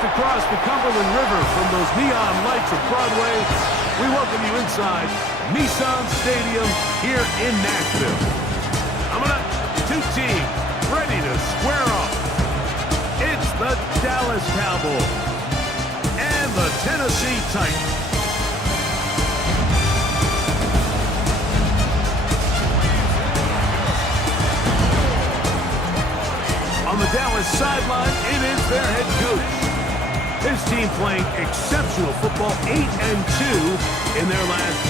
Just across the Cumberland River from those neon lights of Broadway, we welcome you inside Nissan Stadium here in Nashville. Coming up, two teams ready to square off. It's the Dallas Cowboys and the Tennessee Titans. On the Dallas sideline, it is their head coach. His team playing exceptional football, 8-2 in their last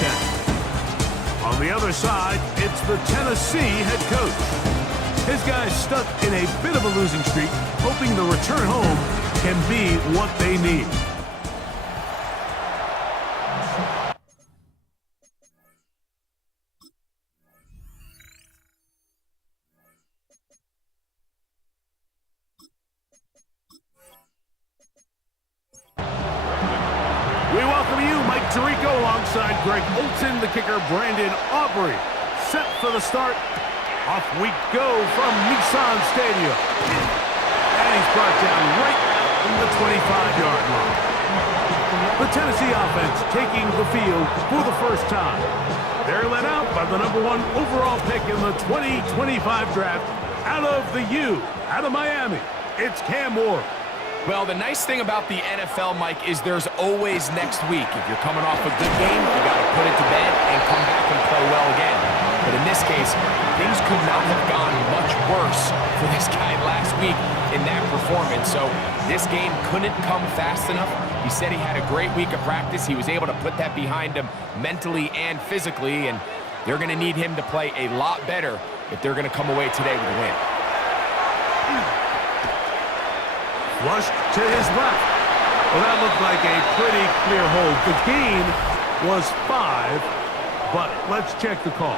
10. On the other side, it's the Tennessee head coach. His guys stuck in a bit of a losing streak, hoping the return home can be what they need. Alongside Greg Olson, the kicker Brandon Aubrey. Set for the start. Off we go from Nissan Stadium. And he's brought down right in the 25-yard line. The Tennessee offense taking the field for the first time. They're led out by the #1 overall pick in the 2025 draft out of the U, out of Miami. It's Cam Moore. Well, the nice thing about the NFL, Mike, is there's always next week. If you're coming off a good game, you got to put it to bed and come back and play well again. But in this case, things could not have gone much worse for this guy last week in that performance. So this game couldn't come fast enough. He said he had a great week of practice. He was able to put that behind him mentally and physically, and they're going to need him to play a lot better if they're going to come away today with a win. Flushed to his left. Well, that looked like a pretty clear hold. The gain was 5, but let's check the call.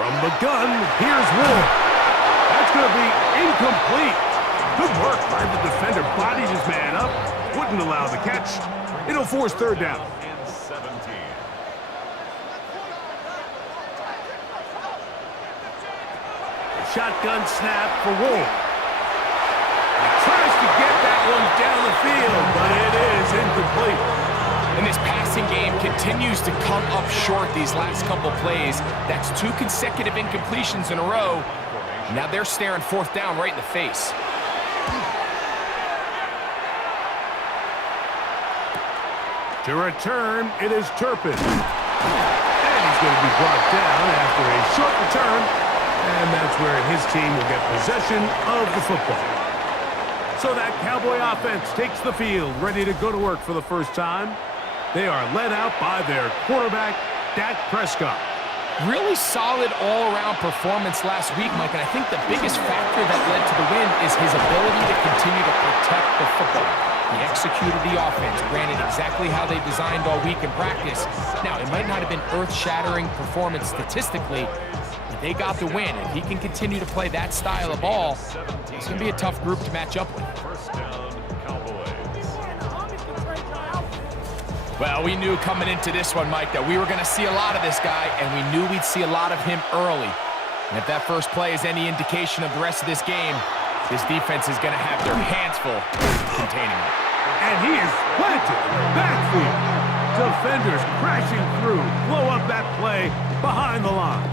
From the gun, here's Ward. That's going to be incomplete. Good work by the defender. Bodied his man up. Wouldn't allow the catch. It'll force third down. Shotgun snap for Ward. He tries to get that one down the field, but it is incomplete. And this passing game continues to come up short these last couple plays. That's 2 consecutive incompletions in a row. Now they're staring fourth down right in the face. To return, it is Turpin. And he's going to be brought down after a short return. And that's where his team will get possession of the football. So that Cowboy offense takes the field, ready to go to work for the first time. They are led out by their quarterback, Dak Prescott. Really solid all-around performance last week, Mike, and I think the biggest factor that led to the win is his ability to continue to protect the football. He executed the offense, ran it exactly how they designed all week in practice. Now, it might not have been earth-shattering performance statistically, but they got the win. If he can continue to play that style of ball, it's going to be a tough group to match up with. Well, we knew coming into this one, Mike, that we were going to see a lot of this guy, and we knew we'd see a lot of him early. And if that first play is any indication of the rest of this game, this defense is going to have their hands full containing him. And he is planted in the backfield. Defenders crashing through, blow up that play behind the line.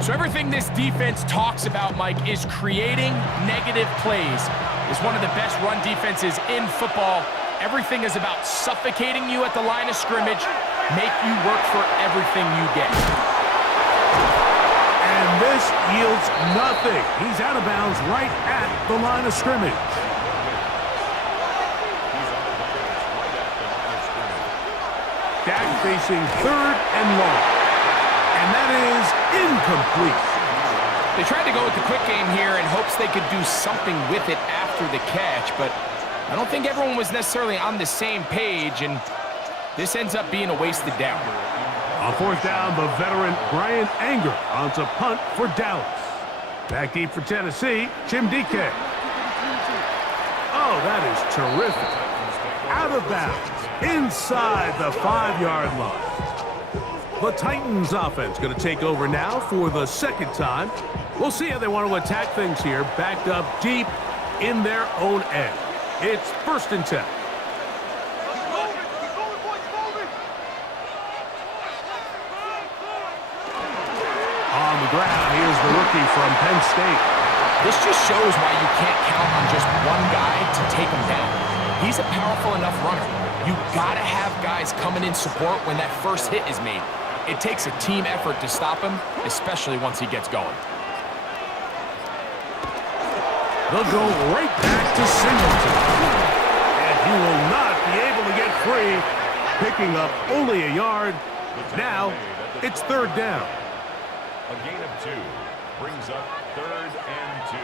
So everything this defense talks about, Mike, is creating negative plays. It's one of the best run defenses in football. Everything is about suffocating you at the line of scrimmage, make you work for everything you get. And this yields nothing. He's out of bounds right at the line of scrimmage. Dak facing 3rd and long. And that is incomplete. They tried to go with the quick game here in hopes they could do something with it after the catch, but I don't think everyone was necessarily on the same page, and this ends up being a wasted down. On 4th down, the veteran Brian Anger on to punt for Dallas. Back deep for Tennessee, Jim DK. Oh, that is terrific. out of bounds, inside the 5-yard line. The Titans offense going to take over now for the second time. We'll see how they want to attack things here, backed up deep in their own end. It's 1st and 10. On the ground, here's the rookie from Penn State. This just shows why you can't count on just one guy to take him down. He's a powerful enough runner. You gotta have guys coming in support when that first hit is made. It takes a team effort to stop him, especially once he gets going. They'll go right back to Singleton. And he will not be able to get free, picking up only a yard. Now, it's 3rd down. A gain of 2 brings up 3rd and 2.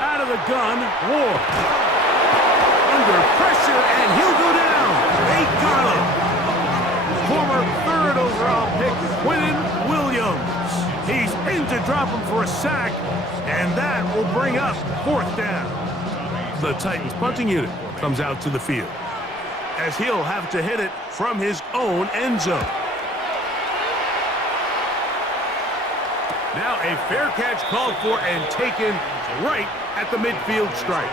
Out of the gun, Ward. Under pressure, and he'll go down. They got him. Former 3rd overall pick, Quinnen Williams. He's in to drop him for a sack, and that will bring up 4th down. The Titans punting unit comes out to the field, as he'll have to hit it from his own end zone. Now a fair catch called for and taken right at the midfield stripe.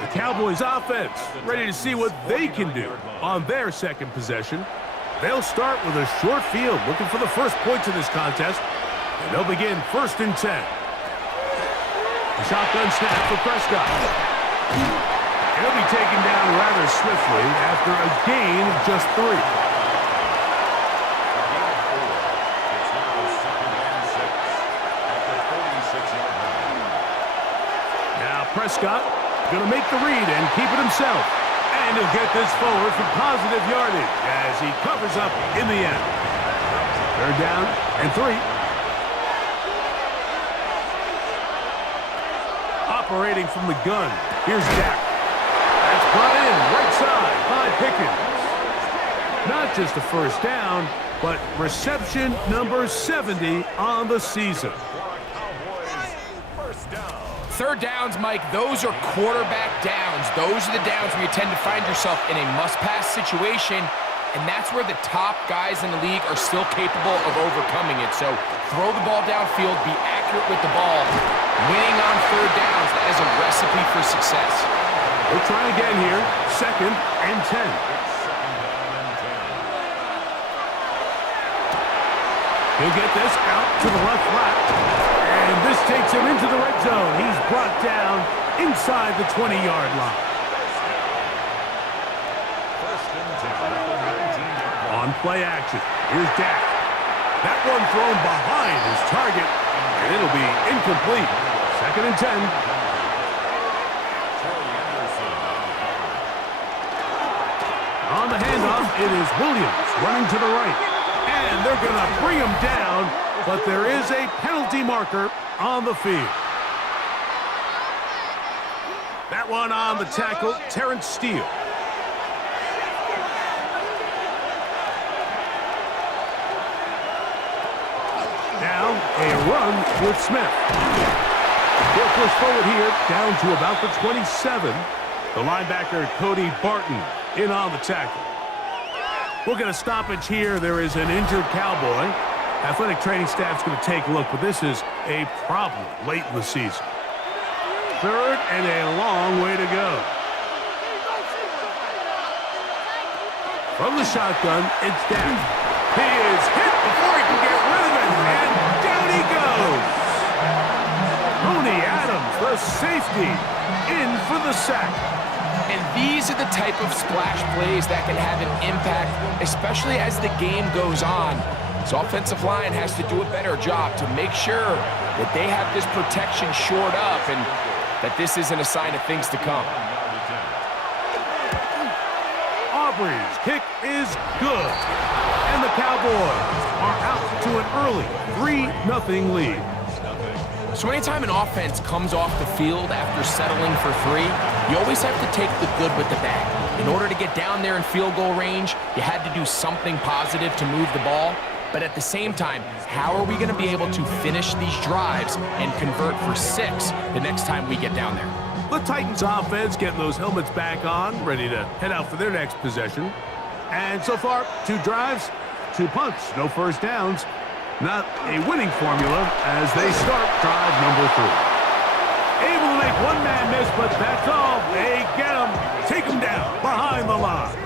The Cowboys offense ready to see what they can do on their second possession. They'll start with a short field, looking for the first points of this contest. And they'll begin 1st and 10. A shotgun snap for Prescott. He'll be taken down rather swiftly after a gain of just 3. Prescott going to make the read and keep it himself. And he'll get this forward for positive yardage as he covers up in the end. 3rd down and 3. Operating from the gun, here's Dak. That's brought in right side by Pickens. Not just a 1st down, but reception number 70 on the season. 3rd downs, Mike, those are quarterback downs. Those are the downs where you tend to find yourself in a must-pass situation, and that's where the top guys in the league are still capable of overcoming it. So throw the ball downfield, be accurate with the ball. Winning on 3rd downs, that is a recipe for success. We'll try again here, 2nd and 10. He'll get this out to the left flat. And this takes him into the red zone. He's brought down inside the 20-yard line. On play action, here's Dak. That one thrown behind his target, and it'll be incomplete. 2nd and 10. On the handoff, it is Williams running to the right. And they're going to bring him down, but there is a penalty marker on the field. That one on the tackle, Terrence Steele. Now, a run with Smith. He'll push forward here, down to about the 27. The linebacker, Cody Barton, in on the tackle. We'll get a stoppage here. There is an injured Cowboy. Athletic training staff's going to take a look, but this is a problem late in the season. 3rd and a long way to go. From the shotgun, it's down. He is hit before he can get rid of it, and down he goes. Tony Adams, the safety, in for the sack. And these are the type of splash plays that can have an impact, especially as the game goes on. So offensive line has to do a better job to make sure that they have this protection shored up and that this isn't a sign of things to come. Aubrey's kick is good. And the Cowboys are out to an early 3-0 lead. So anytime an offense comes off the field after settling for 3, you always have to take the good with the bad. In order to get down there in field goal range, you had to do something positive to move the ball. But at the same time, how are we going to be able to finish these drives and convert for 6 the next time we get down there? The Titans offense getting those helmets back on, ready to head out for their next possession. And so far, 2 drives, 2 punts, no first downs. Not a winning formula as they start drive number 3. Able to make one man miss, but that's all. They get him, take him down behind the line.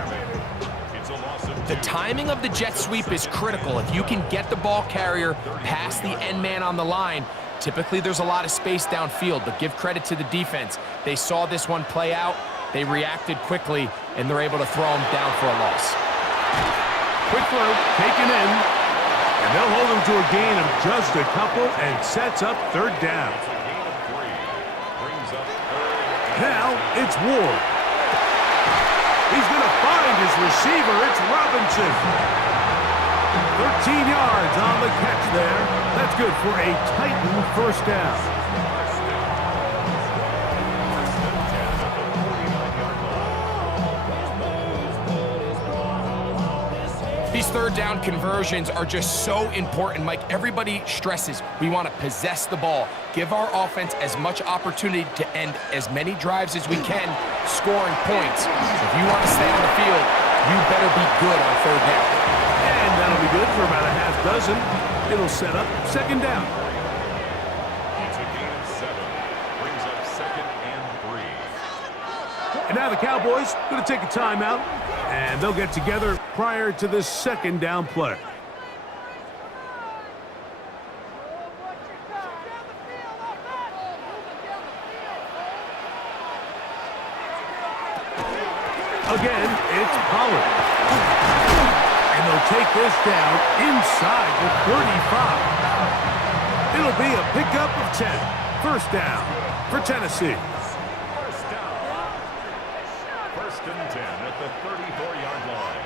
The timing of the jet sweep is critical. If you can get the ball carrier past the end man on the line, typically there's a lot of space downfield, but give credit to the defense. They saw this one play out, they reacted quickly, and they're able to throw him down for a loss. Quick throw, taken in, and they'll hold him to a gain of just a couple and sets up 3rd down. Now it's Ward. He's going to find his receiver. It's Robinson. 13 yards on the catch there. That's good for a Titan first down. These 3rd down conversions are just so important, Mike. Everybody stresses we want to possess the ball, give our offense as much opportunity to end as many drives as we can, scoring points. So if you want to stay on the field, you better be good on 3rd down. And that'll be good for about a half dozen. It'll set up 2nd down. It's a gain of 7. Brings up 2nd and 3. And now the Cowboys going to take a timeout, and they'll get together prior to this 2nd down play. Again, it's Pollard. And they'll take this down inside the 35. It'll be a pickup of 10. First down for Tennessee. First down. 1st and 10 at the 34-yard line.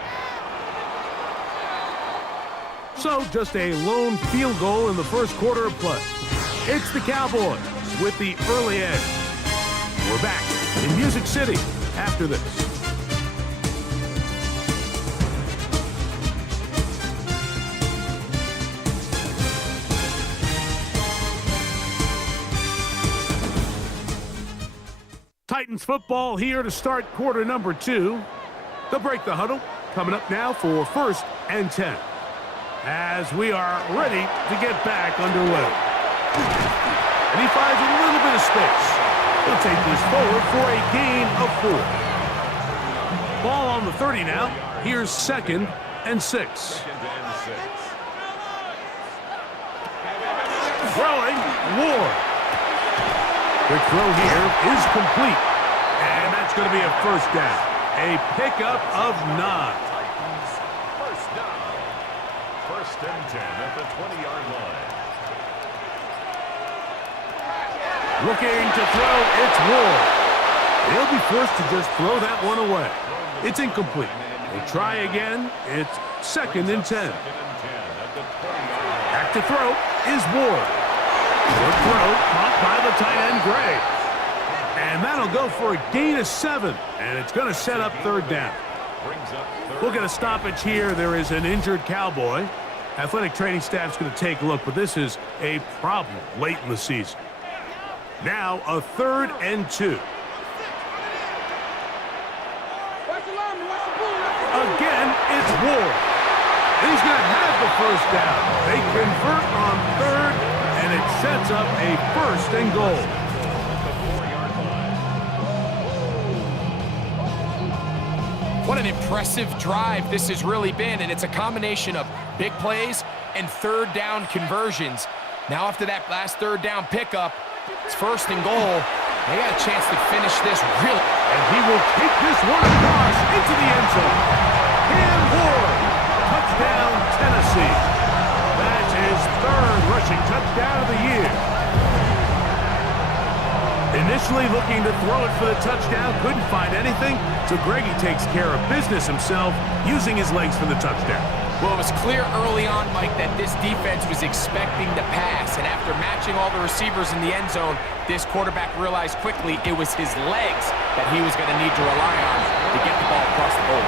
So just a lone field goal in the first quarter of play. It's the Cowboys with the early edge. We're back in Music City after this. Titans football here to start quarter number 2. They'll break the huddle. Coming up now for 1st and 10. As we are ready to get back underway. And he finds a little bit of space. He'll take this forward for a gain of 4. Ball on the 30 now. Here's 2nd and 6. Throwing, Ward. Quick throw here is complete. And that's going to be a first down. A pickup of 9. First down. 1st and 10 at the 20-yard line. Looking to throw, it's Ward. He'll be forced to just throw that one away. It's incomplete. They try again. It's 2nd and 10. Back to throw is Ward. Good throw, caught by the tight end, Gray. And that'll go for a gain of 7. And it's going to set up 3rd down. We'll get a stoppage here. There is an injured Cowboy. Athletic training staff's going to take a look, but this is a problem late in the season. Now a 3rd and 2. Again, it's Ward. He's going to have the first down. They convert on 3rd, and it sets up a 1st and goal. What an impressive drive this has really been, and it's a combination of big plays and 3rd down conversions. Now after that last 3rd down pickup, it's 1st and goal. They got a chance to finish this really. And he will take this one across into the end zone. Cam Ward, touchdown Tennessee. That's his 3rd rushing touchdown of the year. Initially looking to throw it for the touchdown, couldn't find anything, so Greggy takes care of business himself, using his legs for the touchdown. Well, it was clear early on, Mike, that this defense was expecting the pass, and after matching all the receivers in the end zone, this quarterback realized quickly it was his legs that he was going to need to rely on to get the ball across the goal.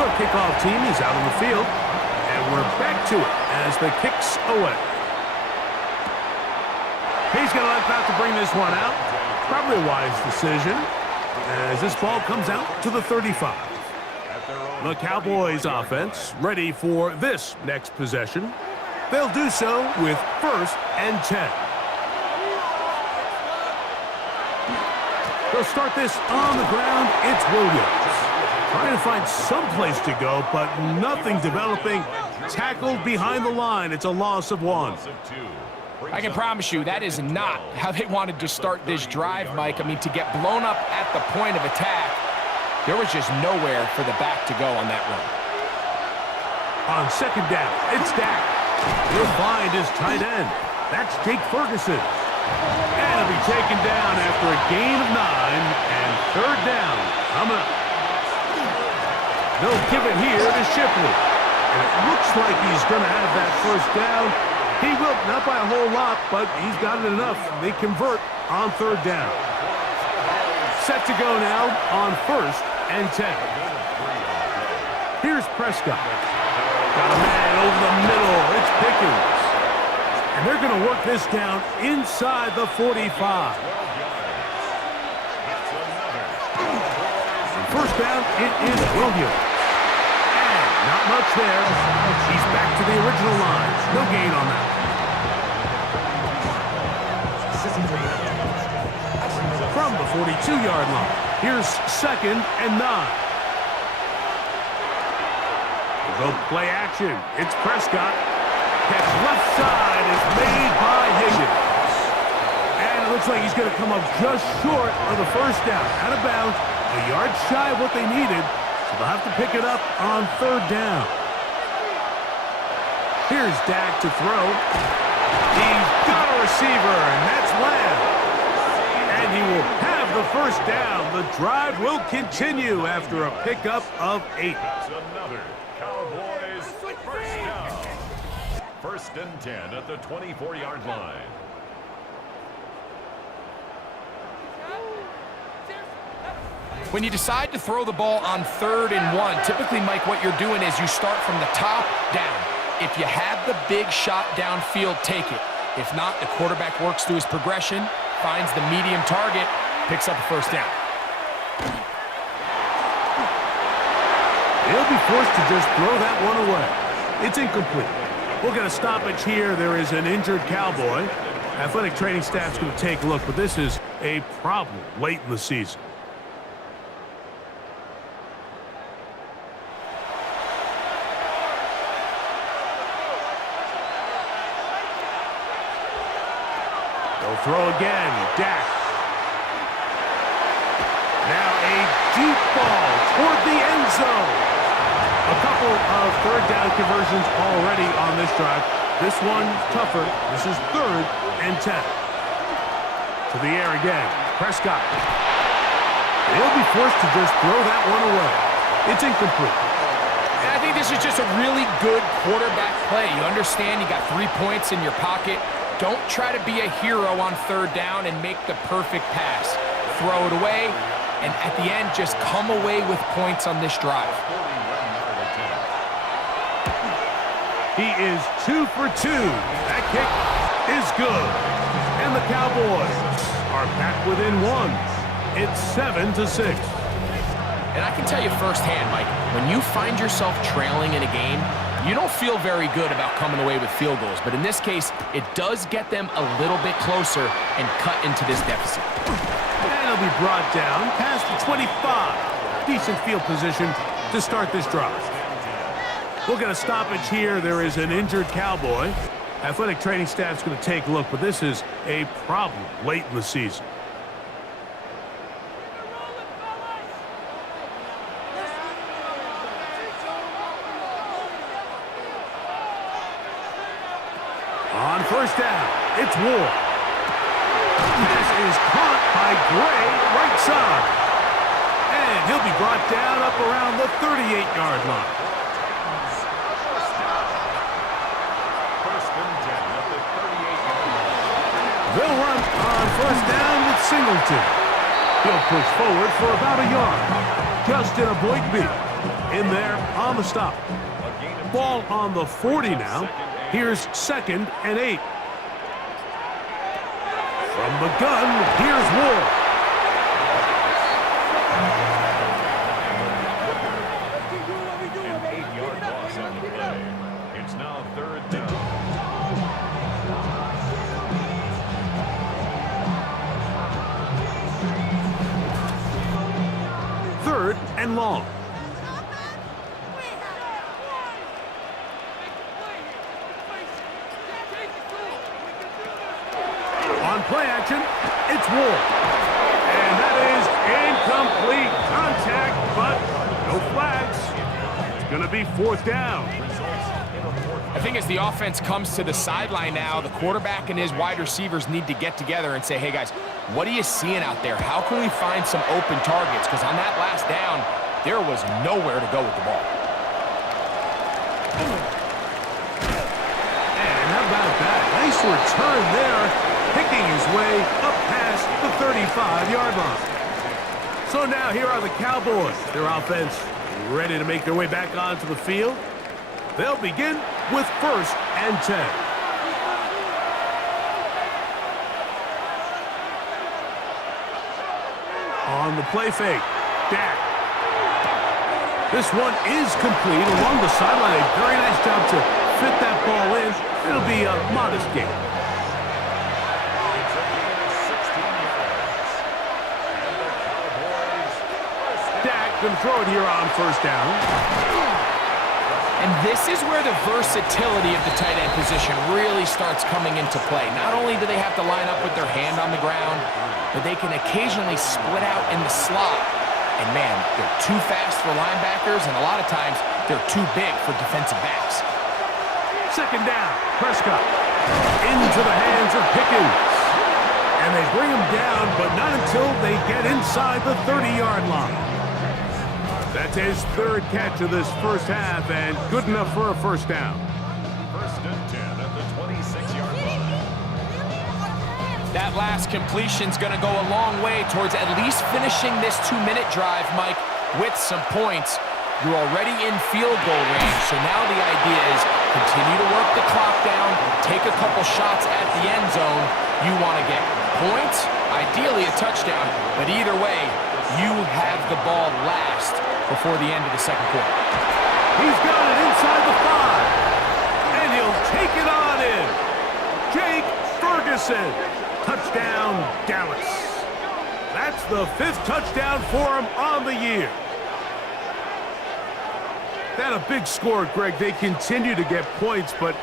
The kickoff team is out on the field, and we're back to it as the kick's away. He's going to let that to bring this one out. Probably a wise decision as this ball comes out to the 35. The Cowboys offense ready for this next possession. They'll do so with 1st and 10. They'll start this on the ground. It's Williams. Trying to find some place to go, but nothing developing. Tackled behind the line. It's a loss of 1. I can promise you that is not how they wanted to start this drive, Mike. I mean, to get blown up at the point of attack, there was just nowhere for the back to go on that run. On 2nd down, it's Dak. He'll find his tight end. That's Jake Ferguson. And he'll be taken down after a gain of 9 and 3rd down coming up. They'll give it here to Shipley. And it looks like he's going to have that 1st down. He will, not by a whole lot, but he's got it enough. They convert on 3rd down. Set to go now on 1st and 10. Here's Prescott. Got a man over the middle. It's Pickens. And they're going to work this down inside the 45. And 1st down, it is Williams. And not much there. He's back to the original line. No gain on that. From the 42-yard line, here's 2nd and 9. We'll go play action. It's Prescott. Catch left side is made by Higgins. And it looks like he's going to come up just short of the 1st down. Out of bounds, a yard shy of what they needed. So they'll have to pick it up on 3rd down. Here's Dak to throw. He's got a receiver, and that's Lamb. And he will have the 1st down. The drive will continue after a pickup of 8. That's another Cowboys 1st down. 1st and 10 at the 24-yard line. When you decide to throw the ball on 3rd and 1, typically, Mike, what you're doing is you start from the top down. If you have the big shot downfield, take it. If not, the quarterback works through his progression, finds the medium target, picks up the 1st down. He'll be forced to just throw that one away. It's incomplete. We'll get a stoppage here. There is an injured Cowboy. Athletic training staff's going to take a look, but this is a problem late in the season. They'll throw again. Dak. Now a deep ball toward the end zone. A couple of 3rd down conversions already on this drive. This one tougher. This is 3rd and 10. To the air again. Prescott. He'll be forced to just throw that one away. It's incomplete. And I think this is just a really good quarterback play. You understand you got 3 points in your pocket. Don't try to be a hero on 3rd down and make the perfect pass. Throw it away, and at the end, just come away with points on this drive. He is 2 for 2. That kick is good. And the Cowboys are back within 1. It's 7-6. And I can tell you firsthand, Mike, when you find yourself trailing in a game, you don't feel very good about coming away with field goals. But in this case, it does get them a little bit closer and cut into this deficit. And he'll be brought down past the 25. Decent field position to start this drive. We'll get a stoppage here. There is an injured Cowboy. Athletic training staff's going to take a look, but this is a problem late in the season. On 1st down, it's Ward. This is caught by Gray, right side. And he'll be brought down up around the 38-yard line. 1st and 10 at the 38-yard line. They'll run on 1st down with Singleton. He'll push forward for about a yard. Justin Aboigbe in there on the stop. Ball on the 40 now. Here's 2nd and 8. From the gun, here's Ward. An 8-yard loss on the play. It's now 3rd down. Third and long. On play action, it's Ward. And that is incomplete. Contact, but no flags. It's going to be 4th down. I think as the offense comes to the sideline now, the quarterback and his wide receivers need to get together and say, hey guys, what are you seeing out there? How can we find some open targets? Because on that last down, there was nowhere to go with the ball. And how about that? Nice return there, picking his way up past the 35-yard line. So now here are the Cowboys. Their offense ready to make their way back onto the field. They'll begin with 1st and 10. On the play fake, Dak. This one is complete along the sideline. A very nice job to fit that ball in. It'll be a modest gain. Dak can throw it here on 1st down. And this is where the versatility of the tight end position really starts coming into play. Not only do they have to line up with their hand on the ground, but they can occasionally split out in the slot. And man, they're too fast for linebackers, and a lot of times they're too big for defensive backs. 2nd down, Prescott into the hands of Pickens. And they bring him down, but not until they get inside the 30-yard line. That's his 3rd catch of this first half, and good enough for a 1st down. 1st and 10 at the 26-yard line. That last completion's going to go a long way towards at least finishing this 2-minute drive, Mike, with some points. You're already in field goal range, so now the idea is continue to work the clock down, take a couple shots at the end zone. You want to get points, ideally a touchdown, but either way, you have the ball last before the end of the 2nd quarter. He's got it inside the 5, and he'll take it on in. Jake Ferguson, touchdown Dallas. That's the 5th touchdown for him on the year. That a big score, Greg. They continue to get points, but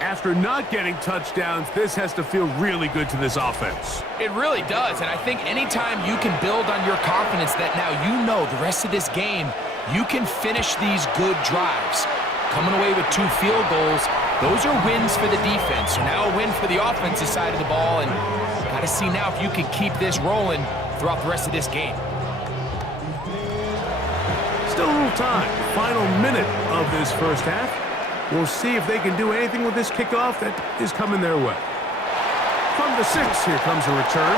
after not getting touchdowns, this has to feel really good to this offense. It really does, and I think anytime you can build on your confidence that now you know the rest of this game, you can finish these good drives. Coming away with 2 field goals, those are wins for the defense. So now a win for the offensive side of the ball, and got to see now if you can keep this rolling throughout the rest of this game. Still a little time. Final minute of this first half. We'll see if they can do anything with this kickoff that is coming their way. From the 6, here comes a return.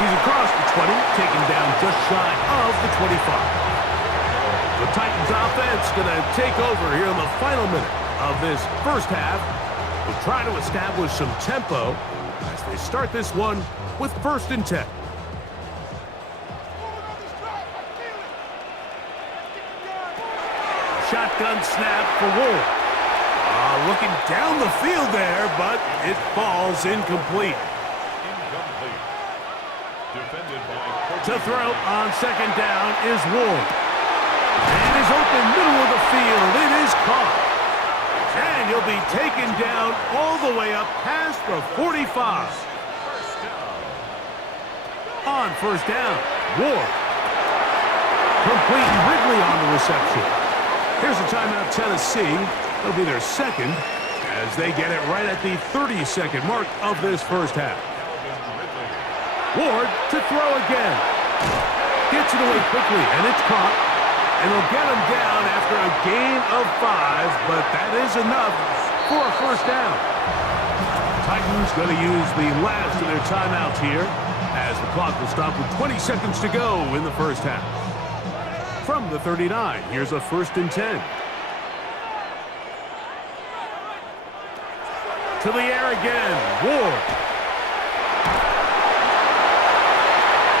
He's across the 20, taken down just shy of the 25. The Titans offense going to take over here in the final minute of this first half. We'll try to establish some tempo as they start this one with 1st and 10. Shotgun snap for Ward. Looking down the field there, but it falls incomplete. Defended by To throw on 2nd down is Ward. And is open middle of the field. It is caught. And he'll be taken down all the way up past the 45. On 1st down, Ward. Complete and Ridley on the reception. Here's a timeout, Tennessee. It'll be their 2nd as they get it right at the 30-second mark of this first half. Ward to throw again. Gets it away quickly, and it's caught. And he'll get him down after a gain of 5, but that is enough for a 1st down. Titans going to use the last of their timeouts here as the clock will stop with 20 seconds to go in the first half. From the 39, here's a 1st and 10. To the air again, Ward.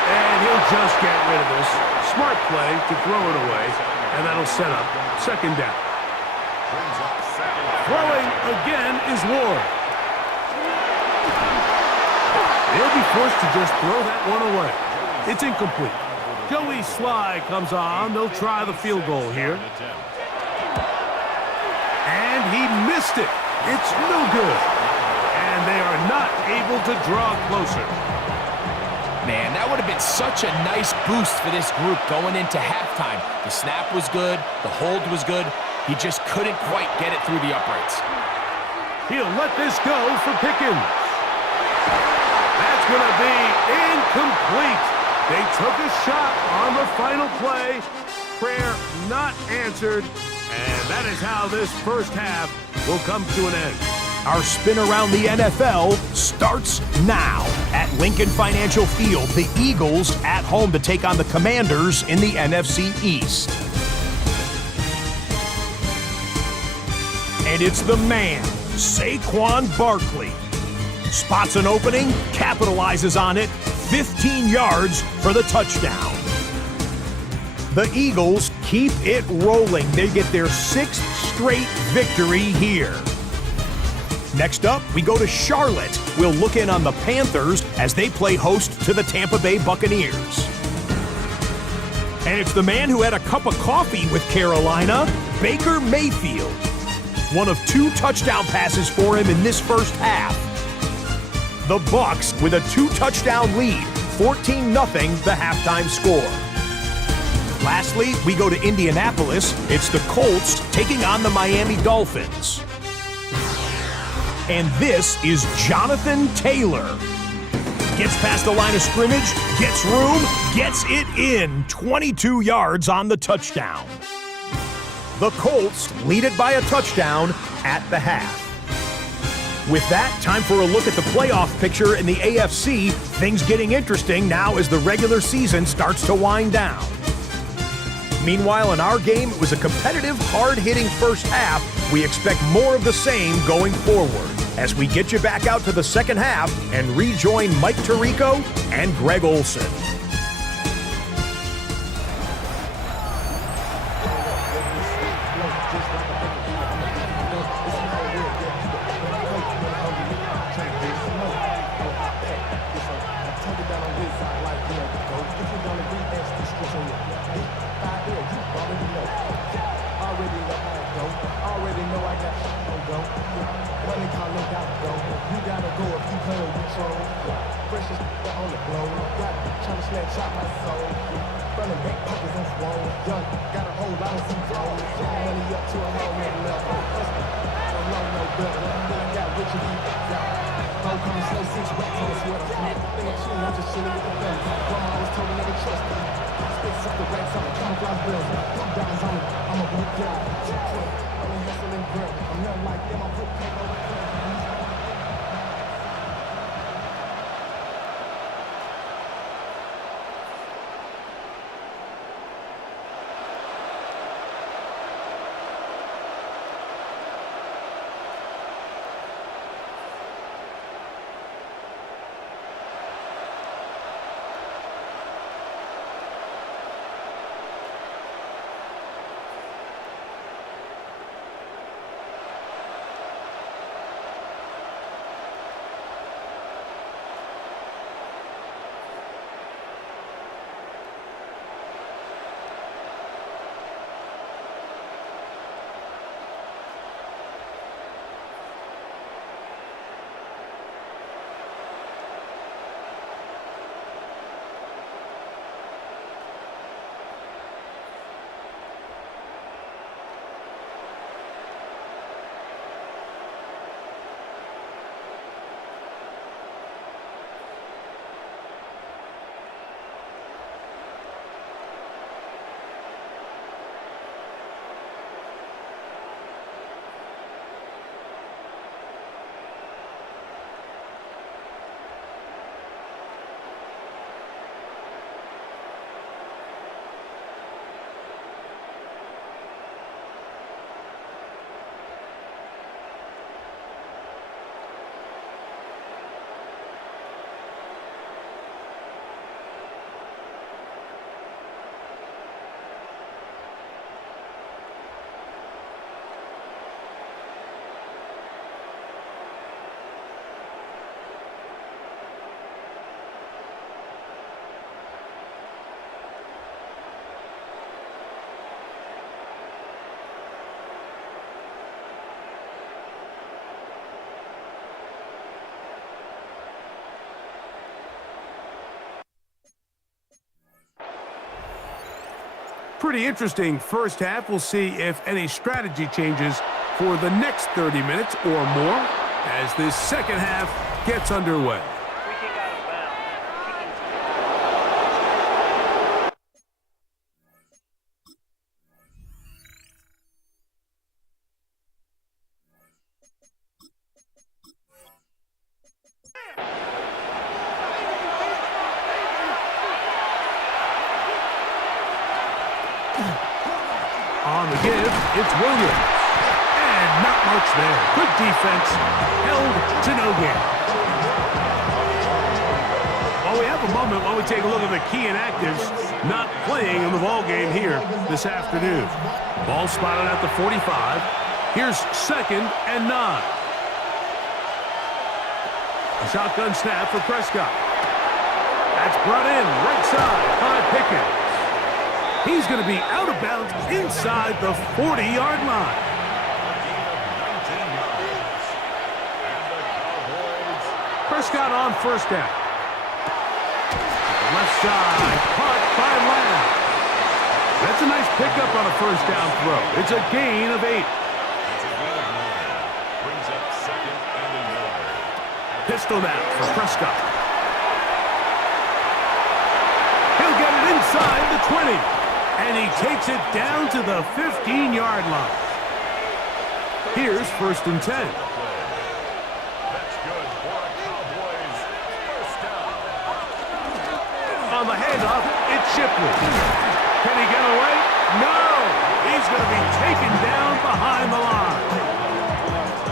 And he'll just get rid of this. Smart play to throw it away, and that'll set up second down. Throwing again is Ward. They'll be forced to just throw that one away. It's incomplete. Joey Sly comes on. They'll try the field goal here. And he missed it. It's no good. And they are not able to draw closer. Man, that would have been such a nice boost for this group going into halftime. The snap was good. The hold was good. He just couldn't quite get it through the uprights. He'll let this go for Pickens. That's going to be incomplete. They took a shot on the final play. Prayer not answered. And that is how this first half will come to an end. Our spin around the NFL starts now. At Lincoln Financial Field, the Eagles at home to take on the Commanders in the NFC East. And it's the man, Saquon Barkley. Spots an opening, capitalizes on it, 15 yards for the touchdown. The Eagles keep it rolling. They get their 6th straight victory here. Next up, we go to Charlotte. We'll look in on the Panthers as they play host to the Tampa Bay Buccaneers. And it's the man who had a cup of coffee with Carolina, Baker Mayfield. One of 2 touchdown passes for him in this first half. The Bucs with a 2-touchdown lead, 14-0 the halftime score. Lastly, we go to Indianapolis. It's the Colts taking on the Miami Dolphins. And this is Jonathan Taylor. Gets past the line of scrimmage, gets room, gets it in, 22 yards on the touchdown. The Colts lead it by a touchdown at the half. With that, time for a look at the playoff picture in the AFC. Things getting interesting now as the regular season starts to wind down. Meanwhile, in our game, it was a competitive, hard-hitting first half. We expect more of the same going forward as we get you back out to the second half and rejoin Mike Tirico and Greg Olson. Pretty interesting first half. We'll see if any strategy changes for the next 30 minutes or more as this second half gets underway. On the give, it's Williams. And not much there. Good defense. Held to no gain. Well, we have a moment while we take a look at the key inactives not playing in the ball game here this afternoon. Ball spotted at the 45. Here's 2nd and 9. A shotgun snap for Prescott. That's brought in right side by Pickens. He's going to be out of bounds inside the 40-yard line. Prescott on first down. Left side, caught by Lamb. That's a nice pickup on a first down throw. It's a gain of 8. Brings up 2nd and 1. Pistol now for Prescott. He'll get it inside the 20. And he takes it down to the 15-yard line. Here's 1st and 10. That's good for a Cowboys first down. On the handoff, it's Shipley. Can he get away? No! He's going to be taken down behind the line.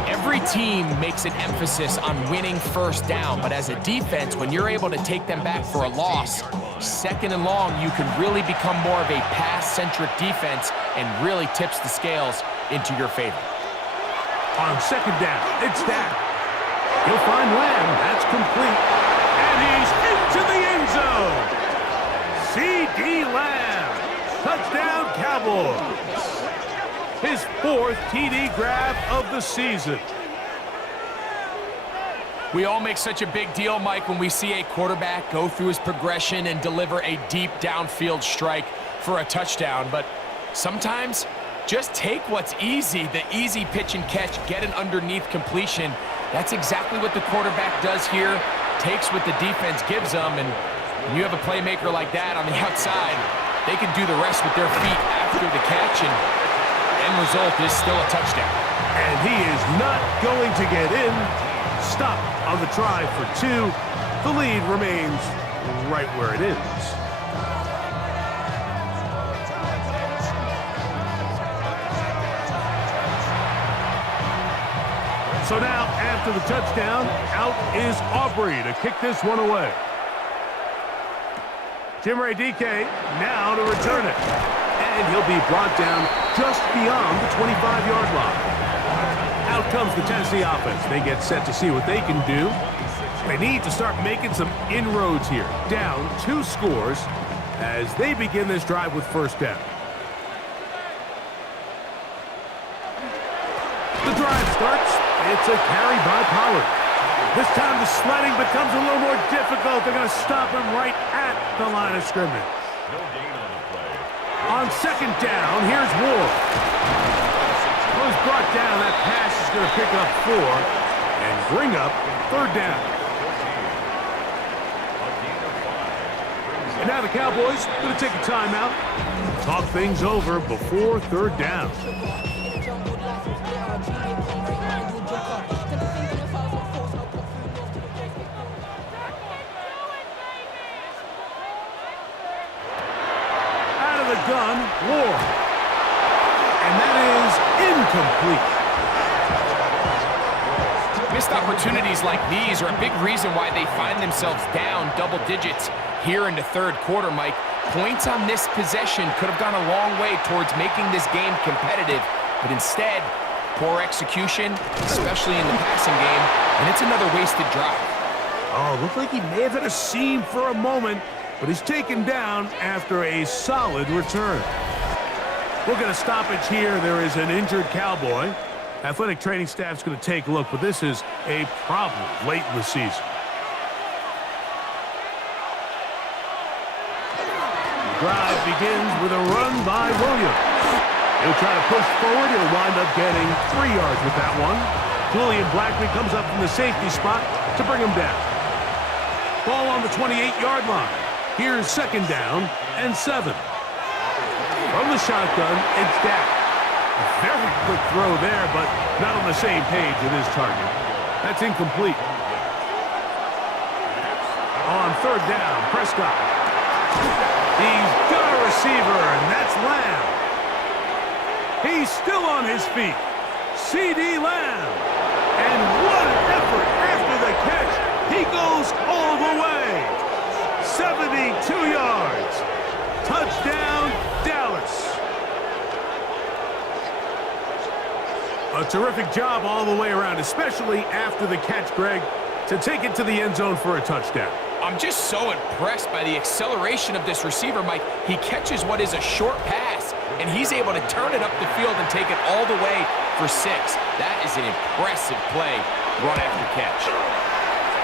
Every team makes an emphasis on winning first down, but as a defense, when you're able to take them back for a loss, 2nd and long, you can really become more of a pass-centric defense and really tips the scales into your favor. On 2nd down, it's Dak. He'll find Lamb. That's complete. And he's into the end zone. C.D. Lamb. Touchdown, Cowboys. His 4th TD grab of the season. We all make such a big deal, Mike, when we see a quarterback go through his progression and deliver a deep downfield strike for a touchdown. But sometimes, just take what's easy, the easy pitch and catch, get an underneath completion. That's exactly what the quarterback does here, takes what the defense gives them, and when you have a playmaker like that on the outside, they can do the rest with their feet after the catch, and end result is still a touchdown. And he is not going to get in. Stop on the try for 2. The lead remains right where it is. So now, after the touchdown, out is Aubrey to kick this one away. Jimray DK now to return it. And he'll be brought down just beyond the 25-yard line. Out comes the Tennessee offense. They get set to see what they can do. They need to start making some inroads here. Down 2 scores as they begin this drive with first down. The drive starts. It's a carry by Pollard. This time the sledding becomes a little more difficult. They're going to stop him right at the line of scrimmage. No gain on the play. On 2nd down, here's Ward. Was brought down. That pass is going to pick up 4 and bring up 3rd down. And now the Cowboys going to take a timeout. Talk things over before 3rd down. Out of the gun, Ward. And that is incomplete. Missed opportunities like these are a big reason why they find themselves down double digits here in the 3rd quarter, Mike. Points on this possession could have gone a long way towards making this game competitive, but instead, poor execution, especially in the passing game, and it's another wasted drive. Oh, looked like he may have hit a seam for a moment, but he's taken down after a solid return. We'll get a stoppage here. There is an injured Cowboy. Athletic training staff's going to take a look, but this is a problem late in the season. drive begins with a run by Williams. He'll try to push forward. He'll wind up getting 3 yards with that one. Julian Blackman comes up from the safety spot to bring him down. Ball on the 28-yard line. Here's 2nd down and 7. From the shotgun, it's Dak. Very quick throw there, but not on the same page with his target. That's incomplete. On 3rd down, Prescott. He's got a receiver, and that's Lamb. He's still on his feet. C.D. Lamb. And what an effort after the catch. He goes all the way. 72 yards. Touchdown, Dallas. A terrific job all the way around, especially after the catch, Greg, to take it to the end zone for a touchdown. I'm just so impressed by the acceleration of this receiver, Mike. He catches what is a short pass, and he's able to turn it up the field and take it all the way for 6. That is an impressive play, run after catch.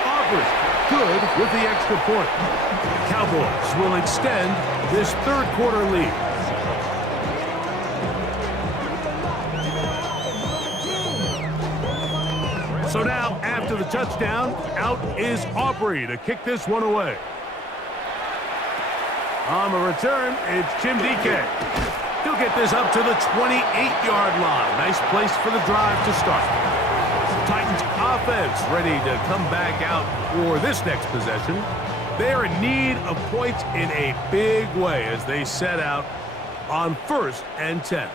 Aubrey, good with the extra point. The Cowboys will extend this 3rd quarter lead. So now, after the touchdown, out is Aubrey to kick this one away. On the return, it's Jim DK. He'll get this up to the 28-yard line. Nice place for the drive to start. Titans offense ready to come back out for this next possession. They are in need of points in a big way as they set out on 1st and 10.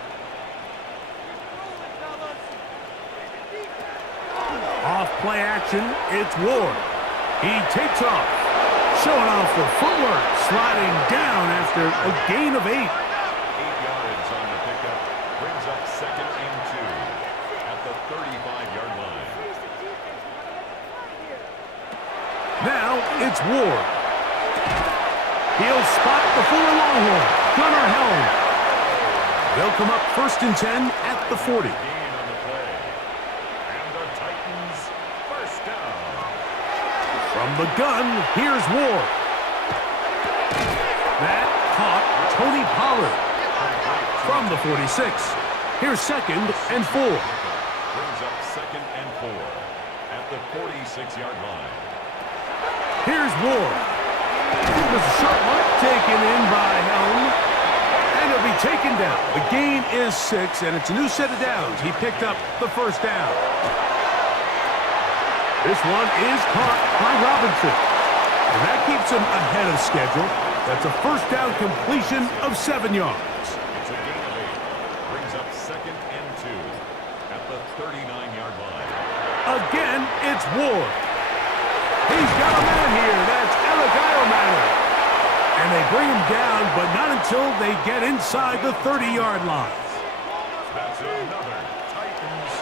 Off play action, it's Ward. He takes off, showing off the footwork, sliding down after a gain of 8. 8 yards on the pickup, brings up 2nd and 2 at the 35-yard line. Now it's Ward. He'll spot the Fuller Longhorn, Gunnar Helm. They'll come up 1st and 10 at the 40. From the gun, here's Ward. That caught Tony Pollard. From the 46, here's 2nd and 4. Brings up 2nd and 4 at the 46-yard line. Here's Ward. It was a short one taken in by Helm. And he'll be taken down. The gain is 6, and it's a new set of downs. He picked up the 1st down. This one is caught by Robinson. And that keeps him ahead of schedule. That's a 1st down completion of 7 yards. It's a gain of 8. Brings up 2nd and 2 at the 39-yard line. Again, it's Ward. He's got a man here. That's Eligio. And they bring him down, but not until they get inside the 30-yard line. That's another Titans.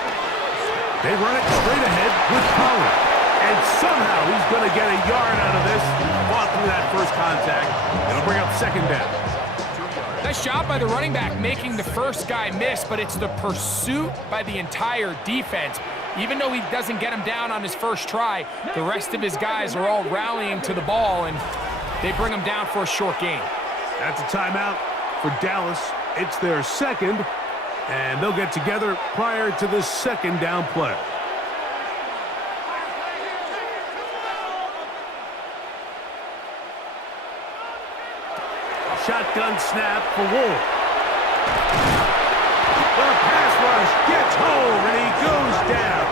They run it straight ahead with Pollard. And somehow he's going to get a yard out of this. Fought through that first contact. It'll bring up 2nd down. Nice job by the running back making the first guy miss, but it's the pursuit by the entire defense. Even though he doesn't get him down on his first try, the rest of his guys are all rallying to the ball, and they bring him down for a short gain. That's a timeout for Dallas. It's their 2nd, and they'll get together prior to the 2nd down play. Shotgun snap for Wolf. The pass rush gets home, and he goes down.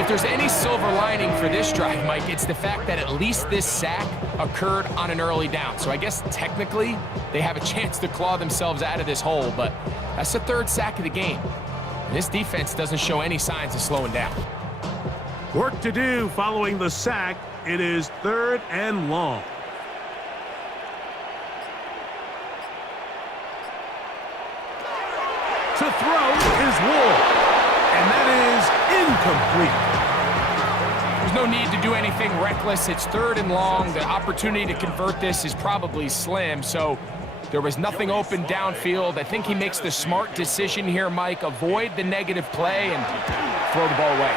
If there's any silver lining for this drive, Mike, it's the fact that at least this sack occurred on an early down. So I guess technically they have a chance to claw themselves out of this hole, but that's the 3rd sack of the game. And this defense doesn't show any signs of slowing down. Work to do following the sack. It is 3rd and long. To throw is Ward, and that is incomplete. There's no need to do anything reckless. It's 3rd and long. The opportunity to convert this is probably slim, so there was nothing open downfield. I think he makes the smart decision here, Mike. Avoid the negative play and throw the ball away.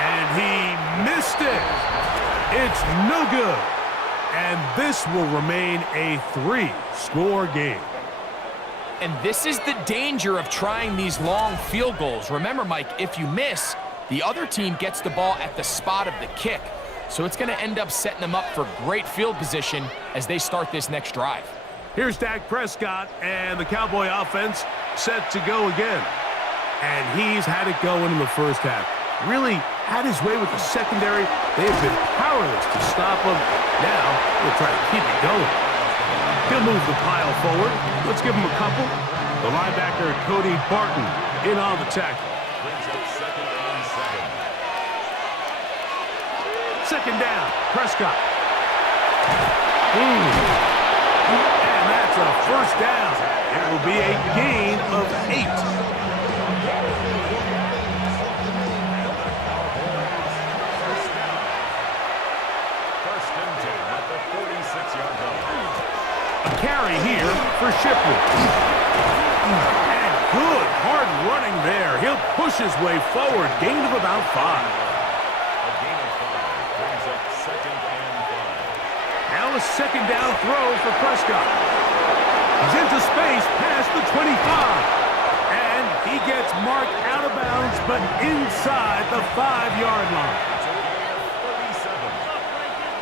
And he missed it. It's no good. And this will remain a 3-score game. And this is the danger of trying these long field goals. Remember, Mike, if you miss, the other team gets the ball at the spot of the kick. So it's going to end up setting them up for great field position as they start this next drive. Here's Dak Prescott and the Cowboy offense set to go again. And he's had it going in the first half. Really had his way with the secondary. They have been powerless to stop him. Now he'll try to keep it going. He'll move the pile forward. Let's give him a couple. The linebacker, Cody Barton, in on the tackle. Brings up second and 7. Second down, Prescott. And that's a first down. It will be a gain of 8. First and 10 at the 46-yard line. A carry here for Shipley. And good hard running there. He'll push his way forward. Gain of about 5. A gain of 5 brings up second and 5. Now a second down throw for Prescott. He's into space past the 25. And he gets marked out of bounds, but inside the 5-yard line. It's a gain of 37.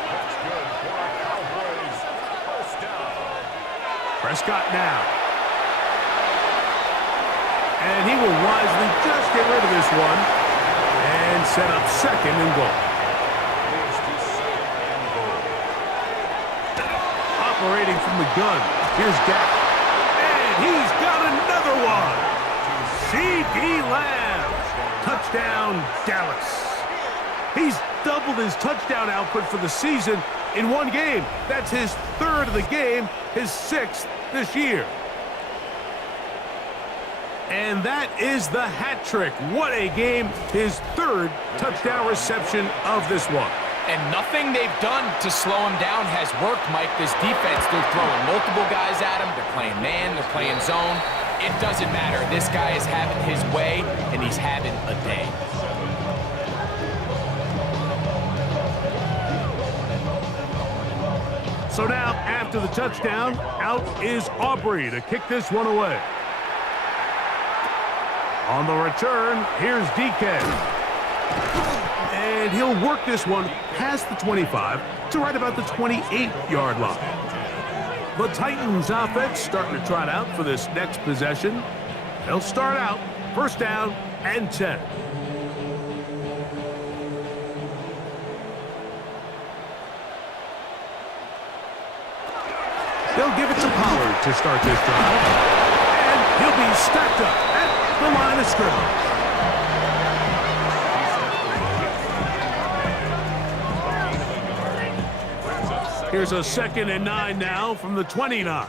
That's good for a Cowboys first down. Prescott now. And he will wisely just get rid of this one and set up second and goal. Leads to second and goal. Operating from the gun. Here's Dak. And he's got another one. C.D. Lamb. Touchdown, Dallas. He's doubled his touchdown output for the season in one game. That's his 3rd of the game, his 6th this year. And that is the hat trick. What a game. His 3rd touchdown reception of this one. And nothing they've done to slow him down has worked, Mike. This defense, they're throwing multiple guys at him. They're playing man, they're playing zone. It doesn't matter. This guy is having his way, and he's having a day. So now, after the touchdown, out is Aubrey to kick this one away. On the return, here's DK. And he'll work this one past the 25 to right about the 28-yard line. The Titans offense starting to trot out for this next possession. They'll start out first down and 10. They'll give it to Pollard to start this drive. And he'll be stacked up at the line of scrimmage. Here's a 2nd and 9 now from the 29.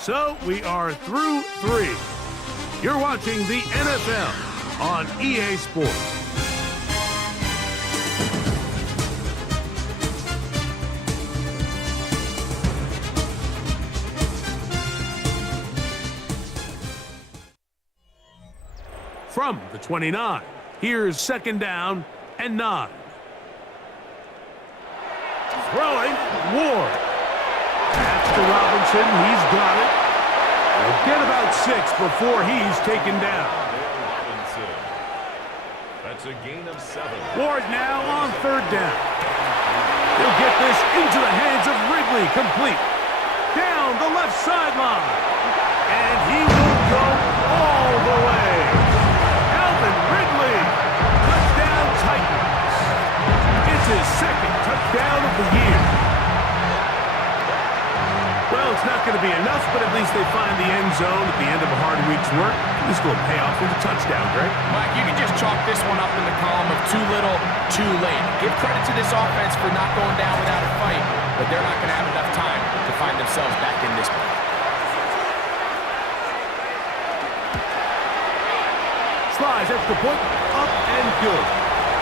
So we are through 3. You're watching the NFL on EA Sports. From the 29, here's 2nd down and 9. Throwing, Ward. Pass to Robinson, he's got it. He'll get about 6 before he's taken down. Robinson. That's a gain of 7. Ward now on 3rd down. He'll get this into the hands of Ridley, complete. Down the left sideline. And he will go all the way. Ridley, touchdown Titans. It's his 2nd touchdown of the year. Well, it's not going to be enough, but at least they find the end zone at the end of a hard week's work. This will pay off with a touchdown, Greg. Mike, you can just chalk this one up in the column of too little, too late. Give credit to this offense for not going down without a fight, but they're not going to have enough time to find themselves back in this one. Slides extra point, up and good.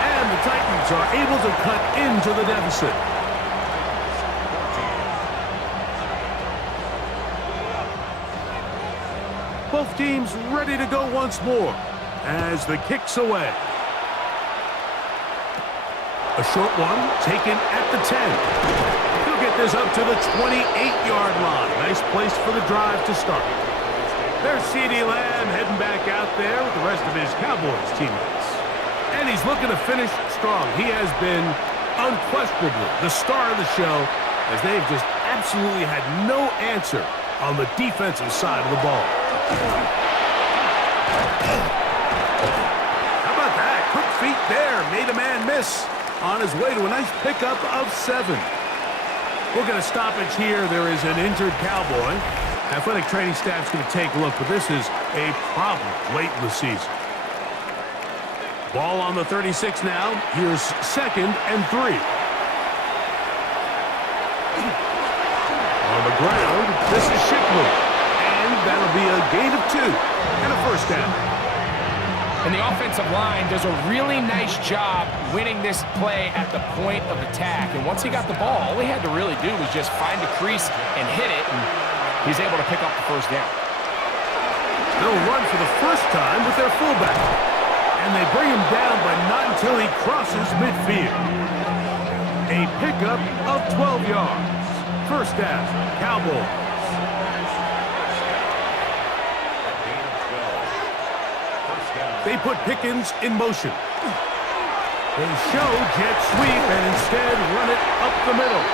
And the Titans are able to cut into the deficit. Both teams ready to go once more. as the kick's away. A short one taken at the 10. He'll get this up to the 28-yard line. Nice place for the drive to start. There's CeeDee Lamb heading back out there with the rest of his Cowboys teammates. And he's looking to finish strong. He has been unquestionably the star of the show, as they've just absolutely had no answer on the defensive side of the ball. How about that? Quick feet there. Made a man miss on his way to a nice pickup of 7. We'll get a stoppage here. There is an injured Cowboy. Athletic training staff's going to take a look, but this is a problem late in the season. Ball on the 36 now. Here's 2nd and 3. On the ground, this is Shipley. And that'll be a gain of 2 and a first down. And the offensive line does a really nice job winning this play at the point of attack. And once he got the ball, all he had to really do was just find the crease and hit it. And he's able to pick up the first down. They'll run for the first time with their fullback. And they bring him down, but not until he crosses midfield. A pickup of 12 yards. First down, Cowboys. They put Pickens in motion. They show jet sweep and instead run it up the middle.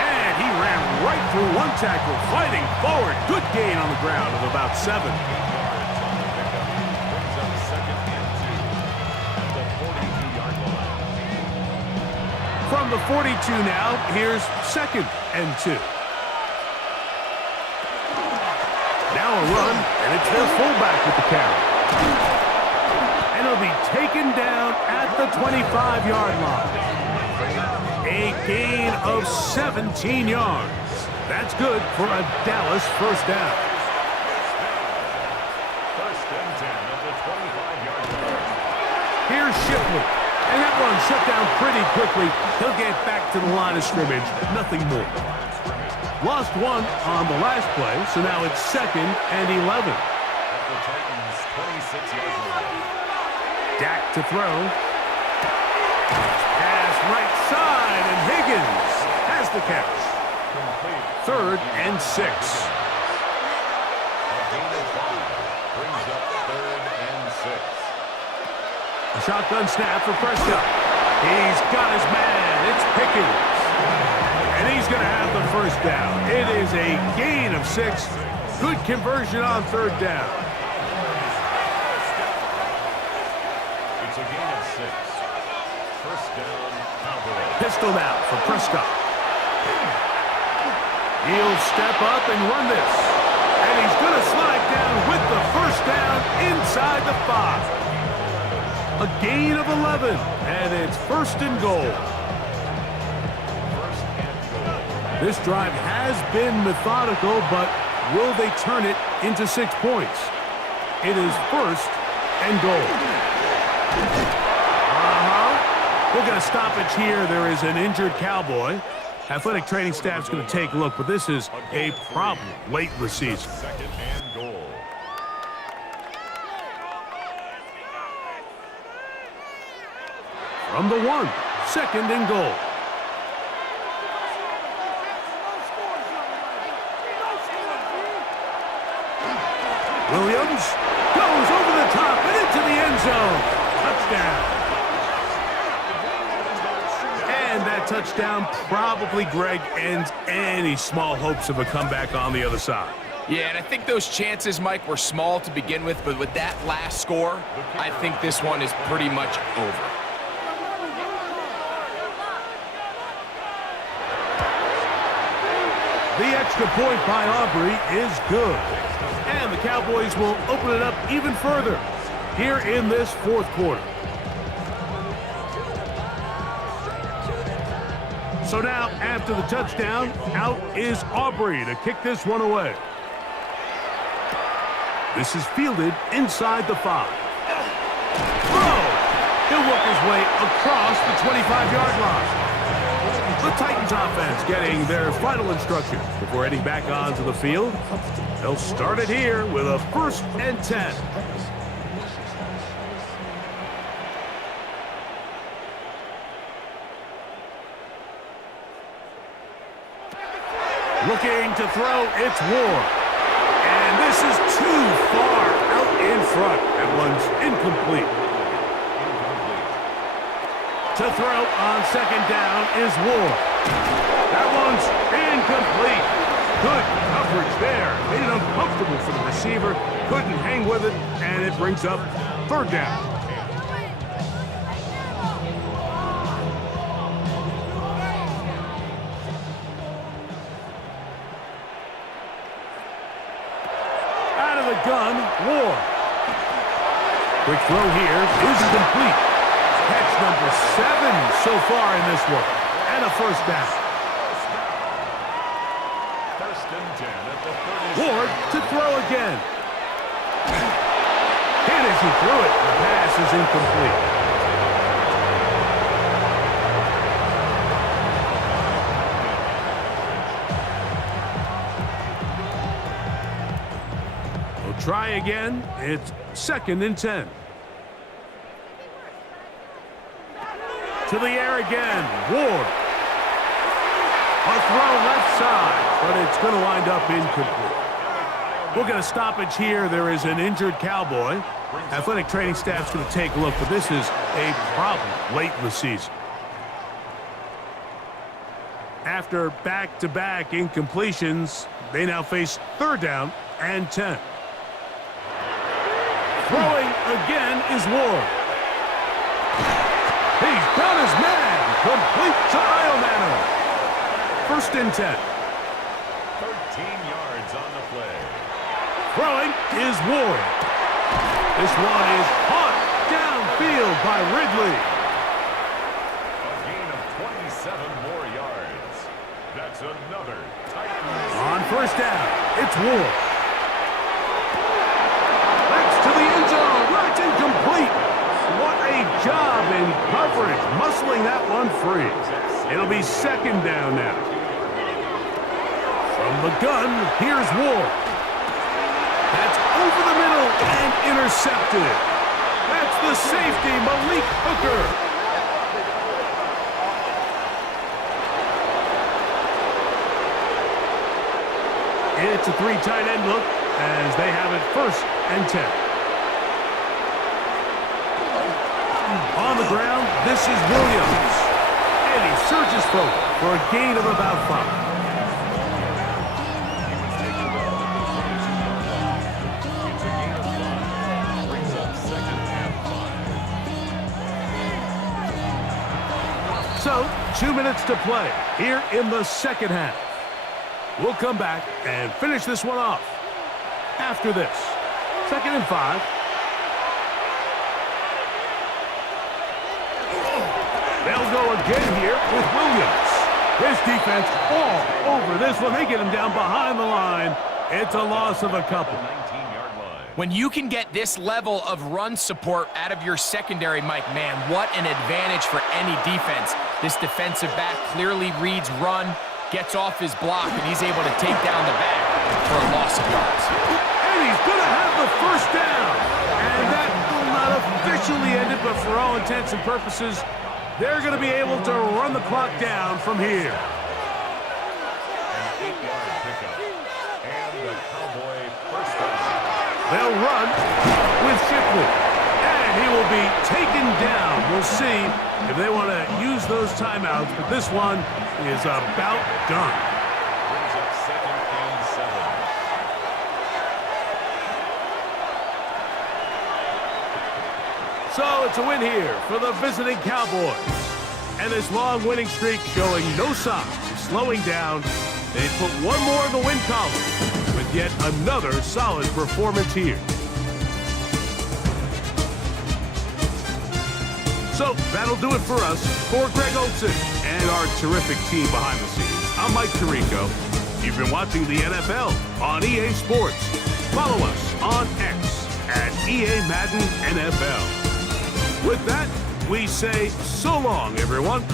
And he ran right through one tackle, fighting forward. Good gain on the ground of about 7. From the 42 now, here's 2nd and 2. Now a run, and it's their fullback with the carry. And he'll be taken down at the 25-yard line. A gain of 17 yards. That's good for a Dallas first down. First and 10 at the 25-yard line. Here's Shipley. And that one shut down pretty quickly. He'll get back to the line of scrimmage. Nothing more. Lost one on the last play, so now it's 2nd and 11. At the Titans' 26-yard line. Dak to throw. Pass right side, and Higgins has the catch. Complete. 3rd and 6. A gain of 5 brings up 3rd and 6. A shotgun snap for Prescott. He's got his man. It's Pickens. And he's going to have the first down. It is a gain of 6. Good conversion on 3rd down. It's a gain of 6. First down, Cowboys. Pistol now for Prescott. He'll step up and run this. And he's going to slide down with the first down inside the 5. A gain of 11, and it's 1st and goal. First and goal. This drive has been methodical, but will they turn it into 6 points? It is 1st and goal. We'll get a stoppage here. There is an injured Cowboy. Athletic training staff's going to take a look, but this is a problem late in the season. 2nd and goal. From the 1, 2nd and goal. Williams goes over the top and into the end zone. Touchdown. And that touchdown probably, Greg, ends any small hopes of a comeback on the other side. Yeah, and I think those chances, Mike, were small to begin with, but with that last score, I think this one is pretty much over. The extra point by Aubrey is good. And the Cowboys will open it up even further here in this 4th quarter. So now, after the touchdown, out is Aubrey to kick this one away. This is fielded inside the 5. Throw! He'll work his way across the 25-yard line. The Titans offense getting their final instruction before heading back onto the field. They'll start it here with a 1st and 10. Looking to throw, it's Ward. And this is too far out in front. That one's incomplete. To throw on second down is Ward. That one's incomplete. Good coverage there. Made it uncomfortable for the receiver. Couldn't hang with it, and it brings up third down. Out of the gun, Ward. Quick throw here is complete. Catch number 7 so far in this one. And a first down. First and 10 at the 30. Ward to throw again. Hit as he threw it. The pass is incomplete. We'll try again. It's second and 10. To the air again. Ward. A throw left side, but it's going to wind up incomplete. We'll get a stoppage here. There is an injured Cowboy. Athletic training staff's going to take a look, but this is a problem late in the season. After back-to-back incompletions, they now face third down and 10. Throwing again is Ward. He's got his man. Complete to Iomanno. First and 10. 13 yards on the play. Throwing is Ward. This one is caught downfield by Ridley. A gain of 27 more yards. That's another Titans. On first down, it's Ward. That's to the end zone. That's incomplete. What a job in coverage, muscling that one free. It'll be second down now. From the gun, here's Ward. That's over the middle and intercepted. That's the safety, Malik Hooker. It's a 3 tight end look as they have it first and 10. On the ground, this is Williams. And he surges forward for a gain of about 5. So, 2 minutes to play here in the second half. We'll come back and finish this one off after this. Second and 5. They'll go again here with Williams. His defense all over this one. They get him down behind the line. It's a loss of a couple. 19-yard line. When you can get this level of run support out of your secondary, Mike, man, what an advantage for any defense. This defensive back clearly reads run, gets off his block, and he's able to take down the back for a loss of yards. And he's going to have the first down. And that will not officially end it, but for all intents and purposes, they're going to be able to run the clock down from here. An 8-yard pickup. And the Cowboy first down. They'll run with Shipley. And he will be taken down. We'll see if they want to use those timeouts, but this one is about done. Brings up second and 7. So it's a win here for the visiting Cowboys. And this long winning streak showing no signs of slowing down. They put one more in the win column with yet another solid performance here. So that'll do it for us. For Greg Olson and our terrific team behind the scenes, I'm Mike Tirico. You've been watching the NFL on EA Sports. Follow us on X at EA Madden NFL. With that, we say so long, everyone.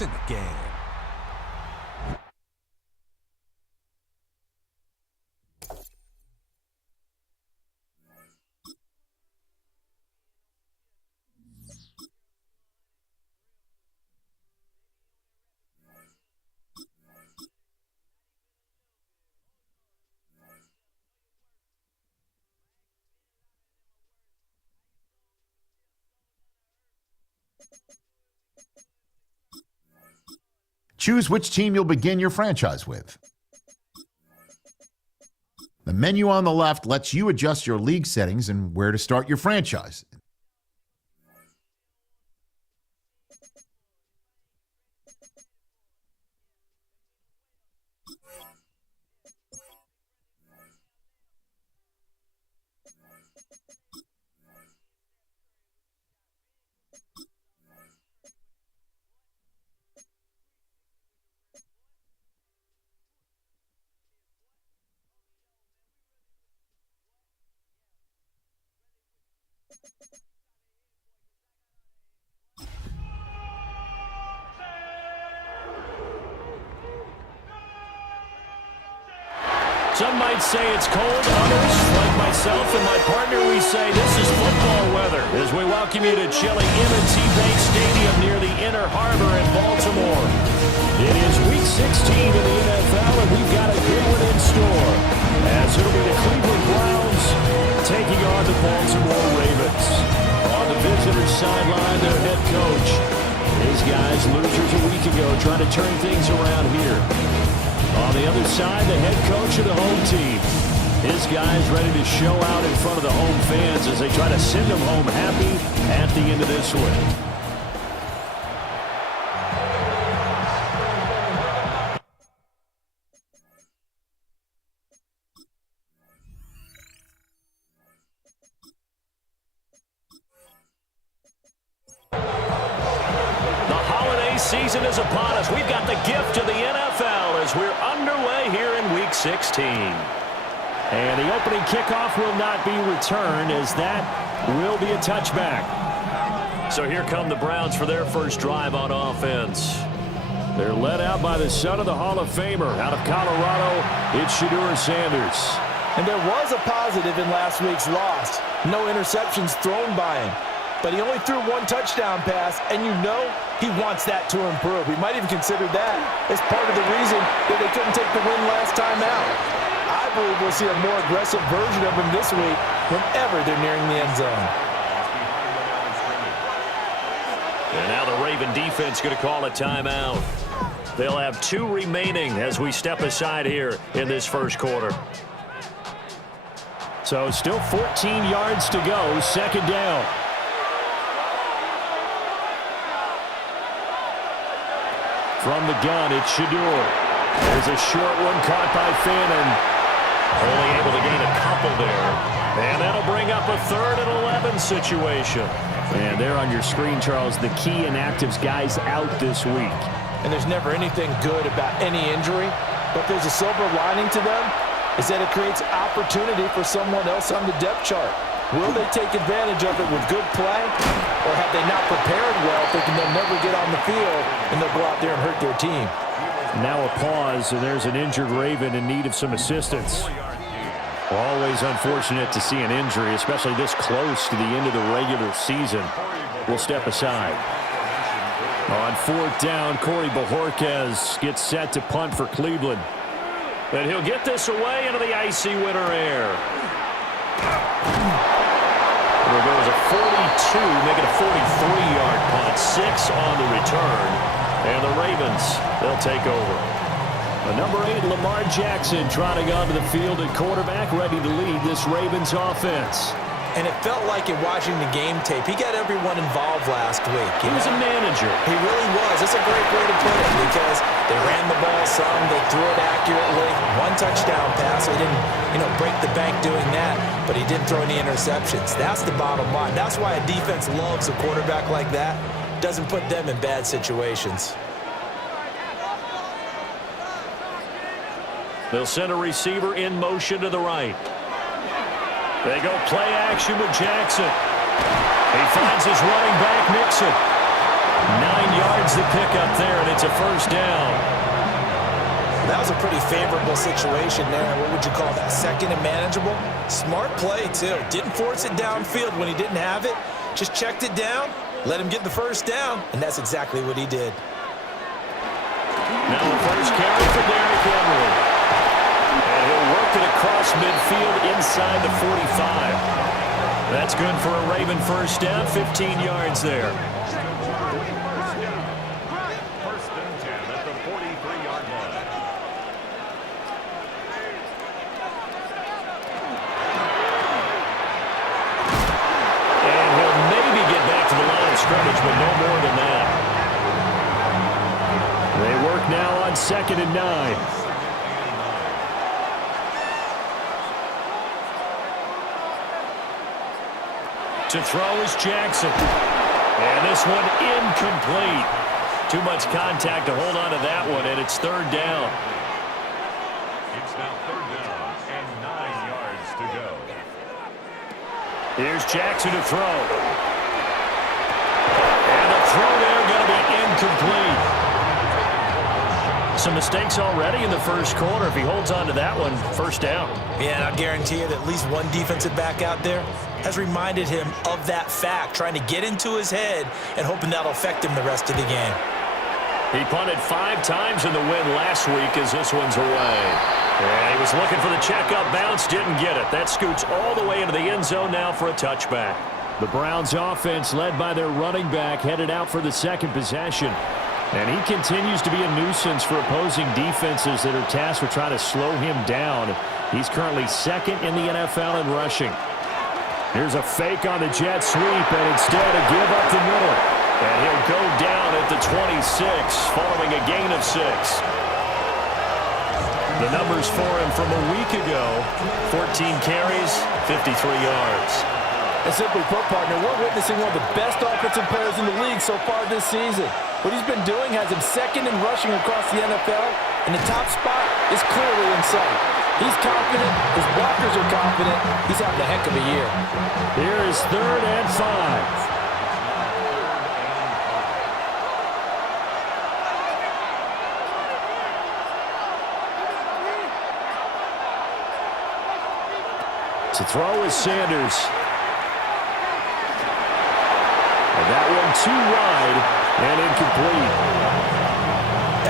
It's in the game. Choose which team you'll begin your franchise with. The menu on the left lets you adjust your league settings and where to start your franchise. Some might say it's cold. Others, like myself and my partner, we say this is football weather as we welcome you to chilly M&T Bank Stadium near the Inner Harbor in Baltimore. It is Week 16 of the NFL, and we've got a good one in store as it'll be the Cleveland Browns taking on the Baltimore Ravens. On the visitor's sideline, their head coach. His guys, losers a week ago, trying to turn things around here. On the other side, the head coach of the home team. His guys ready to show out in front of the home fans as they try to send them home happy at the end of this one. Season is upon us. We've got the gift of the NFL as we're underway here in Week 16. And the opening kickoff will not be returned as that will be a touchback. So here come the Browns for their first drive on offense. They're led out by the son of the Hall of Famer out of Colorado. It's Shedeur Sanders. And there was a positive in last week's loss. No interceptions thrown by him. But he only threw one touchdown pass, and you know he wants that to improve. We might even consider that as part of the reason that they couldn't take the win last time out. I believe we'll see a more aggressive version of him this week whenever they're nearing the end zone. And now the Raven defense going to call a timeout. They'll have 2 remaining as we step aside here in this first quarter. So still 14 yards to go, second down. From the gun, it's Shedeur. There's a short one caught by Fannin. Only able to gain a couple there. And that'll bring up a 3rd and 11 situation. And there on your screen, Charles, the key inactives guys out this week. And there's never anything good about any injury, but there's a silver lining to them, is that it creates opportunity for someone else on the depth chart. Will they take advantage of it with good play, or have they not prepared well, thinking they'll never get on the field, and they'll go out there and hurt their team? Now a pause, and there's an injured Raven in need of some assistance. Always unfortunate to see an injury, especially this close to the end of the regular season. We'll step aside. On 4th down, Corey Bojorquez gets set to punt for Cleveland. But he'll get this away into the icy winter air. There goes a 42, make it a 43-yard punt. 6 on the return. And the Ravens, they'll take over. The number 8, Lamar Jackson, trotting onto the field at quarterback, ready to lead this Ravens offense. And it felt like in watching the game tape, he got everyone involved last week. He was a manager. He really was. That's a great way to put it, because they ran the ball some, they threw it accurately. 1 touchdown pass. He didn't, break the bank doing that, but he didn't throw any interceptions. That's the bottom line. That's why a defense loves a quarterback like that. Doesn't put them in bad situations. They'll send a receiver in motion to the right. They go play action with Jackson. He finds his running back, Mixon. 9 yards to pick up there, and it's a first down. That was a pretty favorable situation there. What would you call that? Second and manageable? Smart play, too. Didn't force it downfield when he didn't have it. Just checked it down, let him get the first down, and that's exactly what he did. Now the first carry for Derrick Henry. And he'll work it across midfield inside the 45. That's good for a Raven first down, 15 yards there. First and 10 at the 43-yard line. And he'll maybe get back to the line of scrimmage, but no more than that. They work now on 2nd and 9. To throw is Jackson. And this one incomplete. Too much contact to hold on to that one, and it's 3rd down. It's now 3rd down and 9 yards to go. Here's Jackson to throw. And the throw there going to be incomplete. Some mistakes already in the first quarter. If he holds on to that one, first down. Yeah, and I guarantee you that at least one defensive back out there has reminded him of that fact, trying to get into his head and hoping that'll affect him the rest of the game. He punted 5 times in the win last week as this one's away. And he was looking for the checkup bounce, didn't get it. That scoots all the way into the end zone now for a touchback. The Browns offense, led by their running back, headed out for the second possession. And he continues to be a nuisance for opposing defenses that are tasked with trying to slow him down. He's currently 2nd in the NFL in rushing. Here's a fake on the jet sweep, and instead a give up the middle. And he'll go down at the 26, following a gain of 6. The numbers for him from a week ago: 14 carries, 53 yards. And simply put, partner, we're witnessing one of the best offensive players in the league so far this season. What he's been doing has him 2nd in rushing across the NFL, and the top spot is clearly in sight. He's confident. His blockers are confident. He's having a heck of a year. Here is 3rd and 5. To throw is Sanders. And that one too wide and incomplete.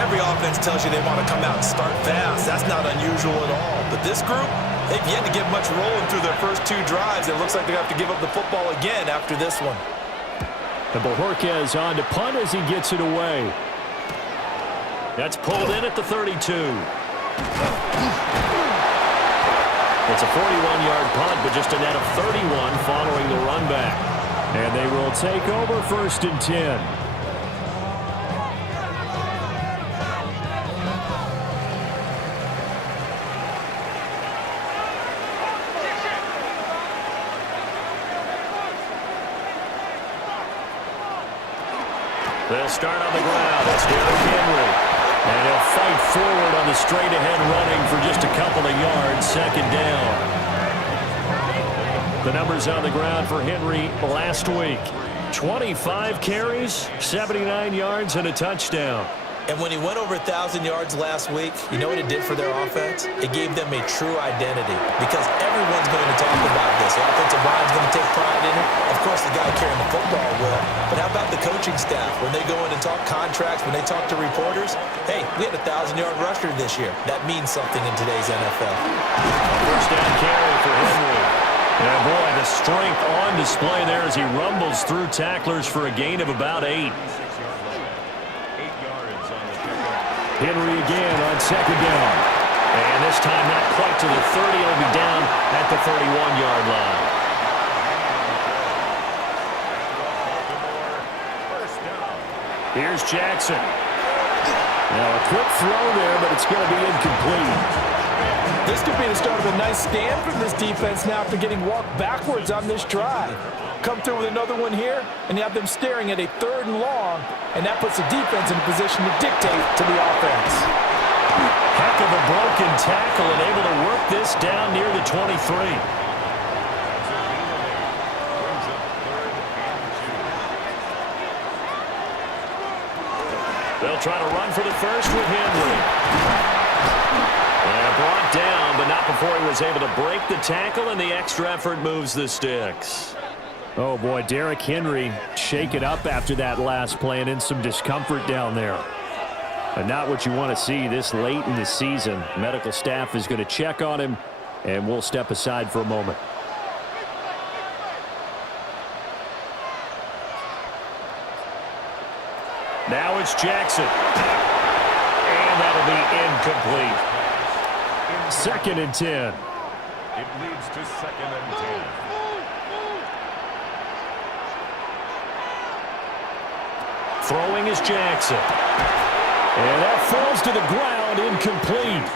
Every offense tells you they want to come out and start fast. That's not unusual at all. But this group, they've yet to get much rolling through their first 2 drives. It looks like they're going to have to give up the football again after this one. And Bojorquez on to punt as he gets it away. That's pulled in at the 32. It's a 41-yard punt, but just a net of 31 following the run back. And they will take over 1st and 10. They'll start on the ground. It's Derrick Henry. And he'll fight forward on the straight-ahead running for just a couple of yards. 2nd down. The numbers on the ground for Henry last week: 25 carries, 79 yards, and a touchdown. And when he went over 1,000 yards last week, you know what it did for their offense? It gave them a true identity, because everyone's going to talk about this. The offensive line's going to take pride in it. Of course, the guy carrying the football will. But how about the coaching staff? When they go in and talk contracts, when they talk to reporters, hey, we had a 1,000-yard rusher this year. That means something in today's NFL. First down carry for Henry. And boy, the strength on display there as he rumbles through tacklers for a gain of about 8. Henry again on 2nd down. And this time not quite to the 30. He'll be down at the 31-yard line. Here's Jackson. Now a quick throw there, but it's going to be incomplete. This could be the start of a nice stand from this defense now after getting walked backwards on this drive. Come through with another one here, and you have them staring at a 3rd and long, and that puts the defense in a position to dictate to the offense. Heck of a broken tackle and able to work this down near the 23. They'll try to run for the first with Henry. And brought down, but not before he was able to break the tackle, and the extra effort moves the sticks. Oh, boy, Derrick Henry shaken up after that last play and in some discomfort down there. And not what you want to see this late in the season. Medical staff is going to check on him, and we'll step aside for a moment. Now it's Jackson. And that'll be incomplete. 2nd and 10. It leads to 2nd and 10. Throwing is Jackson. And that falls to the ground, incomplete.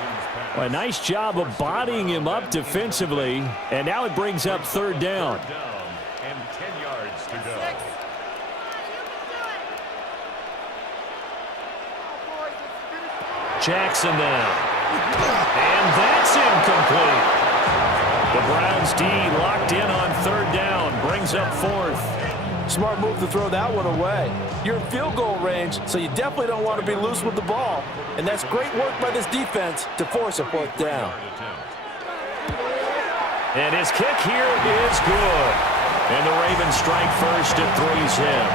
A nice job of bodying him up defensively. And now it brings up 3rd down. And 10 yards to go. Jackson now. And that's incomplete. The Browns D locked in on 3rd down. Brings up 4th. Smart move to throw that one away. You're in field goal range, so you definitely don't want to be loose with the ball. And that's great work by this defense to force a 4th down. And his kick here is good. And the Ravens strike first at 3's him.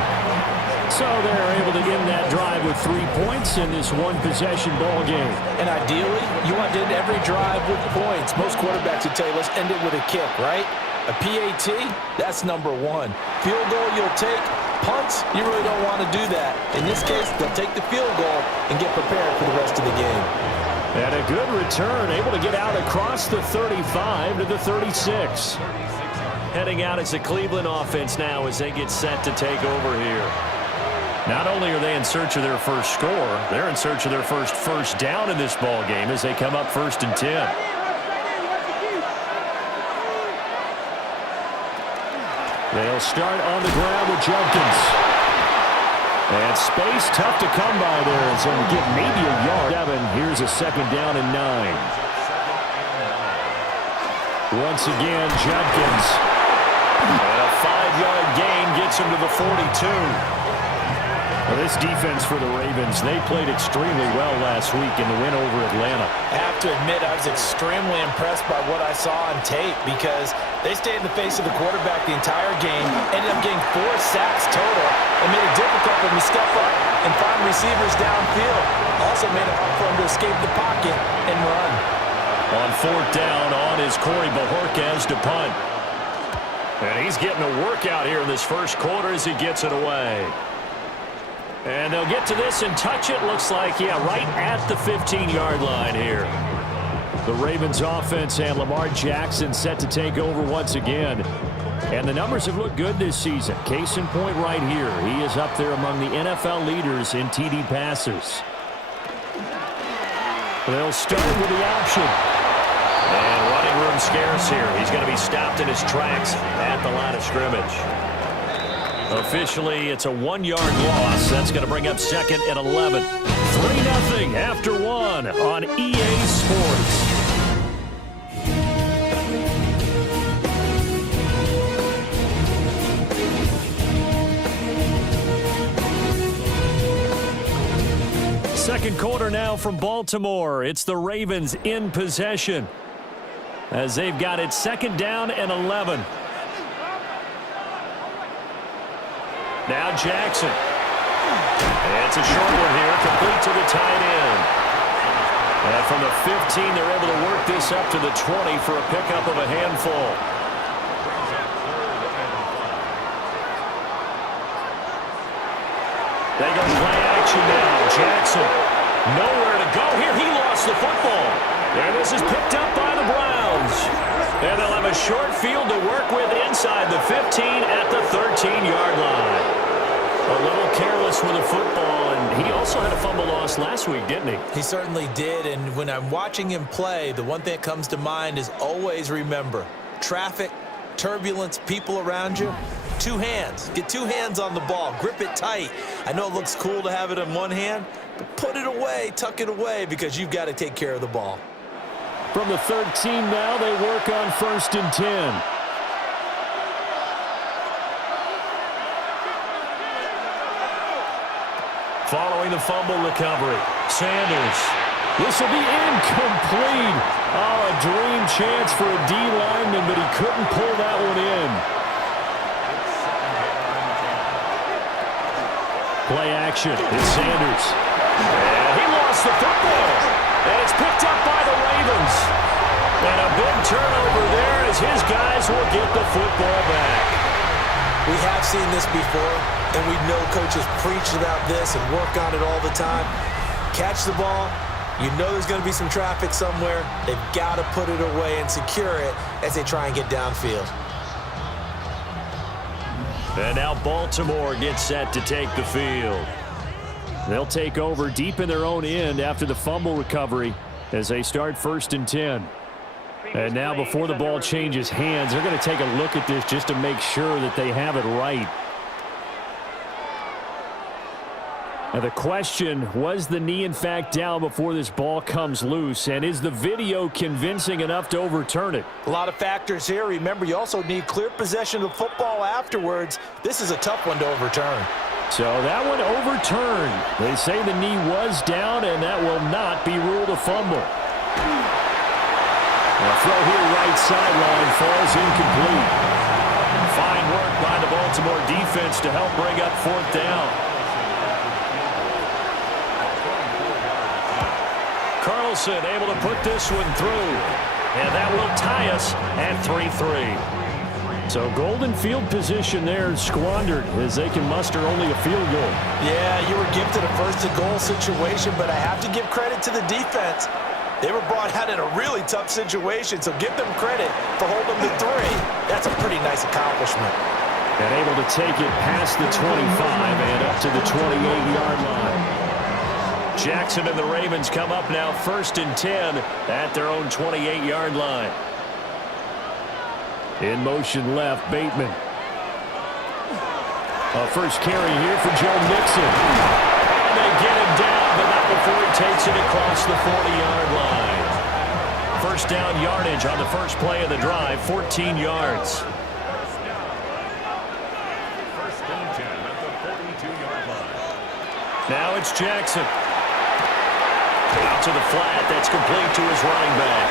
So they're able to end that drive with 3 points in this one-possession ball game. And ideally, you want to end every drive with points. Most quarterbacks would tell you, let's end it with a kick, right? A PAT, that's number 1. Field goal you'll take. Punts, you really don't want to do that. In this case, they'll take the field goal and get prepared for the rest of the game. And a good return, able to get out across the 35 to the 36. Heading out as the Cleveland offense now as they get set to take over here. Not only are they in search of their first score, they're in search of their first down in this ball game as they come up 1st and 10. They'll start on the ground with Jenkins. And space tough to come by there. It's going to get maybe a yard. 7. Here's a 2nd down and 9. Once again, Jenkins. And a 5-yard gain gets him to the 42. Well, this defense for the Ravens, they played extremely well last week in the win over Atlanta. I have to admit, I was extremely impressed by what I saw on tape because they stayed in the face of the quarterback the entire game, ended up getting 4 sacks total, and made it difficult for him to step up and find receivers downfield. Also made it hard for him to escape the pocket and run. On 4th down, on is Corey Bajorquez to punt. And he's getting a workout here in this first quarter as he gets it away. And they'll get to this and touch it. Looks like, yeah, right at the 15-yard line here. The Ravens offense and Lamar Jackson set to take over once again. And the numbers have looked good this season. Case in point right here. He is up there among the NFL leaders in TD passes. They'll start with the option. And running room scarce here. He's going to be stopped in his tracks at the line of scrimmage. Officially, it's a 1-yard loss. That's going to bring up 2nd and 11. 3-0 after 1 on EA Sports. Second quarter now from Baltimore. It's the Ravens in possession as they've got it 2nd down and 11. Now Jackson. It's a short one here, complete to the tight end. And from the 15, they're able to work this up to the 20 for a pickup of a handful. They go play action now. Jackson, nowhere to go here. He lost the football. And this is picked up by the Browns. And they'll have a short field to work with inside the 15 at the 13-yard line. A little careless with the football, and he also had a fumble loss last week, didn't he? He certainly did, and when I'm watching him play, the one thing that comes to mind is always remember, traffic, turbulence, people around you, 2 hands. Get 2 hands on the ball. Grip it tight. I know it looks cool to have it in one hand, but put it away, tuck it away, because you've got to take care of the ball. From the 13 now, they work on 1st and 10. Following the fumble recovery, Sanders. This will be incomplete. Oh, a dream chance for a D lineman, but he couldn't pull that one in. Play action. It's Sanders. And he lost the football. And it's picked up by the Ravens. And a big turnover there as his guys will get the football back. We have seen this before, and we know coaches preach about this and work on it all the time. Catch the ball. You know there's going to be some traffic somewhere. They've got to put it away and secure it as they try and get downfield. And now Baltimore gets set to take the field. They'll take over deep in their own end after the fumble recovery as they start 1st and 10. And now before the ball changes hands, they're going to take a look at this just to make sure that they have it right. And the question, was the knee in fact down before this ball comes loose? And is the video convincing enough to overturn it? A lot of factors here. Remember, you also need clear possession of the football afterwards. This is a tough one to overturn. So that one overturned. They say the knee was down, and that will not be ruled a fumble. The throw here right sideline falls incomplete. Fine work by the Baltimore defense to help bring up 4th down. Carlson able to put this one through. And that will tie us at 3-3. So golden field position there squandered as they can muster only a field goal. Yeah, you were gifted a 1st-and-goal situation, but I have to give credit to the defense. They were brought out in a really tough situation, so give them credit for holding them to 3. That's a pretty nice accomplishment. And able to take it past the 25 and up to the 28-yard line. Jackson and the Ravens come up now 1st and 10 at their own 28-yard line. In motion left, Bateman. A first carry here for Joe Mixon. And they get him down, but not before he takes it across the 40-yard line. First down yardage on the first play of the drive, 14 yards. First and 10 at the 42-yard line. Now it's Jackson. Out to the flat, that's complete to his running back.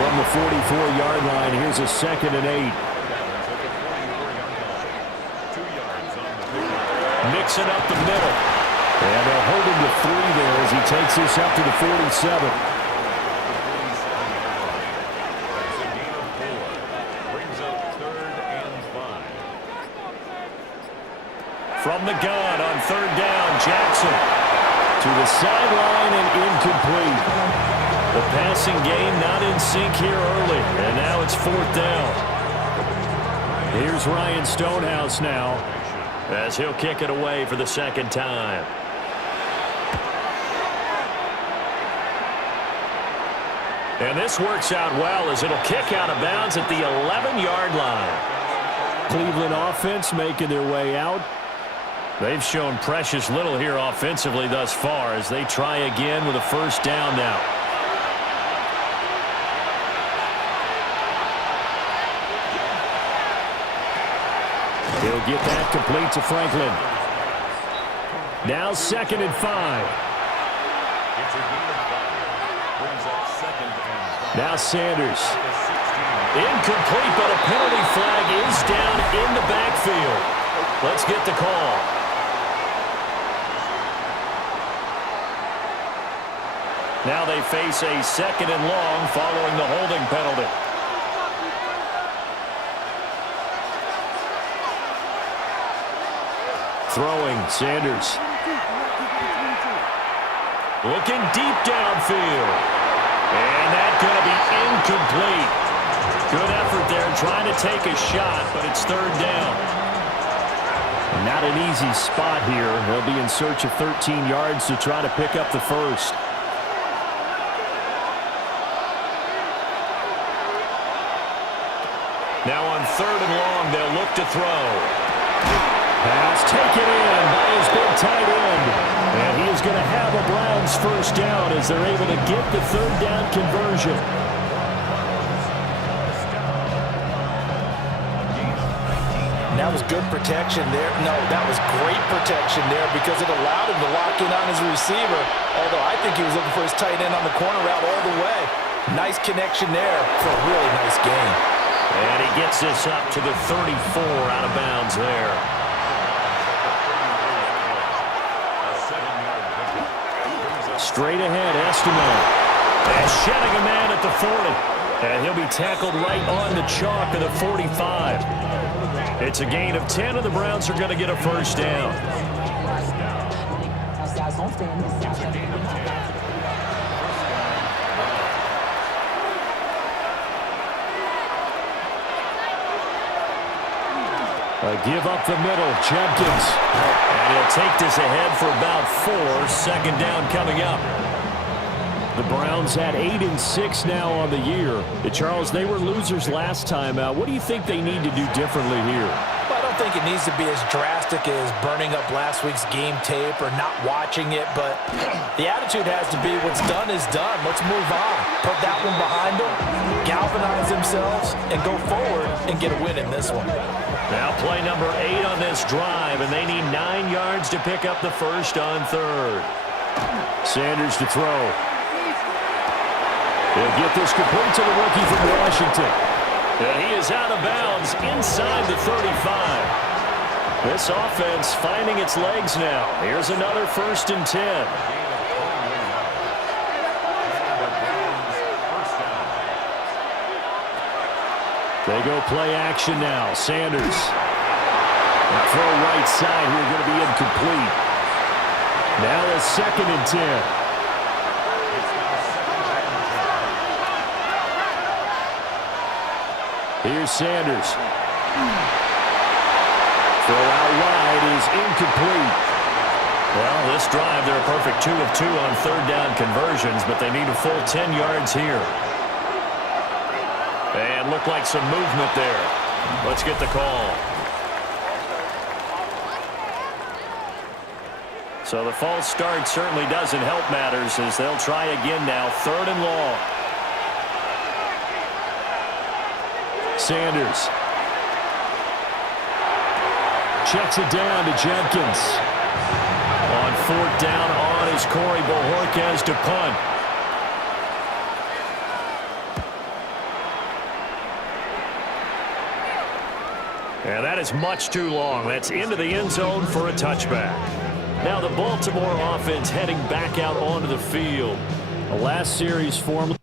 From the 44-yard line, here's a 2nd and 8. Mixing up the middle. And they'll hold him to 3 there as he takes this up to the 47. Brings up 3rd and 5. From the gun on 3rd down, Jackson. To the sideline and incomplete. The passing game not in sync here early. And now it's 4th down. Here's Ryan Stonehouse now as he'll kick it away for the 2nd time. And this works out well as it'll kick out of bounds at the 11-yard line. Cleveland offense making their way out. They've shown precious little here offensively thus far as they try again with a 1st down now. He'll get that complete to Franklin. Now 2nd and 5. It's a gain of 5. Brings up 2nd and 5. Now Sanders. Incomplete, but a penalty flag is down in the backfield. Let's get the call. Now they face a 2nd and long following the holding penalty. Throwing, Sanders. Looking deep downfield. And that's going to be incomplete. Good effort there trying to take a shot, but it's 3rd down. Not an easy spot here. They'll be in search of 13 yards to try to pick up the 1st. Now on 3rd and long, they'll look to throw. Pass taken in by his big tight end. And he is going to have a Browns 1st down as they're able to get the 3rd down conversion. That was good protection there. No, that was great protection there because it allowed him to lock in on his receiver. Although I think he was looking for his tight end on the corner route all the way. Nice connection there for a really nice gain. And he gets this up to the 34 out of bounds there. Straight ahead, Estiman. And shedding a man at the 40. And he'll be tackled right on the chalk of the 45. It's a gain of 10, and the Browns are going to get a first down. A give up the middle, Jenkins. And he'll take this ahead for about 4. Second down coming up. The Browns at 8-6 now on the year. Charles, they were losers last time out. What do you think they need to do differently here? Well, I don't think it needs to be as drastic as burning up last week's game tape or not watching it, but the attitude has to be what's done is done. Let's move on. Put that one behind them, galvanize themselves, and go forward and get a win in this one. Now play number 8 on this drive, and they need 9 yards to pick up the first on third. Sanders to throw. He'll get this complete to the rookie from Washington. And he is out of bounds inside the 35. This offense finding its legs now. Here's another 1st and 10. They go play action now. Sanders. And throw right side here going to be incomplete. Now a 2nd and 10. Here's Sanders. Throw out wide is incomplete. Well, this drive, they're a perfect 2 of 2 on 3rd down conversions, but they need a full 10 yards here. And look like some movement there. Let's get the call. So the false start certainly doesn't help matters as they'll try again now. 3rd and long. Sanders. Checks it down to Jenkins. On 4th down on is Corey Bojorquez to punt. And that is much too long. That's into the end zone for a touchback. Now the Baltimore offense heading back out onto the field. The last series form.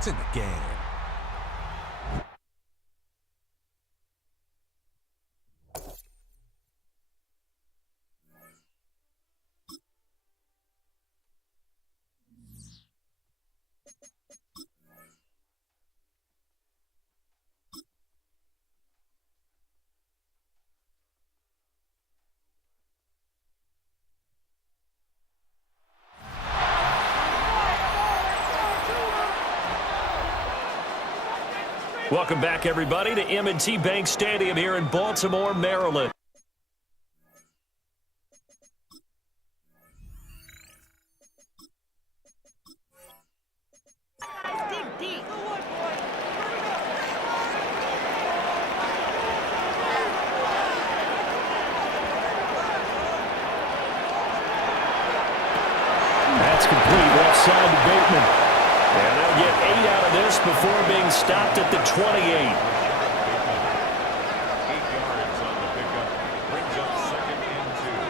It's in the game. Welcome back, everybody, to M&T Bank Stadium here in Baltimore, Maryland. That's complete left side to Bateman. And they'll get 8 out of this before being stopped at the 28. 8 yards on the pickup. Brings up 2nd and 2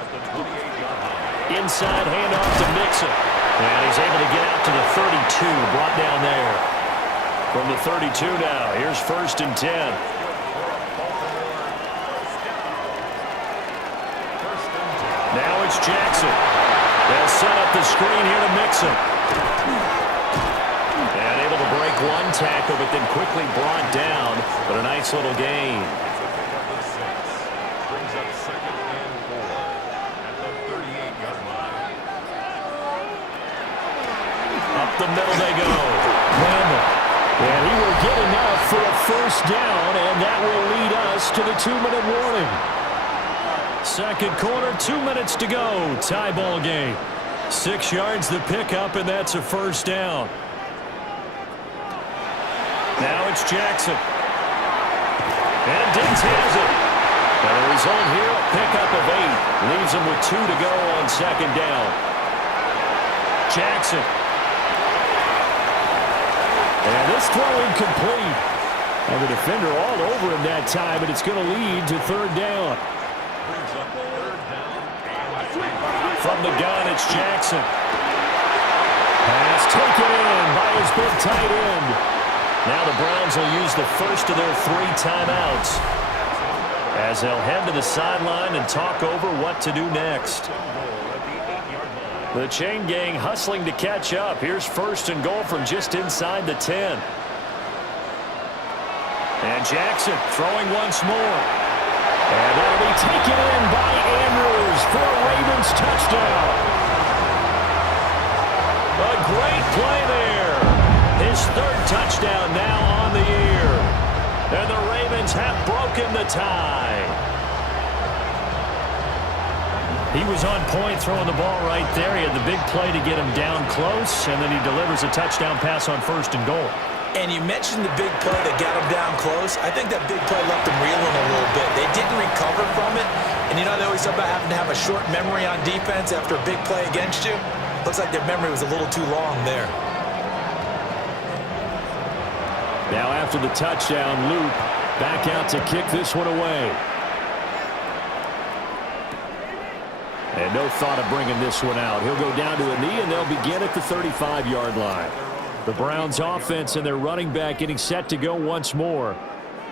at the 28-yard line. Inside handoff to Mixon. And he's able to get out to the 32. Brought down there. From the 32 now. Here's 1st and 10. Now it's Jackson. They'll set up the screen here to Mixon. And able to break one tackle, but then quickly brought down. But a nice little gain. Brings up 2nd and 4 at the 38-yard line. Up the middle they go. Randall. And he will get enough for a 1st down, and that will lead us to the 2-minute warning. 2nd quarter, 2 minutes to go. Tie ball game. 6 yards the pickup, and that's a 1st down. Now it's Jackson. And Diggs has it. And the result here, a pickup of 8. Leaves him with 2 to go on 2nd down. Jackson. And this throw incomplete. And the defender all over him that time, and it's going to lead to 3rd down. Brings up 3rd down and 3. From the gun, it's Jackson. Pass taken in by his big tight end. Now the Browns will use the first of their 3 timeouts as they'll head to the sideline and talk over what to do next. The chain gang hustling to catch up. Here's 1st and goal from just inside the 10. And Jackson throwing once more. And that'll be taken in by Andrews for a Ravens touchdown. A great play there. His 3rd touchdown now on the year. And the Ravens have broken the tie. He was on point throwing the ball right there. He had the big play to get him down close, and then he delivers a touchdown pass on 1st and goal. And you mentioned the big play that got him down close. I think that big play left him reeling a little bit. They didn't recover from it. And you know, they always talk about having to have a short memory on defense after a big play against you. Looks like their memory was a little too long there. Now after the touchdown, Luke back out to kick this one away. And no thought of bringing this one out. He'll go down to a knee, and they'll begin at the 35-yard line. The Browns offense and their running back getting set to go once more.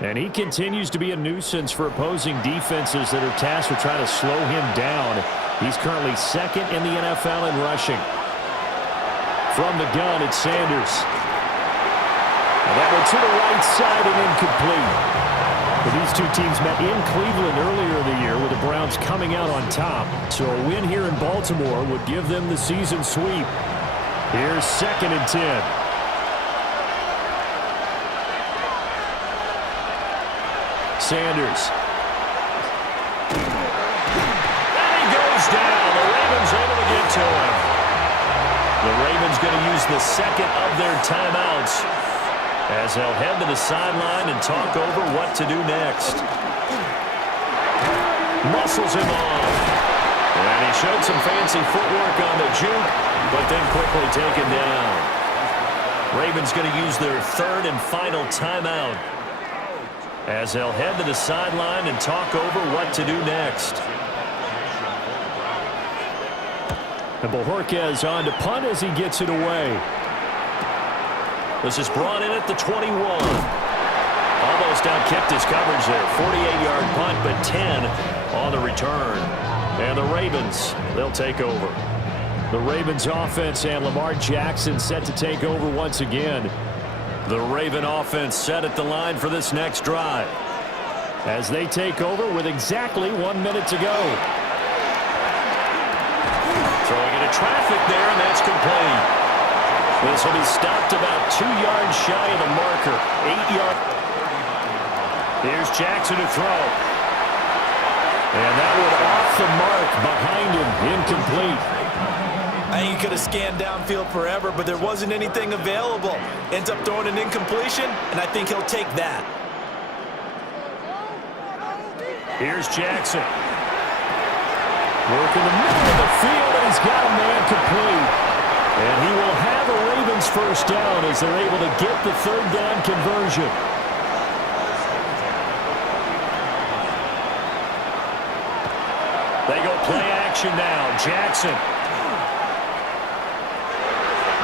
And he continues to be a nuisance for opposing defenses that are tasked with trying to slow him down. He's currently 2nd in the NFL in rushing. From the gun, it's Sanders. And that one to the right side and incomplete. But these two teams met in Cleveland earlier in the year with the Browns coming out on top. So a win here in Baltimore would give them the season sweep. Here's 2nd and 10. Sanders. And he goes down. The Ravens able to get to him. The Ravens going to use the 2nd of their timeouts as they'll head to the sideline and talk over what to do next. Muscles him on. And he showed some fancy footwork on the juke, but then quickly taken down. Ravens going to use their 3rd and final timeout as they'll head to the sideline and talk over what to do next. And Bojorquez on to punt as he gets it away. This is brought in at the 21. Almost outkicked his coverage there. 48-yard punt, but 10 on the return. And the Ravens, they'll take over. The Ravens offense and Lamar Jackson set to take over once again. The Raven offense set at the line for this next drive as they take over with exactly 1 minute to go. Throwing into traffic there, and that's complete. This will be stopped about 2 yards shy of the marker. 8 yards. Here's Jackson to throw. And that one off the mark behind him, incomplete. I think he could have scanned downfield forever, but there wasn't anything available. Ends up throwing an incompletion, and I think he'll take that. Here's Jackson. Working the middle of the field, and he's got a man complete. And he will have a Ravens first down as they're able to get the third down conversion. They go play action now. Jackson.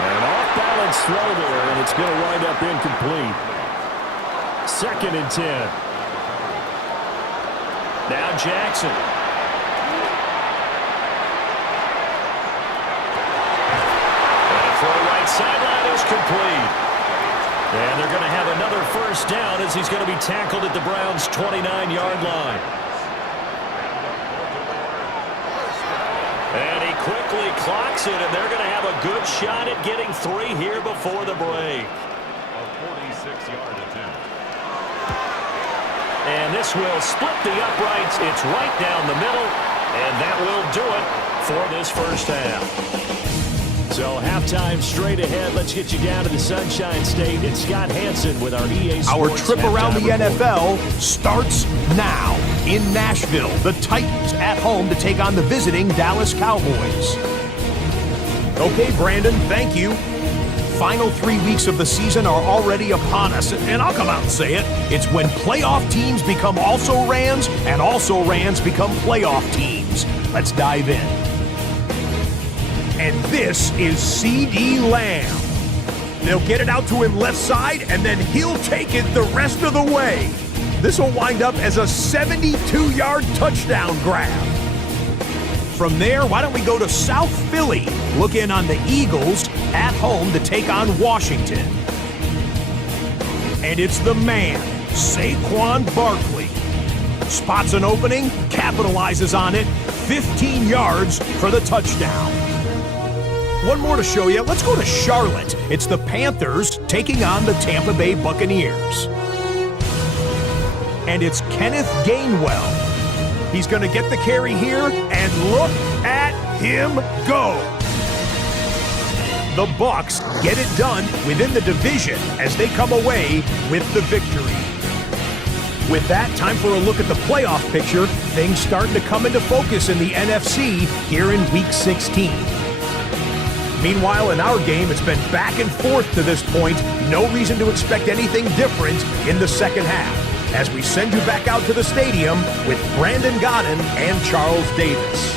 An off-balance throw there, and it's going to wind up incomplete. 2nd and 10. Now Jackson. And a throw right sideline is complete. And they're going to have another first down as he's going to be tackled at the Browns' 29-yard line. And he quickly clocks it, and they're going to have a good shot at getting 3 here before the break. A 46-yard attempt. And this will split the uprights. It's right down the middle, and that will do it for this first half. So halftime straight ahead. Let's get you down to the Sunshine State. It's Scott Hansen with our EA Sports. Our trip around the halftime report. NFL starts now. In Nashville, the Titans at home to take on the visiting Dallas Cowboys. Okay, Brandon, thank you. Final 3 weeks of the season are already upon us, and I'll come out and say it. It's when playoff teams become also-rans, and also-rans become playoff teams. Let's dive in. And this is C.D. Lamb. They'll get it out to him left side, and then he'll take it the rest of the way. This will wind up as a 72-yard touchdown grab. From there, why don't we go to South Philly, look in on the Eagles at home to take on Washington. And it's the man, Saquon Barkley. Spots an opening, capitalizes on it, 15 yards for the touchdown. One more to show you. Let's go to Charlotte. It's the Panthers taking on the Tampa Bay Buccaneers. And it's Kenneth Gainwell. He's going to get the carry here, and look at him go. The Bucs get it done within the division as they come away with the victory. With that, time for a look at the playoff picture. Things starting to come into focus in the NFC here in Week 16. Meanwhile, in our game, it's been back and forth to this point. No reason to expect anything different in the second half, as we send you back out to the stadium with Brandon Godden and Charles Davis.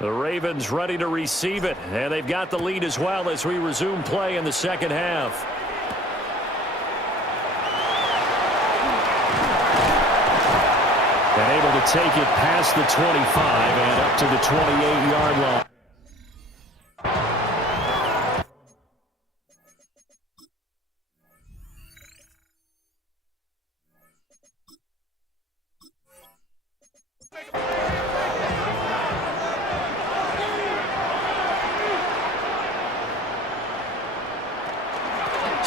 The Ravens ready to receive it, and they've got the lead as well as we resume play in the second half. And able to take it past the 25 and up to the 28-yard line.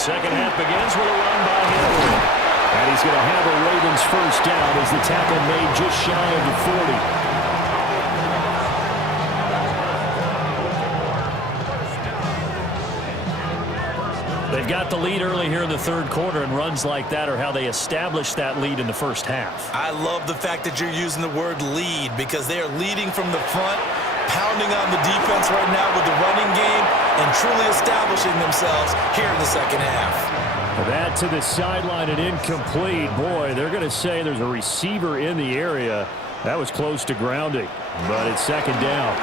Second half begins with a run by Henry. And he's going to have a Ravens first down as the tackle made just shy of the 40. They've got the lead early here in the third quarter, and runs like that are how they establish that lead in the first half. I love the fact that you're using the word lead because they are leading from the front, pounding on the defense right now with the running game, and truly establishing themselves here in the second half. That to the sideline and incomplete. Boy, they're going to say there's a receiver in the area. That was close to grounding, but it's second down.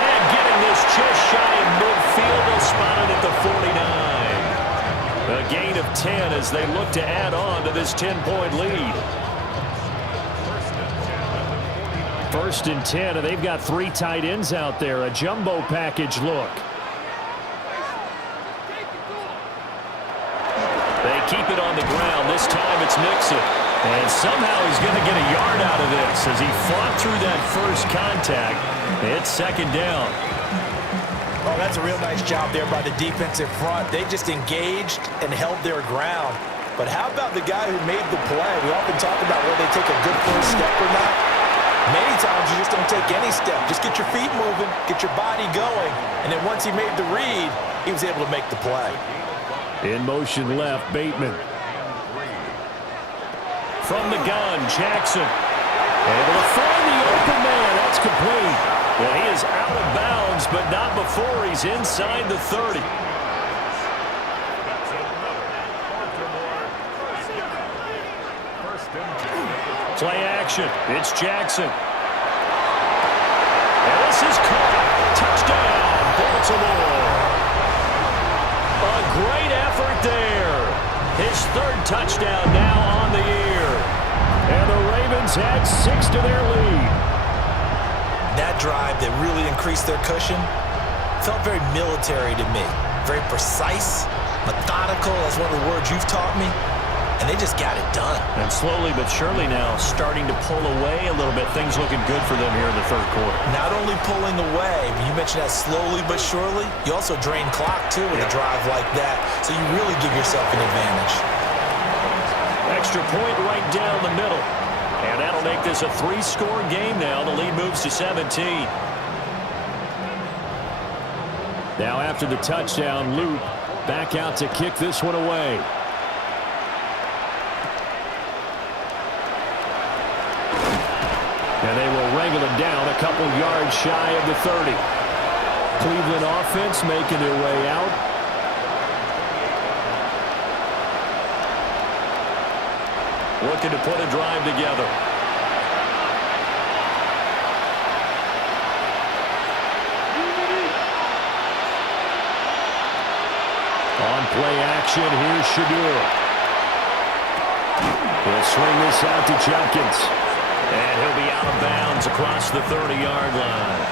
And getting this just shy of midfield, they'll spot it at the 49. A gain of 10 as they look to add on to this 10-point lead. First and 10, and they've got 3 tight ends out there. A jumbo package look. They keep it on the ground. This time it's Nixon. And somehow he's going to get a yard out of this as he fought through that first contact. It's second down. Oh, that's a real nice job there by the defensive front. They just engaged and held their ground. But how about the guy who made the play? We often talk about whether they take a good first step or not. Many times you just don't take any step. Just get your feet moving, get your body going, and then once he made the read, he was able to make the play. In motion left, Bateman. From the gun, Jackson. Able to find the open man. That's complete. Well, he is out of bounds, but not before he's inside the 30. Play action. It's Jackson. And this is caught. Touchdown, Baltimore. A great effort there. His third touchdown now on the year. And the Ravens add 6 to their lead. That drive that really increased their cushion felt very military to me. Very precise, methodical. That's one of the words you've taught me. And they just got it done. And slowly but surely now starting to pull away a little bit. Things looking good for them here in the third quarter. Not only pulling away, but you mentioned that slowly but surely, you also drain clock too with a drive like that. So you really give yourself an advantage. Extra point right down the middle. And that'll make this a 3-score game now. The lead moves to 17. Now after the touchdown, Luke back out to kick this one away. And they will wrangle it down a couple yards shy of the 30. Cleveland offense making their way out. Looking to put a drive together. On play action, here's Shadur. He'll swing this out to Jenkins. And he'll be out of bounds across the 30-yard line.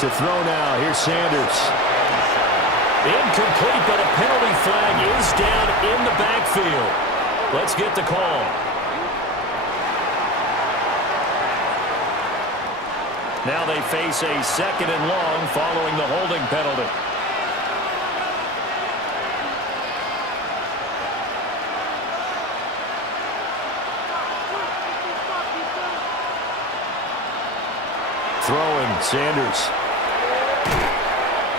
To throw now, here's Sanders. Incomplete, but a penalty flag is down in the backfield. Let's get the call. Now they face a second and long following the holding penalty. Throwing, Sanders.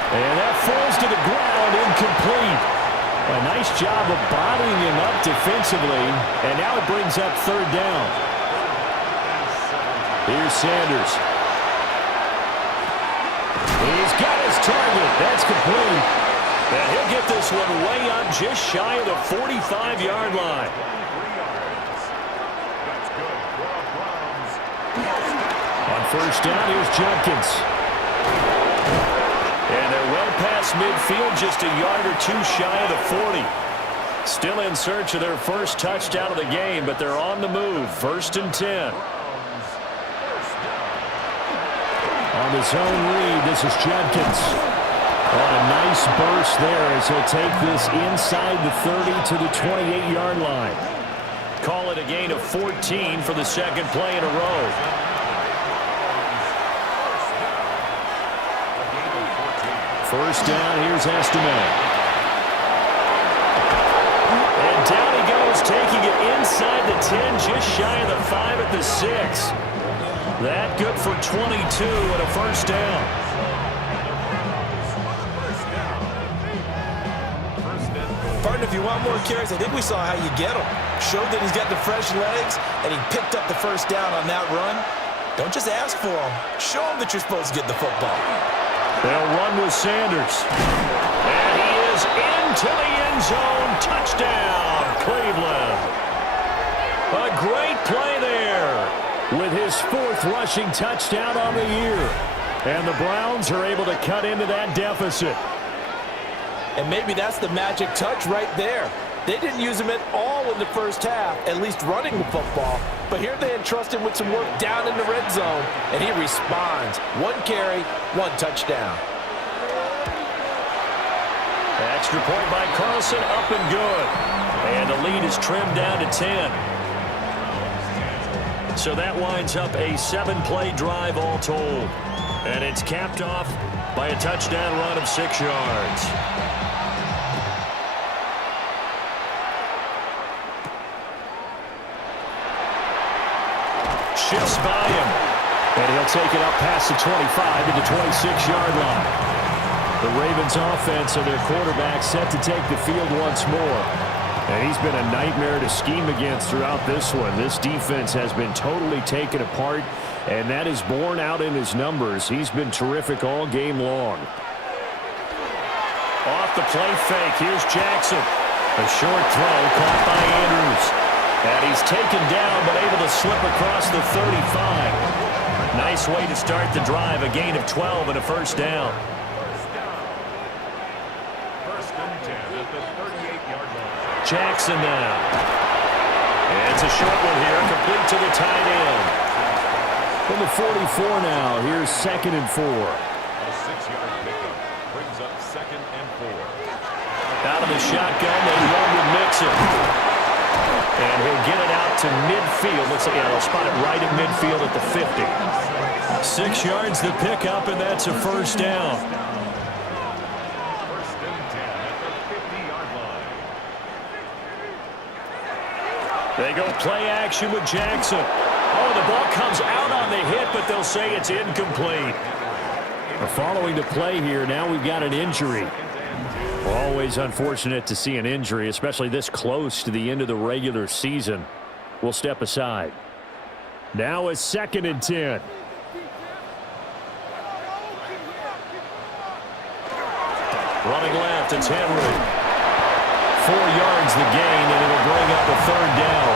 And that falls to the ground, incomplete. A nice job of bodying him up defensively, and now it brings up third down. Here's Sanders. He's got his target. That's complete. And he'll get this one way up just shy of the 45-yard line. On first down, here's Judkins. And they're well past midfield, just a yard or two shy of the 40. Still in search of their first touchdown of the game, but they're on the move. First and 10. On the zone read, this is Judkins. On a nice burst there as he'll take this inside the 30 to the 28-yard line. Call it a gain of 14 for the second play in a row. First down, here's Estime. And down he goes, taking it inside the 10, just shy of the 5 at the 6. That good for 22 and a first down. Partner, if you want more carries, I think we saw how you get them. Showed that he's got the fresh legs, and he picked up the first down on that run. Don't just ask for them. Show them that you're supposed to get the football. They'll run with Sanders. And he is into the end zone. Touchdown, Cleveland. A great play there with his 4th rushing touchdown on the year. And the Browns are able to cut into that deficit. And maybe that's the magic touch right there. They didn't use him at all in the first half, at least running the football. But here they entrust him with some work down in the red zone, and he responds. 1 carry, 1 touchdown. Extra point by Carlson, up and good. And the lead is trimmed down to 10. So that winds up a 7-play drive all told. And it's capped off by a touchdown run of 6 yards. Shifts by him. And he'll take it up past the 25 to the 26-yard line. The Ravens offense and their quarterback set to take the field once more. And he's been a nightmare to scheme against throughout this one. This defense has been totally taken apart, and that is borne out in his numbers. He's been terrific all game long. Off the play fake, here's Jackson. A short throw caught by Andrews. And he's taken down, but able to slip across the 35. Nice way to start the drive, a gain of 12 and a first down. First and 10 at the 38-yard line. Jackson now. And it's a short one here, complete to the tight end. From the 44 now, here's 2nd and 4. A 6-yard pickup brings up 2nd and 4. Out of the shotgun, they run with Mixon. And he'll get it out to midfield. Looks like they'll spot it right at midfield at the 50. 6 yards the pickup, and that's a first down. First and 10 at the 50-yard line. They go play action with Jackson. Oh, the ball comes out on the hit, but they'll say it's incomplete. Following the play here, now we've got an injury. Always unfortunate to see an injury, especially this close to the end of the regular season. We'll step aside. Now it's 2nd and 10. Running left, it's Henry. 4 yards the gain, and it'll bring up a 3rd down.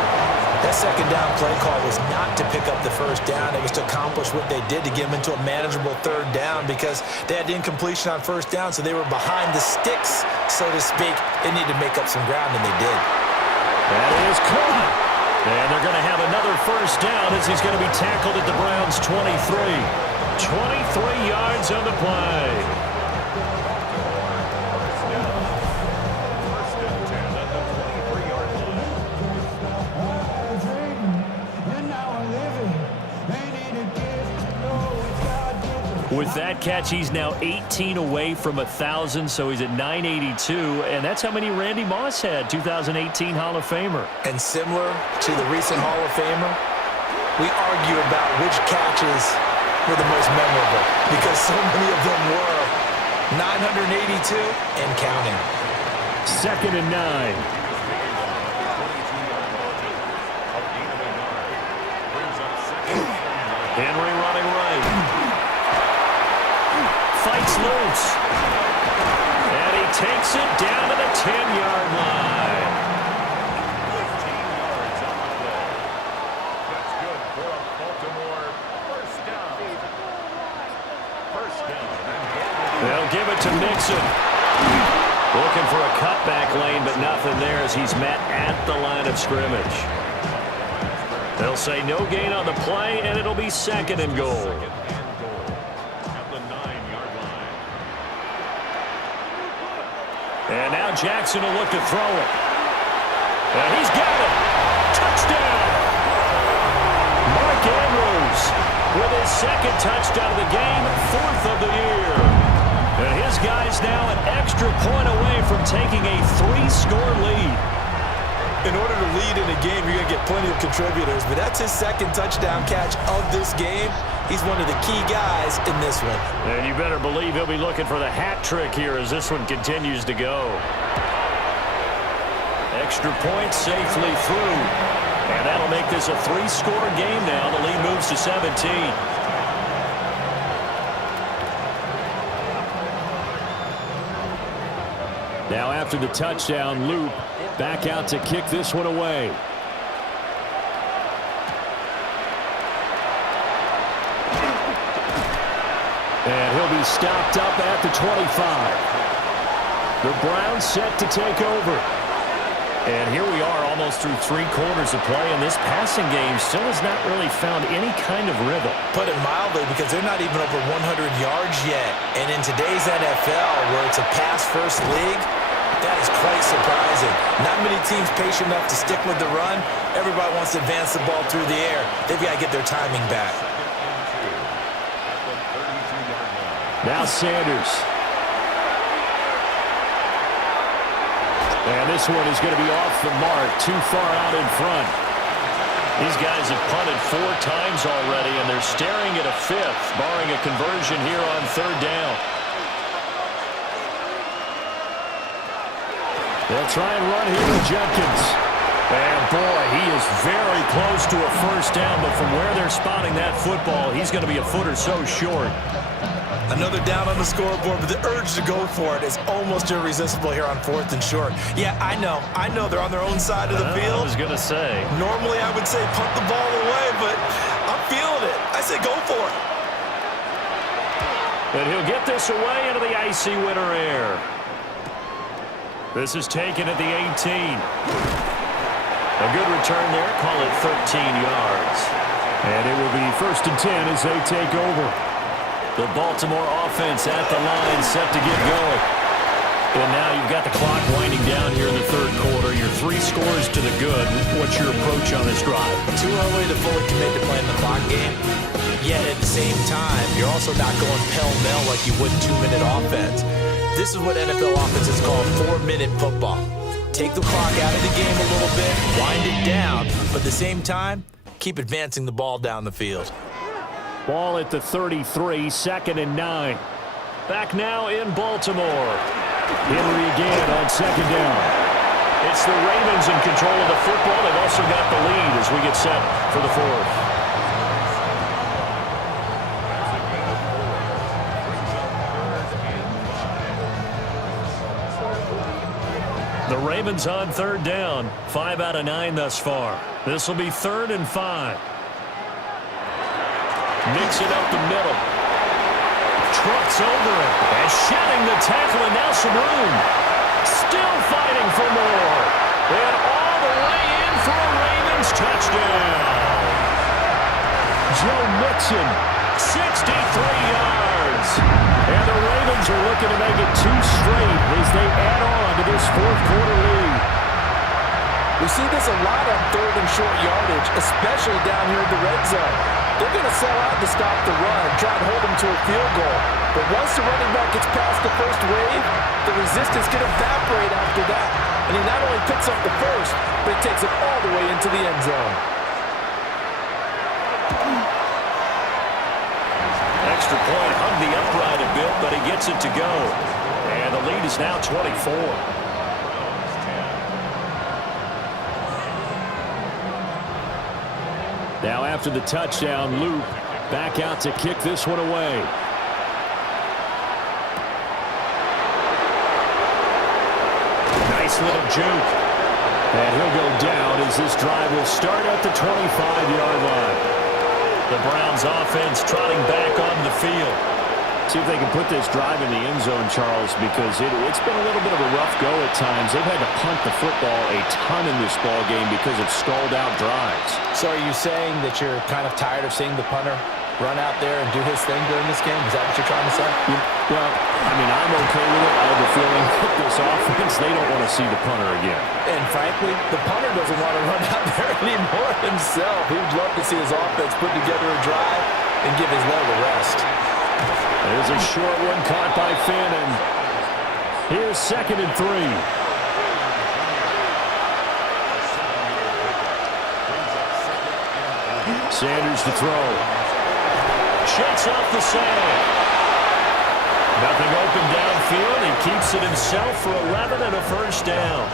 That second down play call was not to pick up the first down. It was to accomplish what they did to get them into a manageable 3rd down because they had incompletion on first down, so they were behind the sticks, so to speak. They needed to make up some ground, and they did. That is caught. And they're going to have another first down as he's going to be tackled at the Browns' 23. 23 yards on the play. With that catch, he's now 18 away from 1,000, so he's at 982, and that's how many Randy Moss had, 2018 Hall of Famer. And similar to the recent Hall of Famer, we argue about which catches were the most memorable because so many of them were. 982 and counting. 2nd and 9. Henry running right. Fights loose. And he takes it down to the 10-yard line. 15 yards on the play. That's good for a Baltimore first down. First down. They'll give it to Mixon. Looking for a cutback lane, but nothing there as he's met at the line of scrimmage. They'll say no gain on the play, and it'll be 2nd and goal. At the 9-yard line. And now Jackson will look to throw it. And he's got it. Touchdown. Mark Andrews with his 2nd touchdown of the game, 4th of the year. And his guy's now an extra point away from taking a 3-score lead. In order to lead in a game, you're going to get plenty of contributors, but that's his 2nd touchdown catch of this game. He's one of the key guys in this one. And you better believe he'll be looking for the hat trick here as this one continues to go. Extra point safely through. And that'll make this a 3-score game now. The lead moves to 17. Now after the touchdown, loop back out to kick this one away. And he'll be stopped up at the 25. The Browns set to take over. And here we are almost through 3 quarters of play, and this passing game still has not really found any kind of rhythm. Put it mildly, because they're not even over 100 yards yet. And in today's NFL, where it's a pass-first league, that is quite surprising. Not many teams patient enough to stick with the run. Everybody wants to advance the ball through the air. They've got to get their timing back. Now Sanders. And this one is going to be off the mark, too far out in front. These guys have punted 4 times already, and they're staring at a 5th, barring a conversion here on 3rd down. They'll try and run here with Jenkins. And boy, he is very close to a 1st down, but from where they're spotting that football, he's going to be a foot or so short. Another down on the scoreboard, but the urge to go for it is almost irresistible here on 4th and short. Yeah, I know they're on their own side of the field. I was going to say. Normally I would say punt the ball away, but I'm feeling it. I say go for it. And he'll get this away into the icy winter air. This is taken at the 18. A good return there. Call it 13 yards. And it will be 1st and 10 as they take over. The Baltimore offense at the line, set to get going. And now you've got the clock winding down here in the 3rd quarter. You're 3 scores to the good. What's your approach on this drive? Too early to fully commit to playing the clock game. Yet at the same time, you're also not going pell-mell like you would 2-minute offense. This is what NFL offenses call 4-minute football. Take the clock out of the game a little bit, wind it down, but at the same time, keep advancing the ball down the field. Ball at the 33, 2nd and 9. Back now in Baltimore. Henry again on 2nd down. It's the Ravens in control of the football. They've also got the lead as we get set for the 4th. The Ravens on 3rd down. 5 out of 9 thus far. This will be 3rd and 5. Mix it up the middle. Trucks over it. And shedding the tackle, and now some room. Still fighting for more. And all the way in for a Ravens touchdown. Joe Mixon, 63 yards. And the Ravens are looking to make it 2 straight as they add on to this 4th quarter lead. We see this a lot on 3rd and short yardage, especially down here in the red zone. They're going to sell out to stop the run, try and hold them to a field goal. But once the running back gets past the first wave, the resistance can evaporate after that. And he not only picks up the first, but he takes it all the way into the end zone. Extra point hung the upright a bit, but he gets it to go. And the lead is now 24. Now after the touchdown, loop back out to kick this one away. Nice little juke. And he'll go down as this drive will start at the 25-yard line. The Browns offense trotting back onto the field. See if they can put this drive in the end zone, Charles, because it's been a little bit of a rough go at times. They've had to punt the football a ton in this ball game because of stalled-out drives. So are you saying that you're kind of tired of seeing the punter run out there and do his thing during this game? Is that what you're trying to say? Well, I mean, I'm okay with it. I have a feeling that this offense, they don't want to see the punter again. And frankly, the punter doesn't want to run out there anymore himself. He would love to see his offense put together a drive and give his leg a rest. There's a short one caught by Finn, and here's 2nd and 3. Sanders to throw. Shakes off the sand. Nothing open downfield. He keeps it himself for 11 and a first down.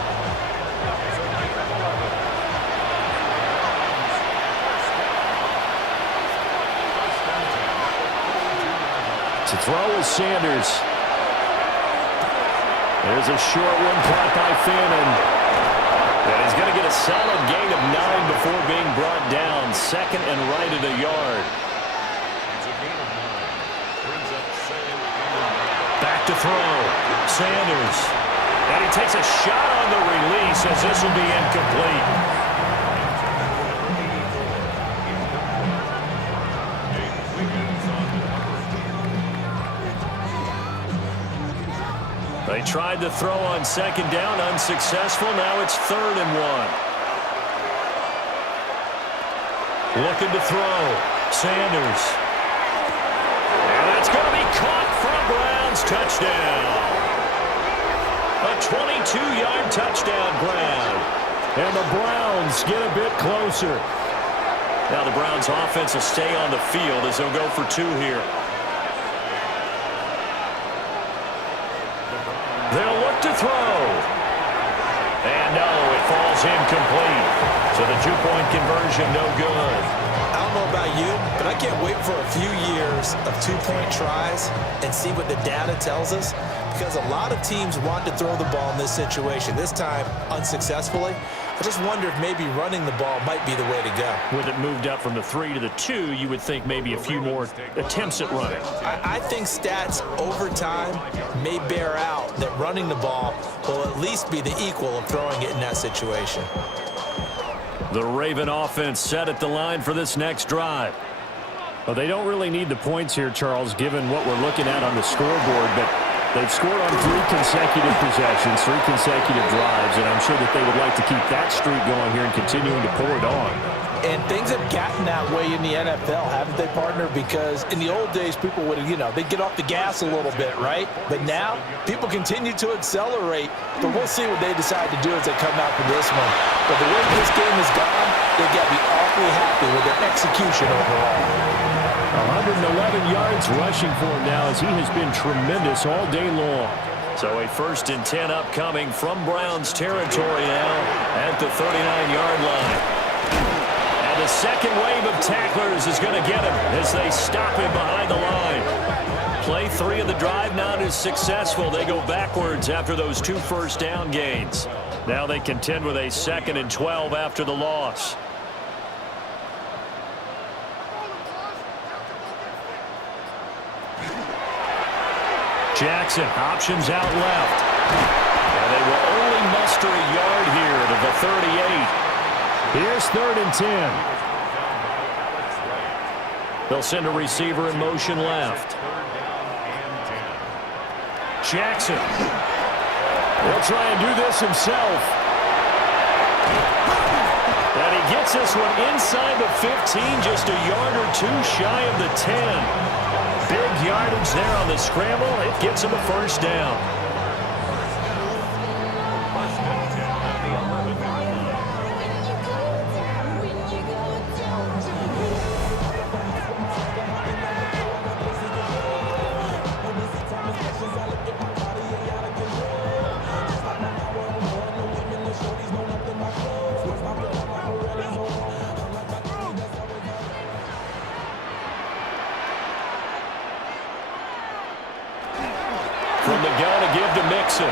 To throw is Sanders. There's a short one caught by Finn, and he's going to get a solid gain of 9 before being brought down. 2nd and right at a yard. Back to throw. Sanders. And he takes a shot on the release as this will be incomplete. They tried to throw on 2nd down, unsuccessful. Now it's 3rd and 1. Looking to throw. Sanders. And that's going to be caught for a Browns touchdown. A 22-yard touchdown grab. And the Browns get a bit closer. Now the Browns offense will stay on the field as they'll go for 2 here. They'll look to throw. And no, it falls incomplete. So the 2-point conversion, no good. I don't know about you, but I can't wait for a few years of 2-point tries and see what the data tells us, because a lot of teams want to throw the ball in this situation. This time, unsuccessfully. I just wonder if maybe running the ball might be the way to go. With it moved up from the 3 to the 2, you would think maybe a few more attempts at running. I think stats over time may bear out that running the ball will at least be the equal of throwing it in that situation. The Raven offense set at the line for this next drive. Well, they don't really need the points here, Charles, given what we're looking at on the scoreboard, but they've scored on 3 consecutive possessions, 3 consecutive drives, and I'm sure that they would like to keep that streak going here and continuing to pour it on. And things have gotten that way in the NFL, haven't they, partner? Because in the old days, people would, they'd get off the gas a little bit, right? But now, people continue to accelerate. But we'll see what they decide to do as they come out for this one. But the way this game has gone, they've got to be awfully happy with their execution overall. 111 yards rushing for him now as he has been tremendous all day long. So a 1st and 10 upcoming from Browns territory now at the 39-yard line. And the second wave of tacklers is going to get him as they stop him behind the line. Play 3 of the drive not as successful. They go backwards after those 2 first down gains. Now they contend with a 2nd and 12 after the loss. Jackson options out left. And they will only muster a yard here to the 38. Here's 3rd and 10. They'll send a receiver in motion left. Jackson. He'll try and do this himself. And he gets this one inside the 15, just a yard or 2 shy of the 10. Big yardage there on the scramble. It gets him a first down. From the gun to give to Mixon.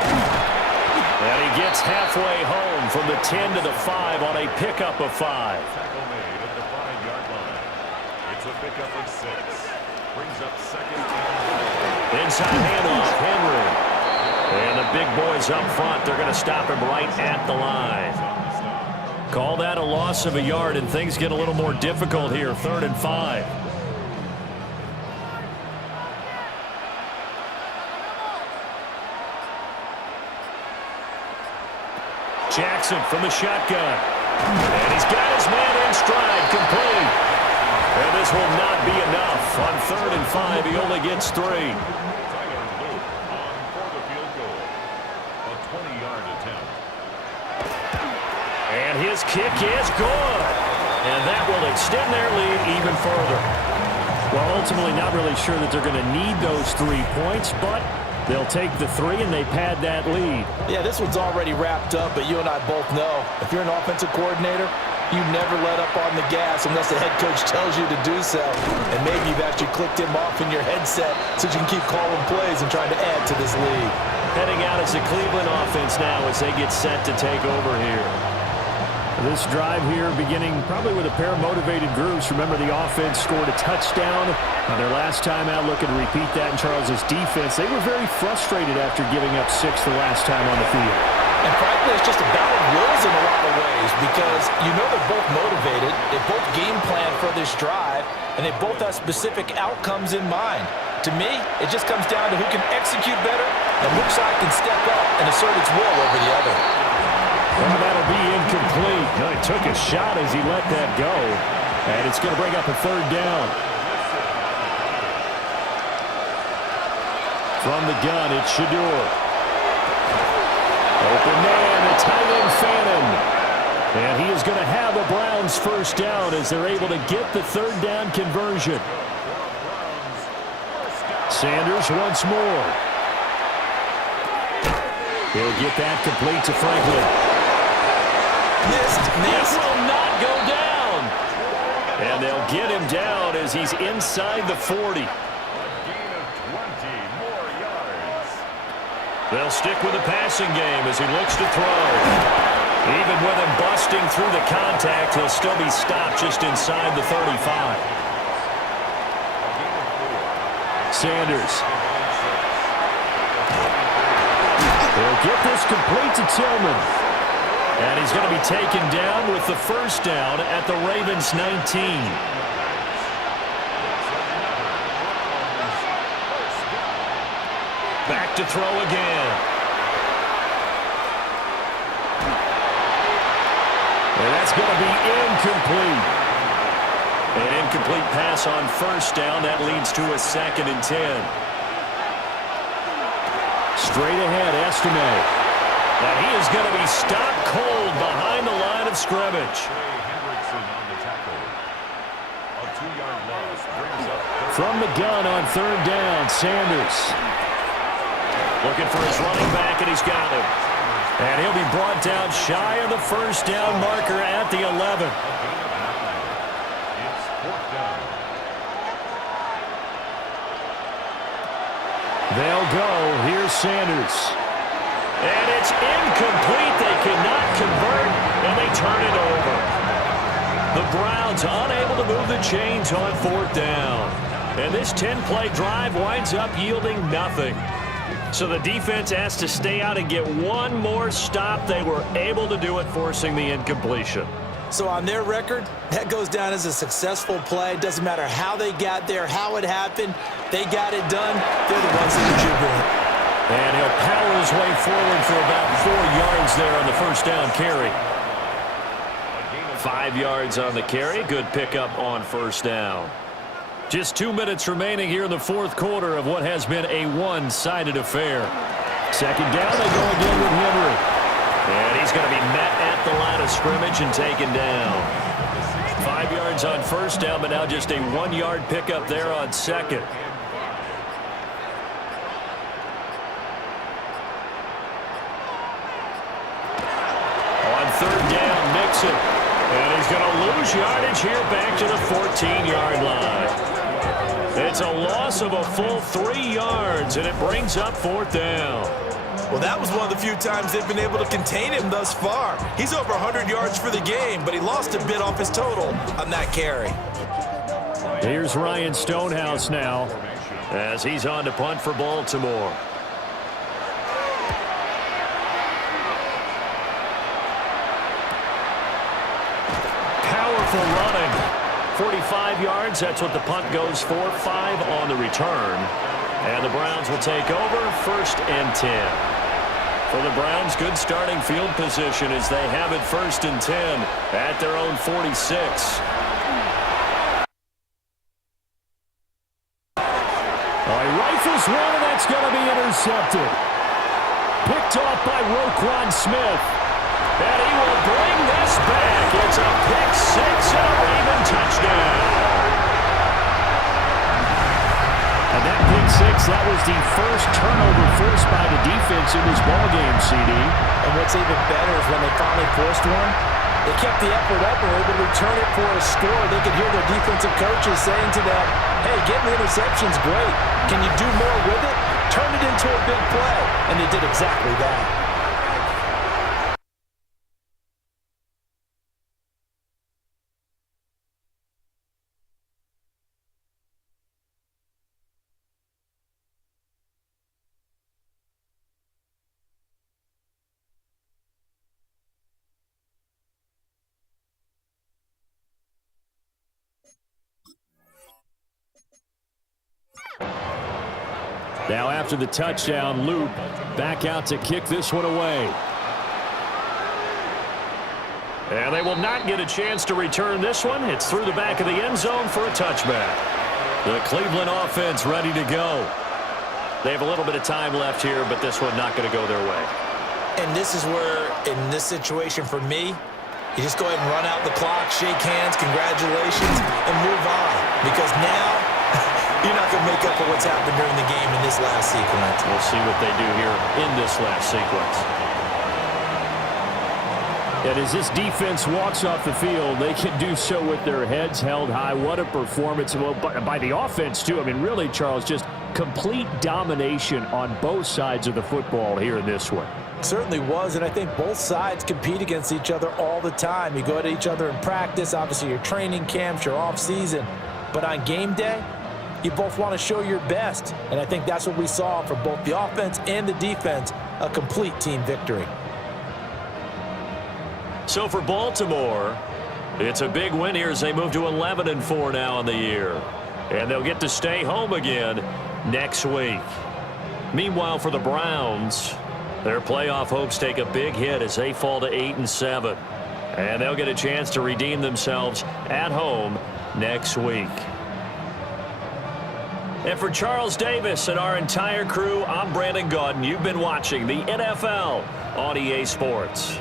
And he gets halfway home from the 10 to the 5 on a pickup of 5. Tackle made at the 5-yard line. It's a pickup of 6. Brings up second and Inside handoff, Henry. And the big boys up front, they're going to stop him right at the line. Call that a loss of a yard, and things get a little more difficult here, 3rd and 5. Jackson from the shotgun. And he's got his man in stride, complete. And this will not be enough. On 3rd and 5, he only gets 3. tight end Luke on for the field goal. A 20-yard attempt. And his kick is good. And that will extend their lead even further. Well, ultimately not really sure that they're going to need those 3 points, but they'll take the 3 and they pad that lead. Yeah, this one's already wrapped up, but you and I both know if you're an offensive coordinator, you never let up on the gas unless the head coach tells you to do so. And maybe you've actually clicked him off in your headset so you can keep calling plays and trying to add to this lead. Heading out as the Cleveland offense now as they get set to take over here. This drive here beginning probably with a pair of motivated groups. Remember, the offense scored a touchdown on their last time out, looking to repeat that in Charles's defense. They were very frustrated after giving up 6 the last time on the field. And frankly, it's just a battle of wills in a lot of ways because you know they're both motivated, they both game plan for this drive, and they both have specific outcomes in mind. To me, it just comes down to who can execute better and which side can step up and assert its will over the other. Well, that'll be incomplete. He took a shot as he let that go, and it's going to bring up a 3rd down. From the gun, it's Shador. Open man, the tight end Fannin. And he is going to have a Browns 1st down as they're able to get the 3rd down conversion. Sanders once more. He'll get that complete to Franklin. Missed. This will not go down. And they'll get him down as he's inside the 40. a gain of 20 more yards. They'll stick with the passing game as he looks to throw. Even with him busting through the contact, he'll still be stopped just inside the 35. Sanders. He'll get this complete to Tillman. And he's going to be taken down with the 1st down at the Ravens 19. Back to throw again. And that's going to be incomplete. An incomplete pass on 1st down. That leads to a 2nd and 10. Straight ahead, Estime. And he is going to be stopped cold behind the line of scrimmage. From the gun on 3rd down, Sanders. Looking for his running back, and he's got him. And he'll be brought down shy of the 1st down marker at the 11. They'll go. Here's Sanders. And it's incomplete. They cannot convert, and they turn it over. The Browns unable to move the chains on 4th down. And this 10-play drive winds up yielding nothing. So the defense has to stay out and get one more stop. They were able to do it, forcing the incompletion. So on their record, that goes down as a successful play. It doesn't matter how they got there, how it happened. They got it done. They're the ones that are jubilant. And he'll power his way forward for about 4 yards there on the 1st down carry. 5 yards on the carry. Good pickup on 1st down. Just 2 minutes remaining here in the 4th quarter of what has been a one-sided affair. 2nd down, they go again with Henry. And he's going to be met at the line of scrimmage and taken down. 5 yards on 1st down, but now just a 1-yard pickup there on 2nd. On 3rd down, Mixon. And he's going to lose yardage here back to the 14-yard line. It's a loss of a full 3 yards, and it brings up 4th down. Well, that was one of the few times they've been able to contain him thus far. He's over 100 yards for the game, but he lost a bit off his total on that carry. Here's Ryan Stonehouse now as he's on to punt for Baltimore. Powerful running. 45 yards, that's what the punt goes for. 5 on the return. And the Browns will take over, 1st and 10. For the Browns, good starting field position as they have it 1st and 10 at their own 46. Rifles one, and that's going to be intercepted. Picked off by Roquan Smith. And he will bring this back. It's a pick 6 and a Raven touchdown. And that pick 6, that was the first turnover forced by the defense in this ballgame, CD. And what's even better is when they finally forced one, they kept the effort up and were able to return it for a score. They could hear their defensive coaches saying to them, hey, getting the interception's great. Can you do more with it? Turn it into a big play. And they did exactly that. Now after the touchdown, Loop back out to kick this one away. And they will not get a chance to return this one. It's through the back of the end zone for a touchback. The Cleveland offense ready to go. They have a little bit of time left here, but this one not going to go their way. And this is where, in this situation for me, you just go ahead and run out the clock, shake hands, congratulations, and move on. Because now, you're not going to make up for what's happened during the game in this last sequence. We'll see what they do here in this last sequence. And as this defense walks off the field, they can do so with their heads held high. What a performance by the offense, too. I mean, really, Charles, just complete domination on both sides of the football here in this one. Certainly was, and I think both sides compete against each other all the time. You go at each other in practice, obviously your training camps, your off-season. But on game day, you both want to show your best. And I think that's what we saw for both the offense and the defense, a complete team victory. So for Baltimore, it's a big win here as they move to 11-4 now on the year. And they'll get to stay home again next week. Meanwhile, for the Browns, their playoff hopes take a big hit as they fall to 8-7. And they'll get a chance to redeem themselves at home next week. And for Charles Davis and our entire crew, I'm Brandon Gaudin. You've been watching the NFL on EA Sports.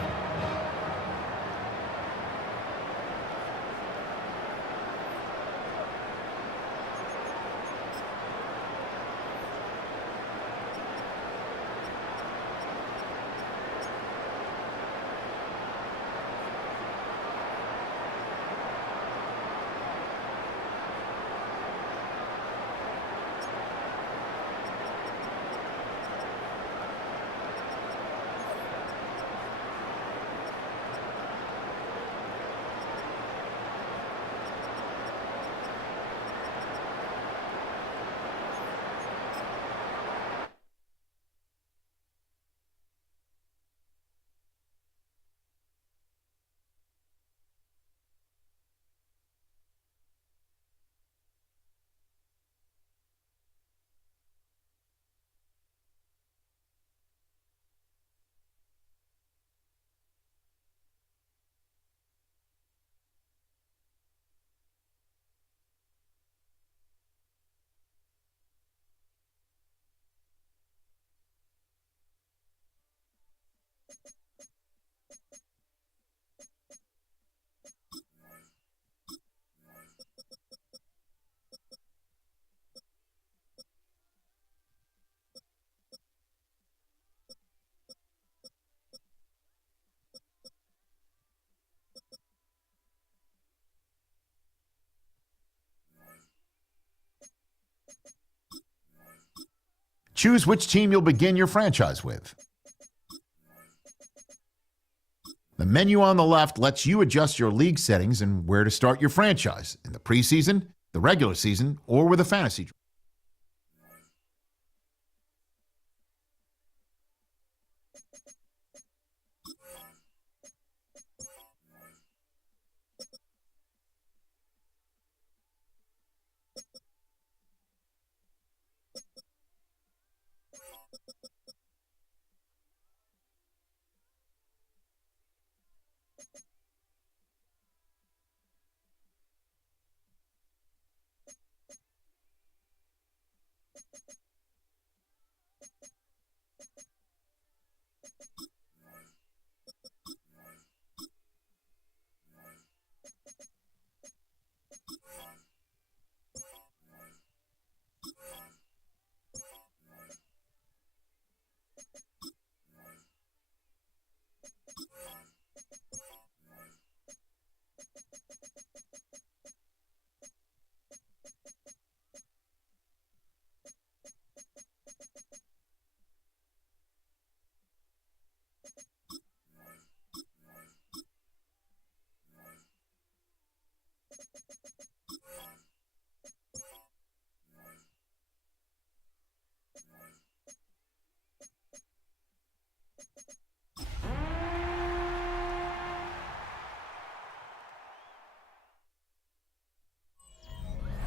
Choose which team you'll begin your franchise with. The menu on the left lets you adjust your league settings and where to start your franchise in the preseason, the regular season, or with a fantasy draft.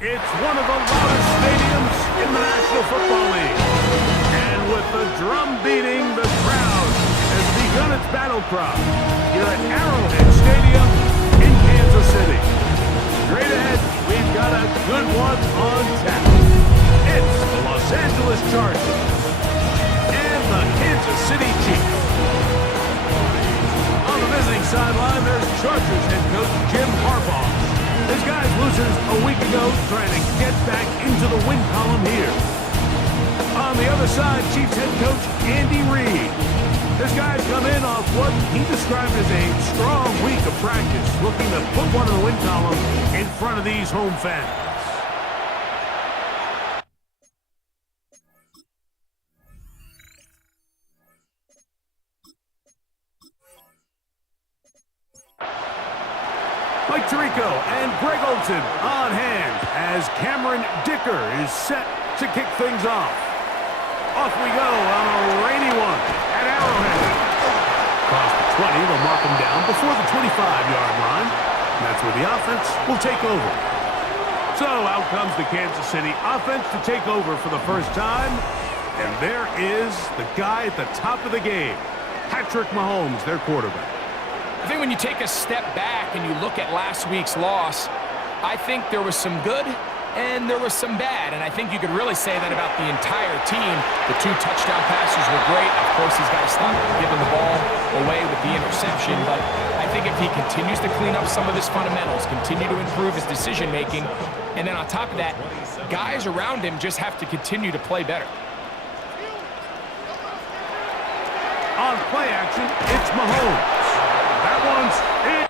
It's one of the loudest stadiums in the National Football League. And with the drum beating, the crowd has begun its battle cry here at Arrowhead Stadium in Kansas City. Straight ahead, we've got a good one on tap. It's the Los Angeles Chargers and the Kansas City Chiefs. On the visiting sideline, there's Chargers head coach Jim Harbaugh. This guy's losers a week ago trying to get back into the win column here. On the other side, Chiefs head coach Andy Reid. This guy's come in off what he described as a strong week of practice, looking to put one in the win column in front of these home fans. Mike Tirico and Greg Olsen on hand as Cameron Dicker is set to kick things off. Off we go on a rainy one at Arrowhead. Across the 20, they'll mark him down before the 25-yard line. And that's where the offense will take over. So out comes the Kansas City offense to take over for the first time. And there is the guy at the top of the game, Patrick Mahomes, their quarterback. I think when you take a step back and you look at last week's loss, I think there was some good and there was some bad. And I think you could really say that about the entire team. The 2 touchdown passes were great. Of course, he's got to stop giving the ball away with the interception. But I think if he continues to clean up some of his fundamentals, continue to improve his decision-making, and then on top of that, guys around him just have to continue to play better. On play action, it's Mahomes. That one's in.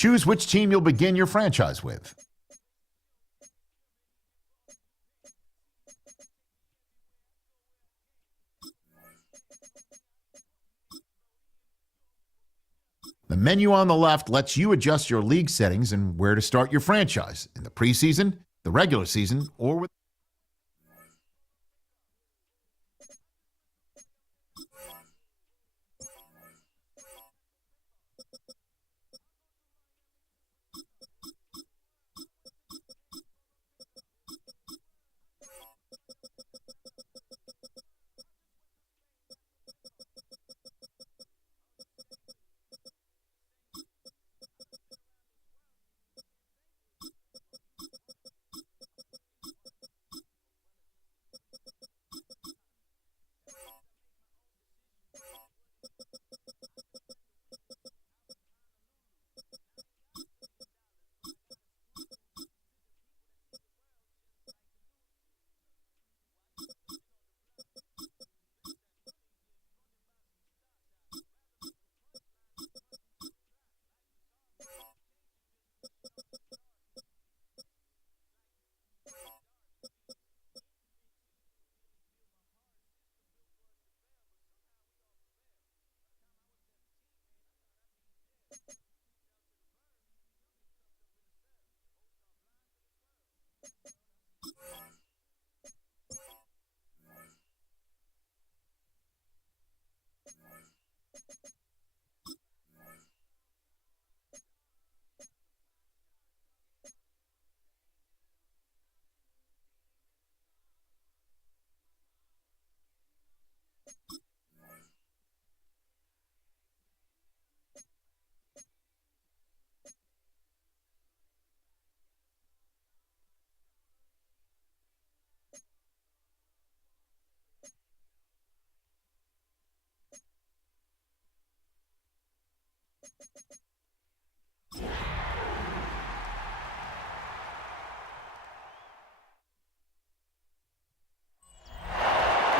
Choose which team you'll begin your franchise with. The menu on the left lets you adjust your league settings and where to start your franchise in the preseason, the regular season, or with.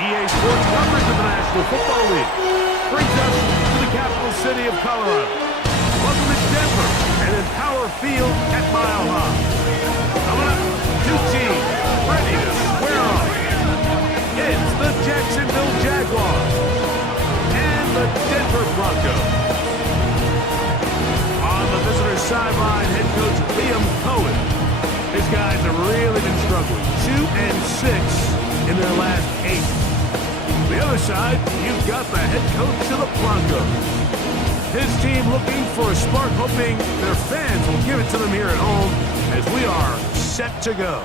EA Sports coverage of the National Football League brings us to the capital city of Colorado. Welcome to Denver and in Power Field at Mile High. Coming up, two teams ready to square off. It's the Jacksonville Jaguars and the Denver Broncos. On the visitor sideline, head coach Liam Cohen. His guys have really been struggling. 2-6 in their last 8. On the other side, you've got the head coach of the Broncos. His team looking for a spark, hoping their fans will give it to them here at home as we are set to go.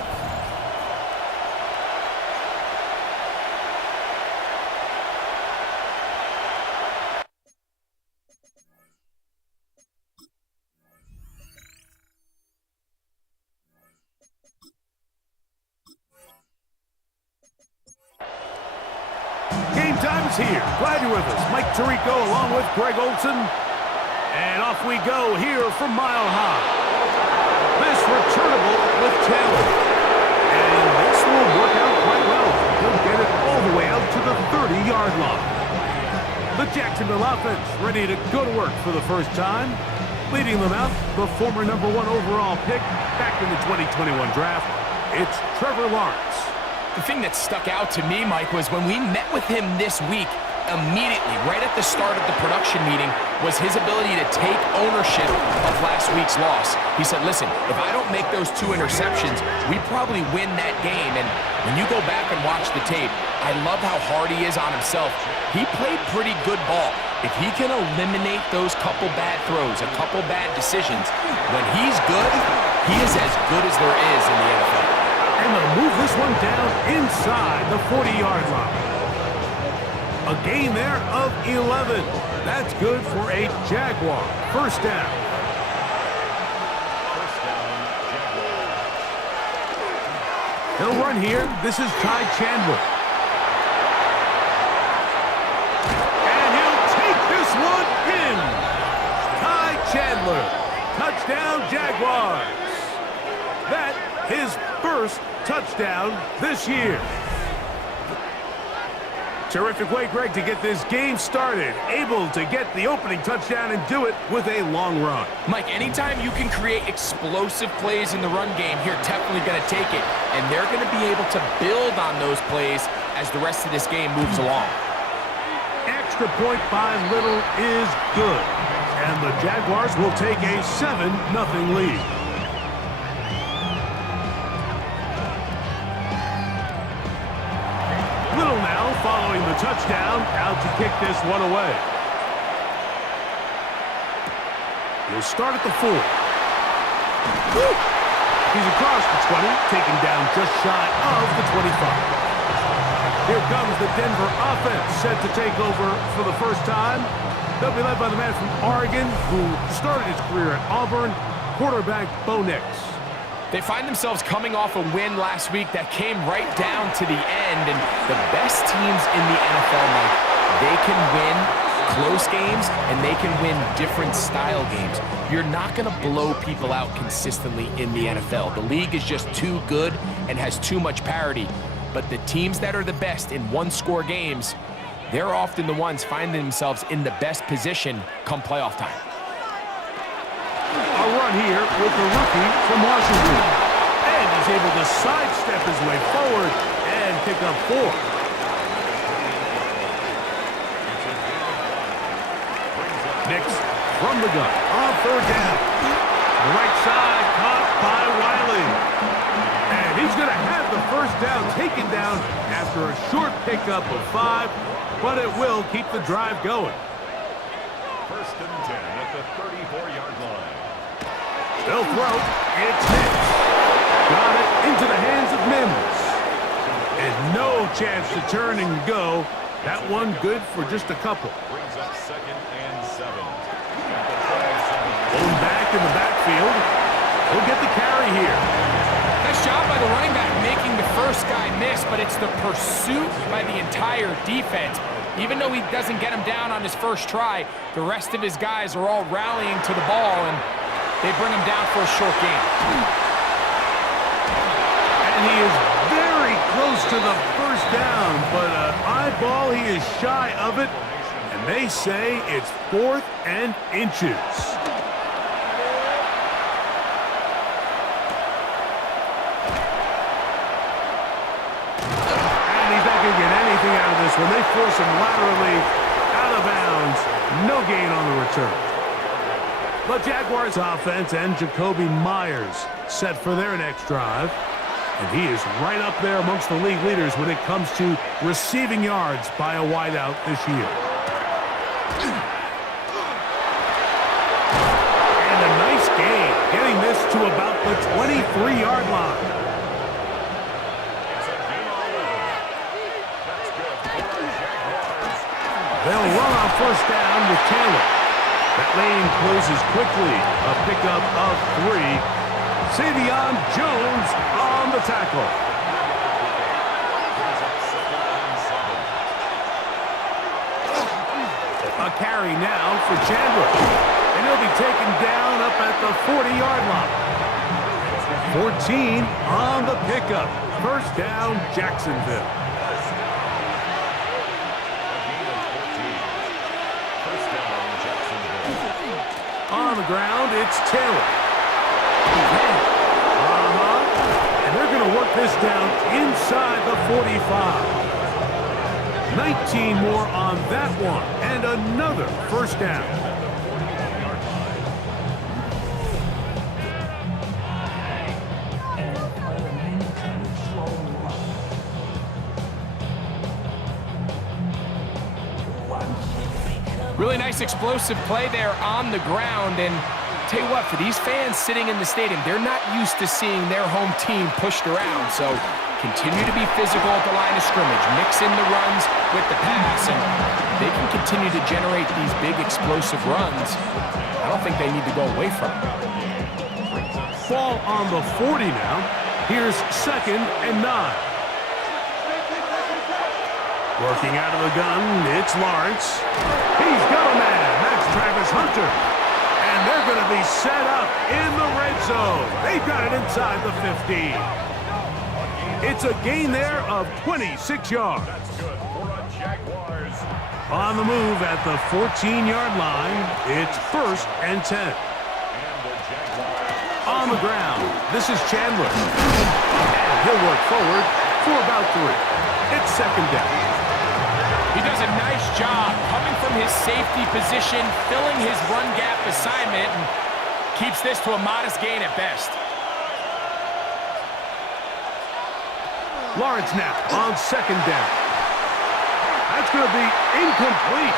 Game time is here. Glad you're with us. Mike Tirico along with Greg Olson. And off we go here from Mile High. This returnable with talent. And this will work out quite well. He'll get it all the way out to the 30-yard line. The Jacksonville offense ready to go to work for the first time. Leading them out, the former #1 overall pick back in the 2021 draft. It's Trevor Lawrence. The thing that stuck out to me, Mike, was when we met with him this week, immediately, right at the start of the production meeting, was his ability to take ownership of last week's loss. He said, listen, if I don't make those 2 interceptions, we probably win that game. And when you go back and watch the tape, I love how hard he is on himself. He played pretty good ball. If he can eliminate those couple bad throws, a couple bad decisions, when he's good, he is as good as there is in the NFL. And they'll move this one down inside the 40-yard line. A gain there of 11. That's good for a Jaguar. First down. He'll run here. This is Ty Chandler. And he'll take this one in. Ty Chandler. Touchdown, Jaguars. That his first touchdown this year. Terrific way, Greg, to get this game started. Able to get the opening touchdown and do it with a long run. Mike, anytime you can create explosive plays in the run game, you're definitely going to take it. And they're going to be able to build on those plays as the rest of this game moves along. Extra point by Little is good. And the Jaguars will take a 7-0 lead. Little now following the touchdown, out to kick this one away. He'll start at the 4. He's across the 20, taken down just shy of the 25. Here comes the Denver offense, set to take over for the first time. They'll be led by the man from Oregon who started his career at Auburn, quarterback Bo Nix. They find themselves coming off a win last week that came right down to the end, and the best teams in the NFL, Mike, they can win close games and they can win different style games. You're not going to blow people out consistently in the NFL. The league is just too good and has too much parity. But the teams that are the best in one-score games, they're often the ones finding themselves in the best position come playoff time. A run here with the rookie from Washington. And he's able to sidestep his way forward and pick up 4. Nix from the gun on 3rd down. The right side caught by Wiley. And he's going to have the first down taken down after a short pickup of 5, but it will keep the drive going. 1st and 10 at the 34-yard line. They'll throw. It's Nix. Got it into the hands of Mims. And no chance to turn and go. That one good for just a couple. Brings up 2nd and 7. Going back in the backfield. He'll get the carry here. Nice job by the running back making the first guy miss, but it's the pursuit by the entire defense. Even though he doesn't get him down on his first try, the rest of his guys are all rallying to the ball, and they bring him down for a short gain. And he is very close to the first down, but an eyeball, he is shy of it, and they say it's 4th and inches. Out of this when they force him laterally out of bounds. No gain on the return. The Jaguars offense and Jacoby Myers set for their next drive. And he is right up there amongst the league leaders when it comes to receiving yards by a wideout this year. And a nice gain, getting this to about the 23-yard line. They'll run on 1st down with Taylor. That lane closes quickly. A pickup of 3. Savion Jones on the tackle. A carry now for Chandler. And he'll be taken down up at the 40-yard line. 14 on the pickup. 1st down, Jacksonville. On the ground, it's Taylor. And they're going to work this down inside the 45. 19 more on that one, and another 1st down. Really nice explosive play there on the ground, and tell you what, for these fans sitting in the stadium, they're not used to seeing their home team pushed around, so continue to be physical at the line of scrimmage, mix in the runs with the pass, and they can continue to generate these big explosive runs. I don't think they need to go away from it. Ball on the 40 now. Here's 2nd and 9. Working out of the gun, it's Lawrence. He's got a man. That's Travis Hunter. And they're going to be set up in the red zone. They've got it inside the 15. It's a gain there of 26 yards. That's good for a Jaguar On the move at the 14-yard line, it's 1st and 10. On the ground, this is Chandler. And he'll work forward for about 3. It's 2nd down. He does a nice job coming from his safety position, filling his run gap assignment, and keeps this to a modest gain at best. Lawrence now on 2nd down. That's going to be incomplete.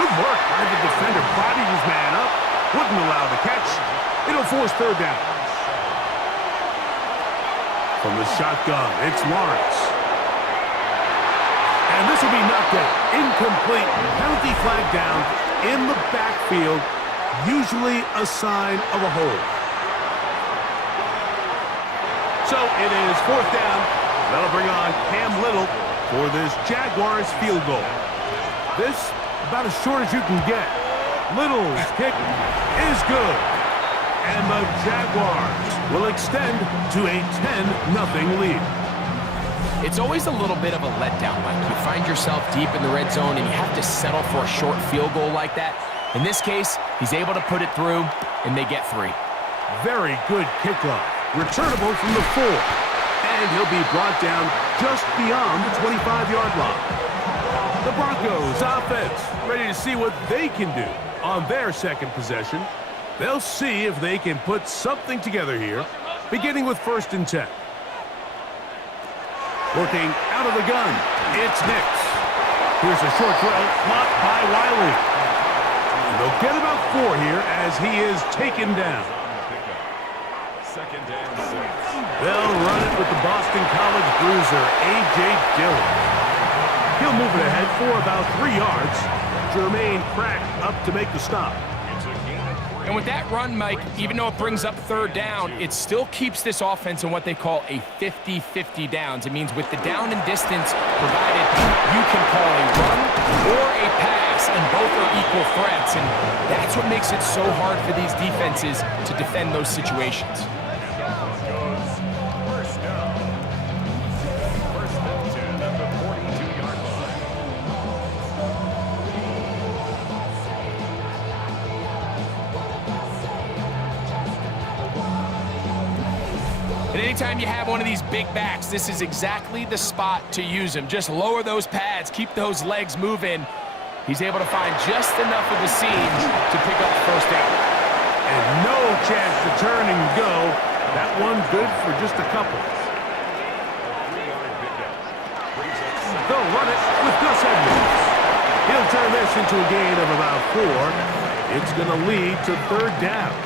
Good work by the defender. Bodied his man up. Wouldn't allow the catch. It'll force 3rd down. From the shotgun, it's Lawrence. And this will be knocked out. Incomplete. Penalty flag down in the backfield. Usually a sign of a hold. So it is 4th down. That'll bring on Cam Little for this Jaguars field goal. This about as short as you can get. Little's kick is good. And the Jaguars will extend to a 10-0 lead. It's always a little bit of a letdown, Mike. You find yourself deep in the red zone and you have to settle for a short field goal like that. In this case, he's able to put it through, and they get 3. Very good kickoff. Returnable from the 4. And he'll be brought down just beyond the 25-yard line. The Broncos offense ready to see what they can do on their 2nd possession. They'll see if they can put something together here, beginning with 1st and 10. Working out of the gun, it's Nix. Here's a short throw, blocked by Wiley. And they'll get about 4 here as he is taken down. 2nd and 6. They'll run it with the Boston College bruiser, A.J. Dillon. He'll move it ahead for about 3 yards. Jermaine Pratt up to make the stop. And with that run, Mike, even though it brings up 3rd down, it still keeps this offense in what they call a 50-50 downs. It means with the down and distance provided, you can call a run or a pass, and both are equal threats. And that's what makes it so hard for these defenses to defend those situations. And anytime you have one of these big backs, this is exactly the spot to use him. Just lower those pads, keep those legs moving. He's able to find just enough of the seam to pick up the 1st down. And no chance to turn and go. That one good for just a couple. They'll run it with Gus Edwards. He'll turn this into a gain of about 4. It's going to lead to 3rd down.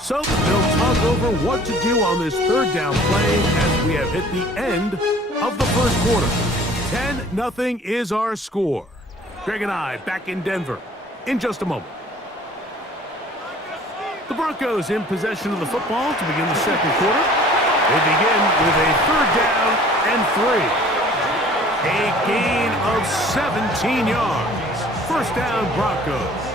So they'll talk over what to do on this 3rd down play as we have hit the end of the 1st quarter. 10-0 is our score. Greg and I back in Denver in just a moment. The Broncos in possession of the football to begin the 2nd quarter. They begin with a 3rd down and 3. A gain of 17 yards. 1st down, Broncos.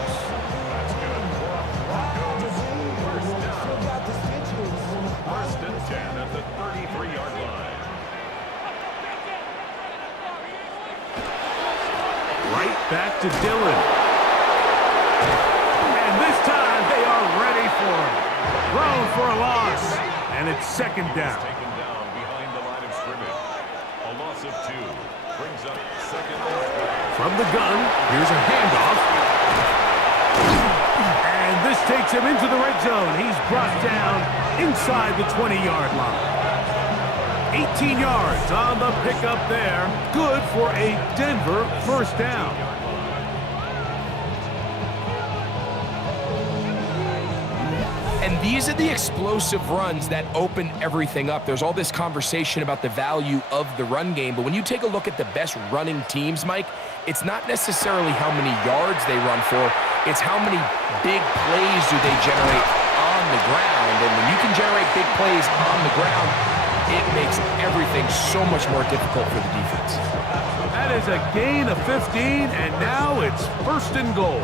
Right back to Dillon. And this time they are ready for him. Thrown for a loss. And it's 2nd down. Taken down behind the line of scrimmage. A loss of 2 brings up 2nd and 4. From the gun, here's a handoff. And this takes him into the red zone. He's brought down inside the 20-yard line. 18 yards on the pickup there. Good for a Denver 1st down. And these are the explosive runs that open everything up. There's all this conversation about the value of the run game, but when you take a look at the best running teams, Mike, it's not necessarily how many yards they run for, it's how many big plays do they generate on the ground. And when you can generate big plays on the ground, it makes everything so much more difficult for the defense. That is a gain of 15, and now it's 1st and goal.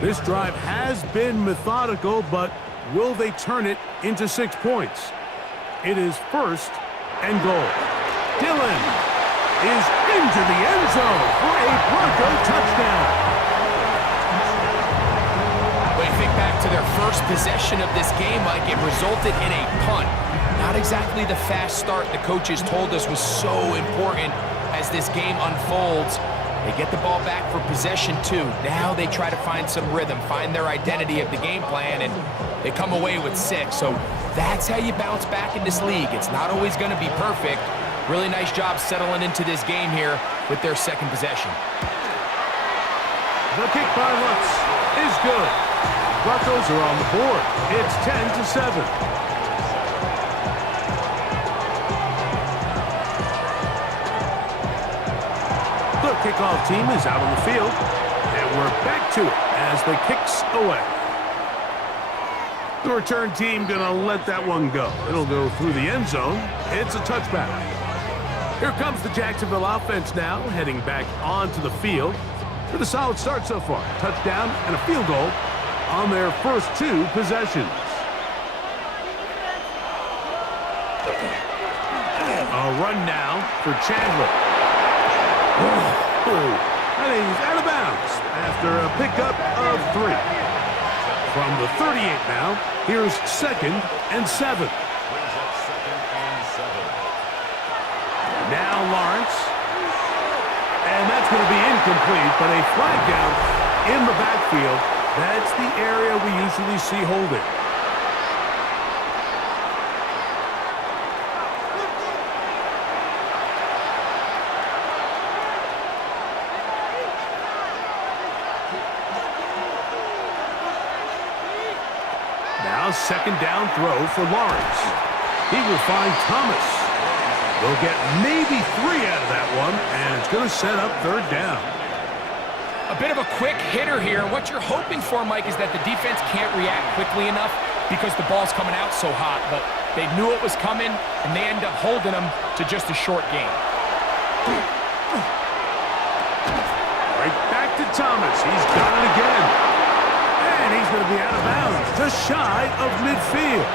This drive has been methodical, but will they turn it into 6 points? It is 1st and goal. Dillon is into the end zone for a Bronco touchdown. When you think back to their first possession of this game, Mike, it resulted in a punt. Not exactly the fast start the coaches told us was so important as this game unfolds. They get the ball back for possession 2. Now they try to find some rhythm, find their identity of the game plan, and they come away with 6. So that's how you bounce back in this league. It's not always going to be perfect. Really nice job settling into this game here with their second possession. The kick by Lutz is good. Broncos are on the board. It's 10-7. The kickoff team is out on the field, and we're back to it as the kick's away. The return team gonna let that one go. It'll go through the end zone. It's a touchback. Here comes the Jacksonville offense now, heading back onto the field with a solid start so far. Touchdown and a field goal on their first 2 possessions. A run now for Chandler. And he's out of bounds after a pickup of 3. From the 38 now, here's 2nd and 7. Now Lawrence. And that's going to be incomplete, but a flag down in the backfield. That's the area we usually see holding. Now 2nd down throw for Lawrence. He will find Thomas. They'll get maybe 3 out of that one, and it's going to set up 3rd down. A bit of a quick hitter here. What you're hoping for, Mike, is that the defense can't react quickly enough because the ball's coming out so hot. But they knew it was coming, and they end up holding them to just a short gain. Right back to Thomas. He's got it again. And he's going to be out of bounds, just shy of midfield.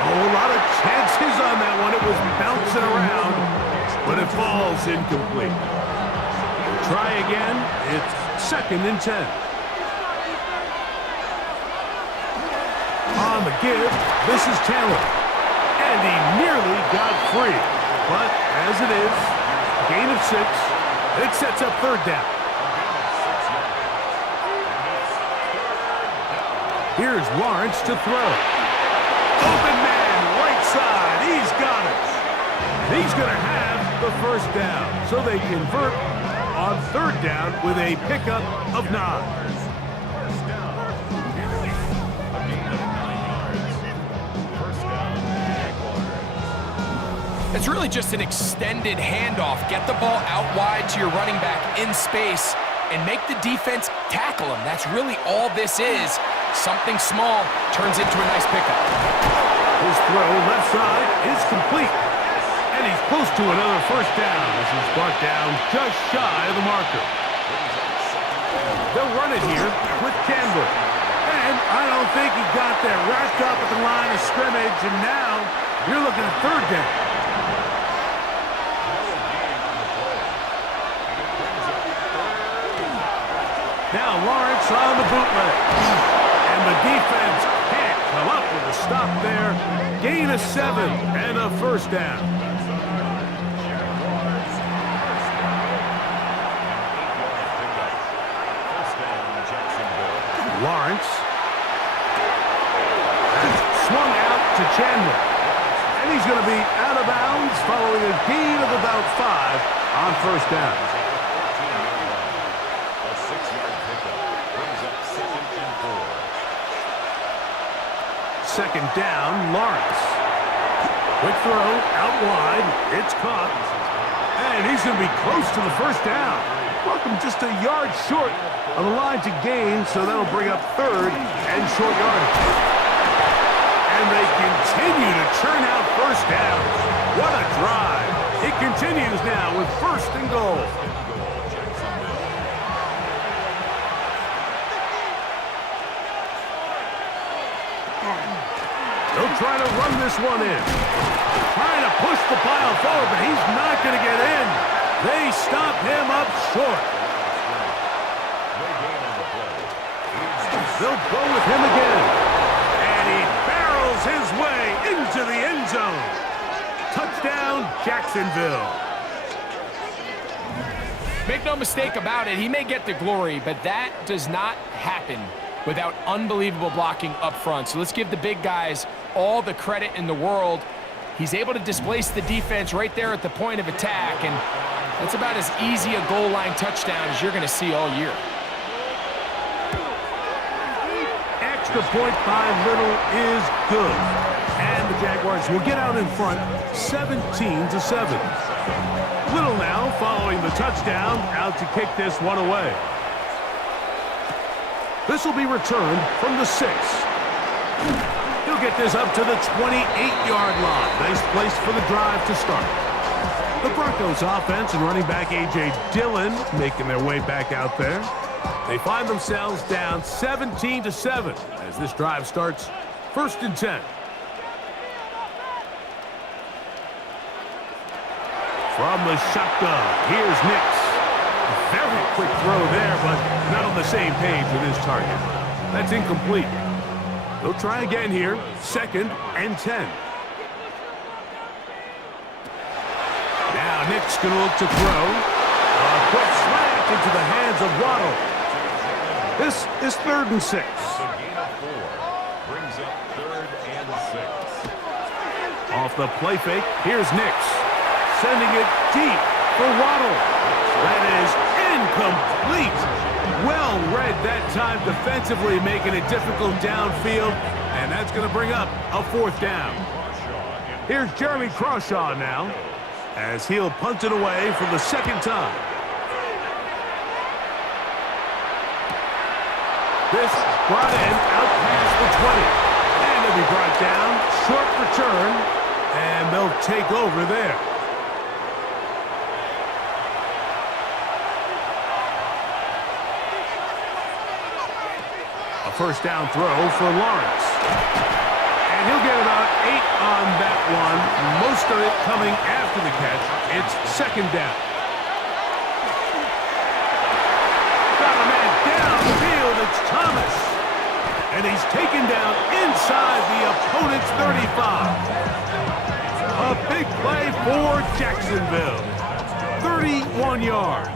A lot of chances on that one. It was bouncing around, but it falls incomplete. We'll try again. It's 2nd and 10. On the give, this is Taylor. And he nearly got free. But as it is, gain of 6. It sets up 3rd down. Here's Lawrence to throw. Open man, right side. He's got it. And he's going to have the 1st down. So they convert on 3rd down with a pickup of 9. It's really just an extended handoff. Get the ball out wide to your running back in space and make the defense tackle him. That's really all this is. Something small turns into a nice pickup. His throw left side is complete. And he's close to another 1st down. This is brought down just shy of the marker. They'll run it here with Chandler. And I don't think he got there. Wrapped up at the line of scrimmage, and now you're looking at 3rd down. Now Lawrence on the bootleg. And the defense can't come up with a stop there. Gain of 7 and a 1st down. Lawrence. Swung out to Chandler. And he's going to be out of bounds following a gain of about 5 on 1st down. 2nd down, Lawrence. Quick throw, out wide. It's caught. And he's going to be close to the 1st down. Welcome just a yard short of the line to gain, so that'll bring up 3rd and short yardage. And they continue to churn out first downs. What a drive. It continues now with 1st and goal. They'll try to run this one in. Trying to push the pile forward, but he's not going to get in. They stop him up short. They'll go with him again. And he barrels his way into the end zone. Touchdown, Jacksonville. Make no mistake about it, he may get the glory, but that does not happen without unbelievable blocking up front. So let's give the big guys all the credit in the world. He's able to displace the defense right there at the point of attack, and that's about as easy a goal line touchdown as you're going to see all year. Extra point by Little is good. And the Jaguars will get out in front 17-7. Little now following the touchdown, out to kick this one away. This will be returned from the 6. He'll get this up to the 28-yard line. Nice place for the drive to start. The Broncos offense and running back A.J. Dillon making their way back out there. They find themselves down 17-7 as this drive starts 1st and 10. From the shotgun, here's Nix. Very quick throw there, but not on the same page with his target. That's incomplete. They'll try again here, 2nd and 10. Now Nix going to look to throw. A quick slant into the hands of Waddle. This is 3rd and 6. The gain of 4 brings up 3rd and 6. Off the play fake, here's Nix. Sending it deep for Waddle. That is incomplete. Well read that time defensively, making it difficult downfield. And that's going to bring up a 4th down. Here's Jeremy Crawshaw now, as he'll punt it away for the 2nd time. This brought in out past the 20. And it'll be brought down. Short return. And they'll take over there. A 1st down throw for Lawrence. And he'll get about 8 on that one. Most of it coming after the catch. It's 2nd down. Got a man down the field. It's Thomas. And he's taken down inside the opponent's 35. A big play for Jacksonville. 31 yards.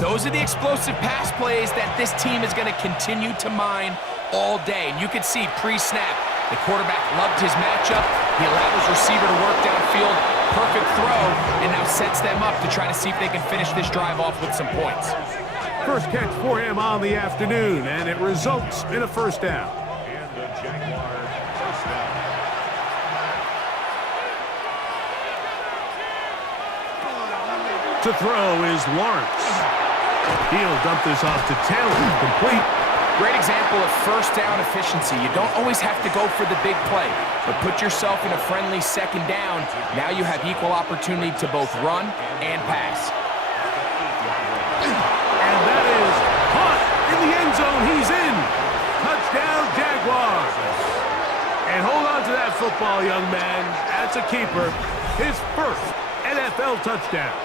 Those are the explosive pass plays that this team is going to continue to mine all day. And you can see pre-snap, the quarterback loved his matchup. He allowed his receiver to work downfield. Perfect throw, and now sets them up to try to see if they can finish this drive off with some points. First catch for him on the afternoon, and it results in a 1st down. And the Jaguar 1st down. To throw is Lawrence. He'll dump this off to Taylor. Complete. Great example of 1st down efficiency. You don't always have to go for the big play, but put yourself in a friendly 2nd down. Now you have equal opportunity to both run and pass. And that is caught in the end zone. He's in. Touchdown, Jaguars. And hold on to that football, young man. That's a keeper. His 1st NFL touchdown.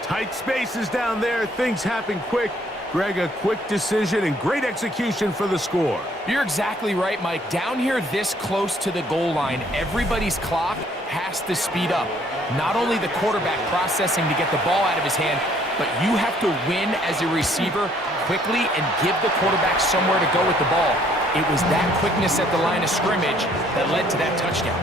Tight spaces down there. Things happen quick. Greg, a quick decision and great execution for the score. You're exactly right, Mike. Down here this close to the goal line, everybody's clock has to speed up. Not only the quarterback processing to get the ball out of his hand, but you have to win as a receiver quickly and give the quarterback somewhere to go with the ball. It was that quickness at the line of scrimmage that led to that touchdown.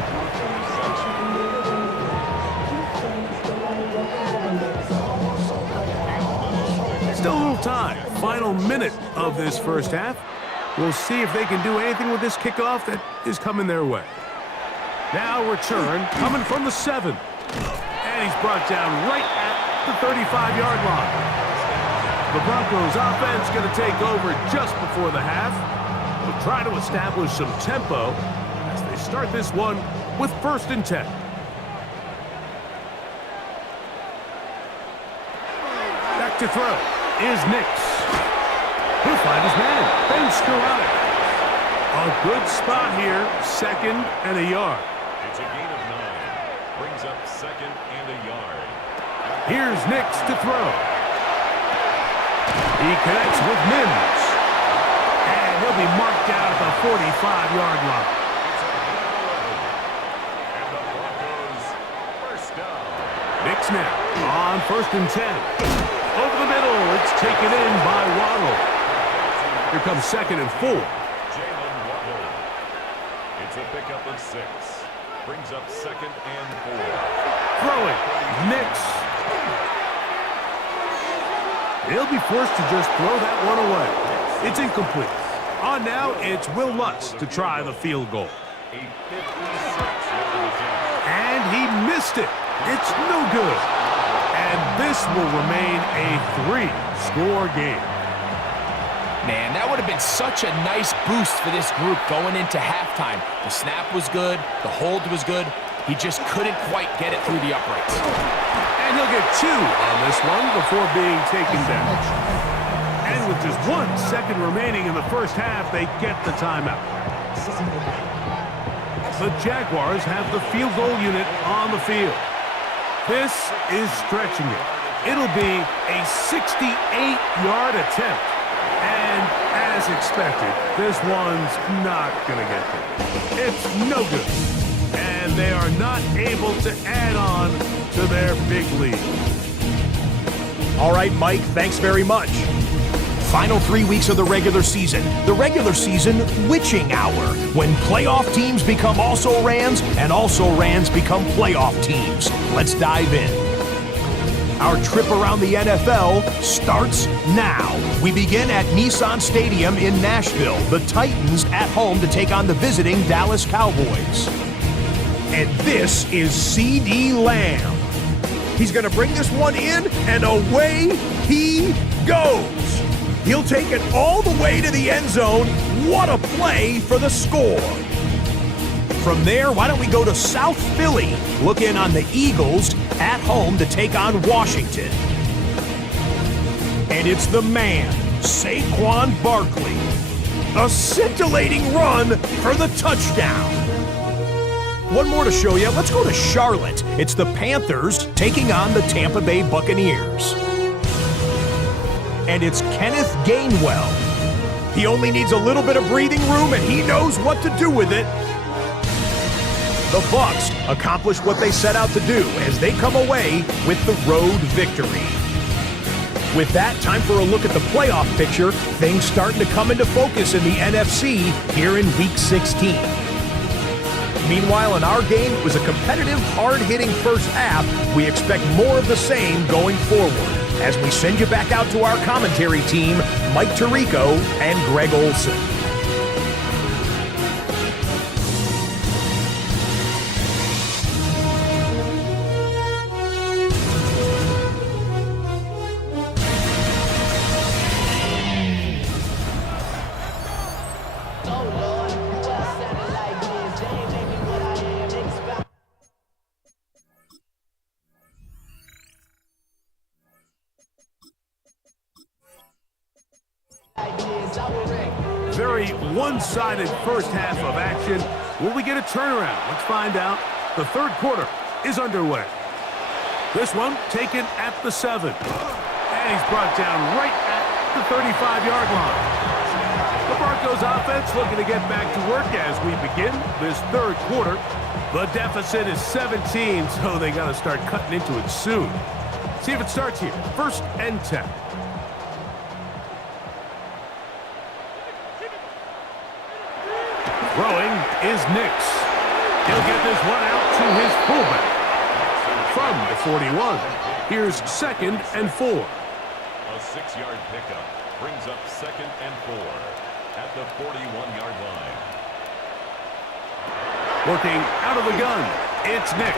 Still a little time. Final minute of this 1st half. We'll see if they can do anything with this kickoff that is coming their way. Now return coming from the 7. And he's brought down right at the 35-yard line. The Broncos offense going to take over just before the half. They'll try to establish some tempo as they start this one with 1st and 10. Back to throw is Nix. He'll find his man, Ben Skowronek. A good spot here, 2nd and a yard. It's a gain of 9. Brings up 2nd and a yard. Here's Nix to throw. He connects with Mims. And he'll be marked out at the 45-yard line. And the Broncos first down. Nix now on 1st and 10. Over the middle, it's taken in by Waddle. Here comes 2nd and 4. Jalen Waddle. It's a pickup of 6. Brings up 2nd and 4. Throwing, Nix. He'll be forced to just throw that one away. It's incomplete. On now, it's Will Lutz to try the field goal. A 56-yard attempt. And he missed it. It's no good. And this will remain a 3-score game. Man, that would have been such a nice boost for this group going into halftime. The snap was good. The hold was good. He just couldn't quite get it through the uprights. And he'll get 2 on this one before being taken down. And with just 1 second remaining in the first half, they get the timeout. The Jaguars have the field goal unit on the field. This is stretching it. It'll be a 68-yard attempt. And as expected, this one's not going to get there. It's no good. And they are not able to add on to their big lead. All right, Mike, thanks very much. Final 3 weeks of the regular season. The regular season witching hour, when playoff teams become also-rans and also-rans become playoff teams. Let's dive in. Our trip around the NFL starts now. We begin at Nissan Stadium in Nashville. The Titans at home to take on the visiting Dallas Cowboys. And this is C.D. Lamb. He's going to bring this one in, and away he goes. He'll take it all the way to the end zone. What a play for the score. From there, why don't we go to South Philly, look in on the Eagles at home to take on Washington. And it's the man, Saquon Barkley. A scintillating run for the touchdown. One more to show you. Let's go to Charlotte. It's the Panthers taking on the Tampa Bay Buccaneers. And it's Kenneth Gainwell. He only needs a little bit of breathing room, and he knows what to do with it. The Bucs accomplish what they set out to do as they come away with the road victory. With that, time for a look at the playoff picture. Things starting to come into focus in the NFC here in Week 16. Meanwhile, in our game, it was a competitive, hard-hitting first half. We expect more of the same going forward as we send you back out to our commentary team, Mike Tirico and Greg Olson. Very one-sided first half of action. Will we get a turnaround? Let's find out. The third quarter is underway. This one taken at the 7. And he's brought down right at the 35-yard line. The Broncos offense looking to get back to work as we begin this third quarter. The deficit is 17, so they got to start cutting into it soon. See if it starts here. 1st and 10. Throwing is Nix. He'll get this one out to his fullback. From the 41, here's 2nd and 4. A 6-yard pickup brings up 2nd and 4 at the 41-yard line. Working out of the gun, it's Nix.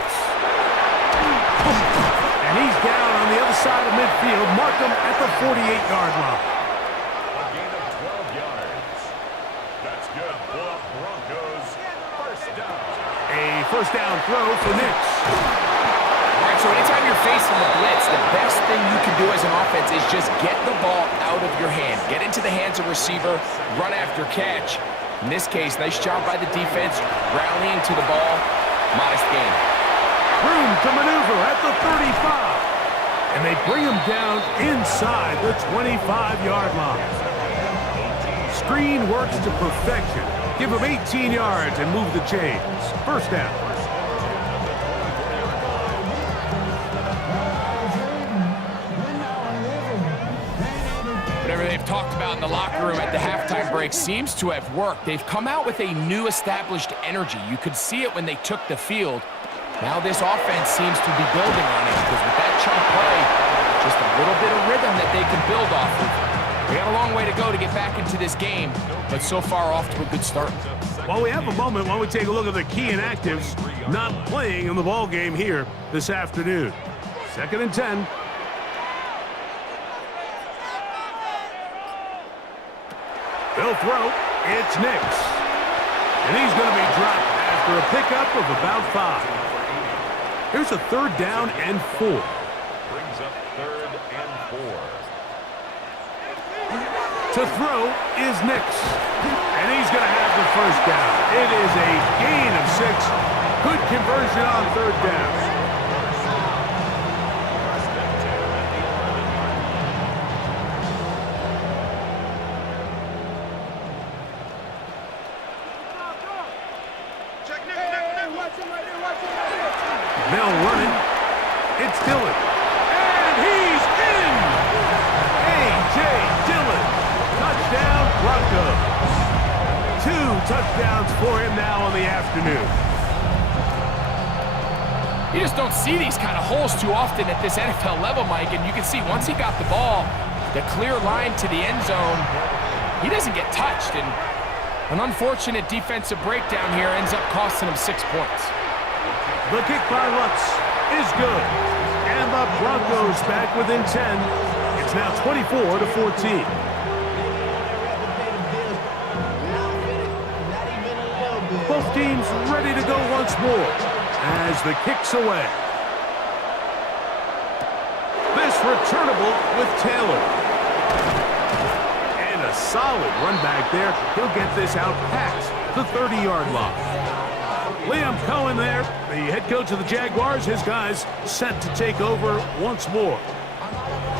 And he's down on the other side of midfield. Mark him at the 48-yard line. A gain of 12 yards. That's good. Pull up Broncos. First down. A first down throw for Nix. All right, so anytime you're facing the blitz, the best thing you can do as an offense is just get the ball out of your hand. Get into the hands of receiver, run after catch. In this case, nice job by the defense, rallying to the ball. Modest gain. Room to maneuver at the 35. And they bring him down inside the 25-yard line. Screen works to perfection. Give him 18 yards and move the chains. First down. Whatever they've talked about in the locker room at the halftime break seems to have worked. They've come out with a new established energy. You could see it when they took the field. Now this offense seems to be building on it because with that chunk play, just a little bit of rhythm that they can build off of. We got a long way to go to get back into this game, but so far off to a good start. Well, we have a moment while we take a look at the key inactives not playing in the ball game here this afternoon. 2nd and 10. They'll throw. It's Nix. And he's going to be dropped after a pickup of about 5. Here's a 3rd down and 4. Brings up 3rd and 4. To throw is Nix. And he's going to have the first down. It is a gain of 6. Good conversion on 3rd down. They'll run it. It's Dillon. And he's in! A.J. Dillon. Touchdown, Broncos. 2 touchdowns for him now on the afternoon. You just don't see these kind of holes too often at this NFL level, Mike, and you can see once he got the ball, the clear line to the end zone, he doesn't get touched, and an unfortunate defensive breakdown here ends up costing him 6 points. The kick by Lutz is good. And the Broncos back within 10. It's now 24-14. Both teams ready to go once more as the kick's away. This returnable with Taylor. And a solid run back there. He'll get this out past the 30-yard line. Liam Cohen there, the head coach of the Jaguars. His guys set to take over once more.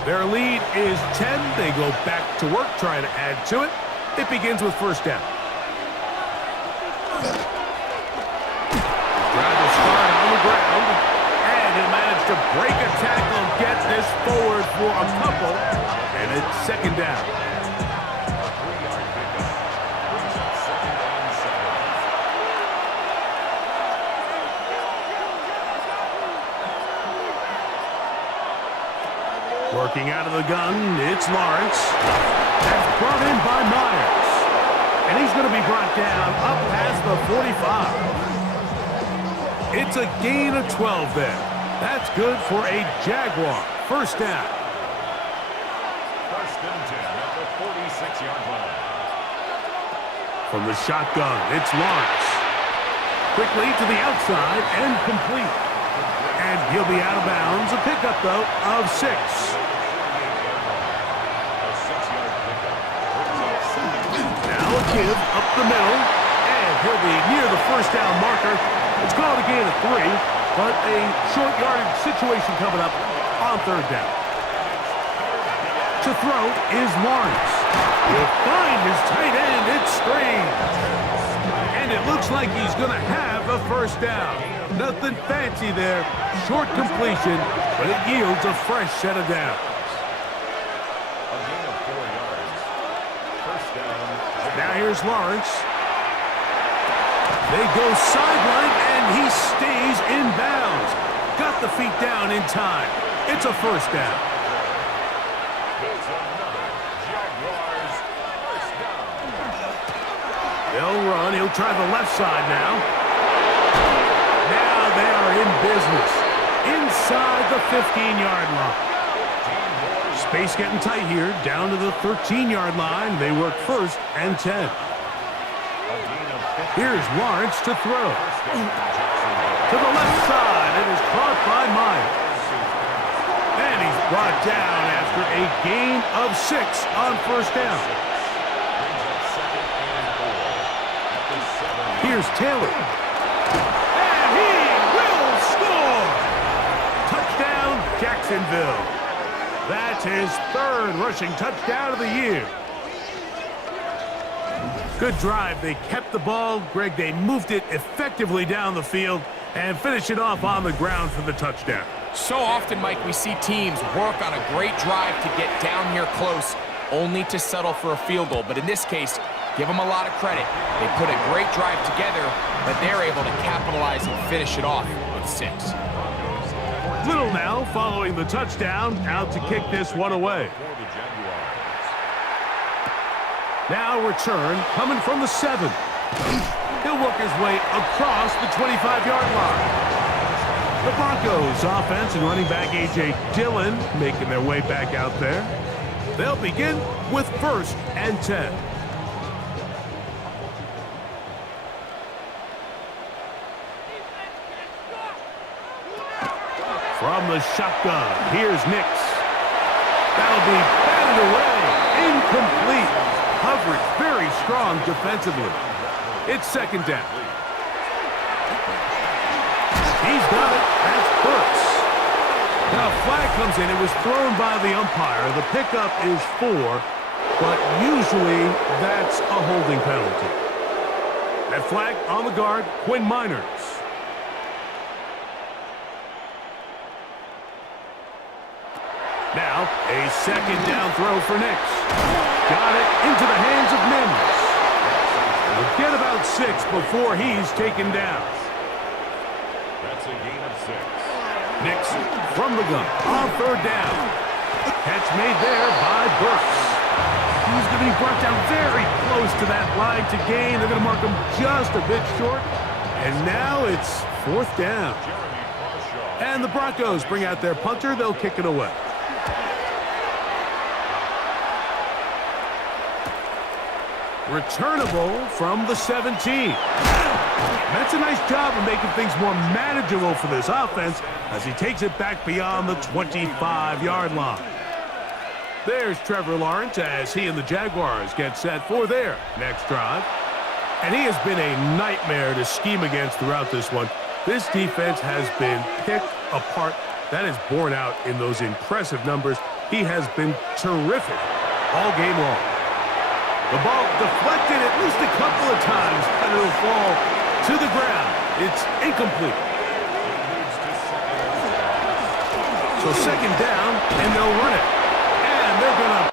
Their lead is 10. They go back to work trying to add to it. It begins with first down. Driver start on the ground. And he'll manage to break a tackle, get this forward for a couple. And it's 2nd down. Working out of the gun, it's Lawrence. That's brought in by Myers. And he's going to be brought down up past the 45. It's a gain of 12 there. That's good for a Jaguar. First down. 1st and 10 at the 46-yard line. From the shotgun, it's Lawrence. Quickly to the outside and complete. And he'll be out of bounds. A pickup, though, of 6. Now a give up the middle. And he'll be near the first down marker. It's called a gain of 3, but a short yardage situation coming up on 3rd down. To throw is Lawrence. He'll find his tight end. It's Strange. And it looks like he's going to have a first down. Nothing fancy there. Short completion, but it yields a fresh set of downs. A gain of 4 yards. First down. Now here's Lawrence. They go sideline, and he stays in bounds. Got the feet down in time. It's a first down. It's another Jaguars first down. They'll run. He'll try the left side now. Now they are in business. inside the 15-yard line. Space getting tight here, down to the 13-yard line. They work 1st and 10. Here's Lawrence to throw. To the left side, it is caught by Myers. And he's brought down after a gain of 6 on 1st down. Here's Taylor. And he will score! Touchdown, Jacksonville. That's his 3rd rushing touchdown of the year. Good drive. They kept the ball. Greg, they moved it effectively down the field and finished it off on the ground for the touchdown. So often, Mike, we see teams work on a great drive to get down here close, only to settle for a field goal. But in this case, give them a lot of credit. They put a great drive together, but they're able to capitalize and finish it off with 6. Little now following the touchdown, out to kick this one away. Now return coming from the 7. He'll work his way across the 25-yard line. The Broncos offense and running back A.J. Dillon making their way back out there. They'll begin with 1st and 10. From the shotgun, here's Nix. That'll be batted away. Incomplete. Coverage very strong defensively. It's 2nd down. He's got it. That's Burks. Now a flag comes in. It was thrown by the umpire. The pickup is 4, but usually that's a holding penalty. That flag on the guard, Quinn Miners. Now, a 2nd down throw for Nix. Got it into the hands of Mims. We'll get about 6 before he's taken down. That's a gain of 6. Nix from the gun on 3rd down. Catch made there by Burks. He's going to be brought down very close to that line to gain. They're going to mark him just a bit short. And now it's 4th down. And the Broncos bring out their punter. They'll kick it away. Returnable from the 17. That's a nice job of making things more manageable for this offense as he takes it back beyond the 25-yard line. There's Trevor Lawrence as he and the Jaguars get set for their next drive. And he has been a nightmare to scheme against throughout this one. This defense has been picked apart. That is borne out in those impressive numbers. He has been terrific all game long. The ball deflected at least a couple of times, and it'll fall to the ground. It's incomplete. So 2nd down, and they'll run it. And they're going to...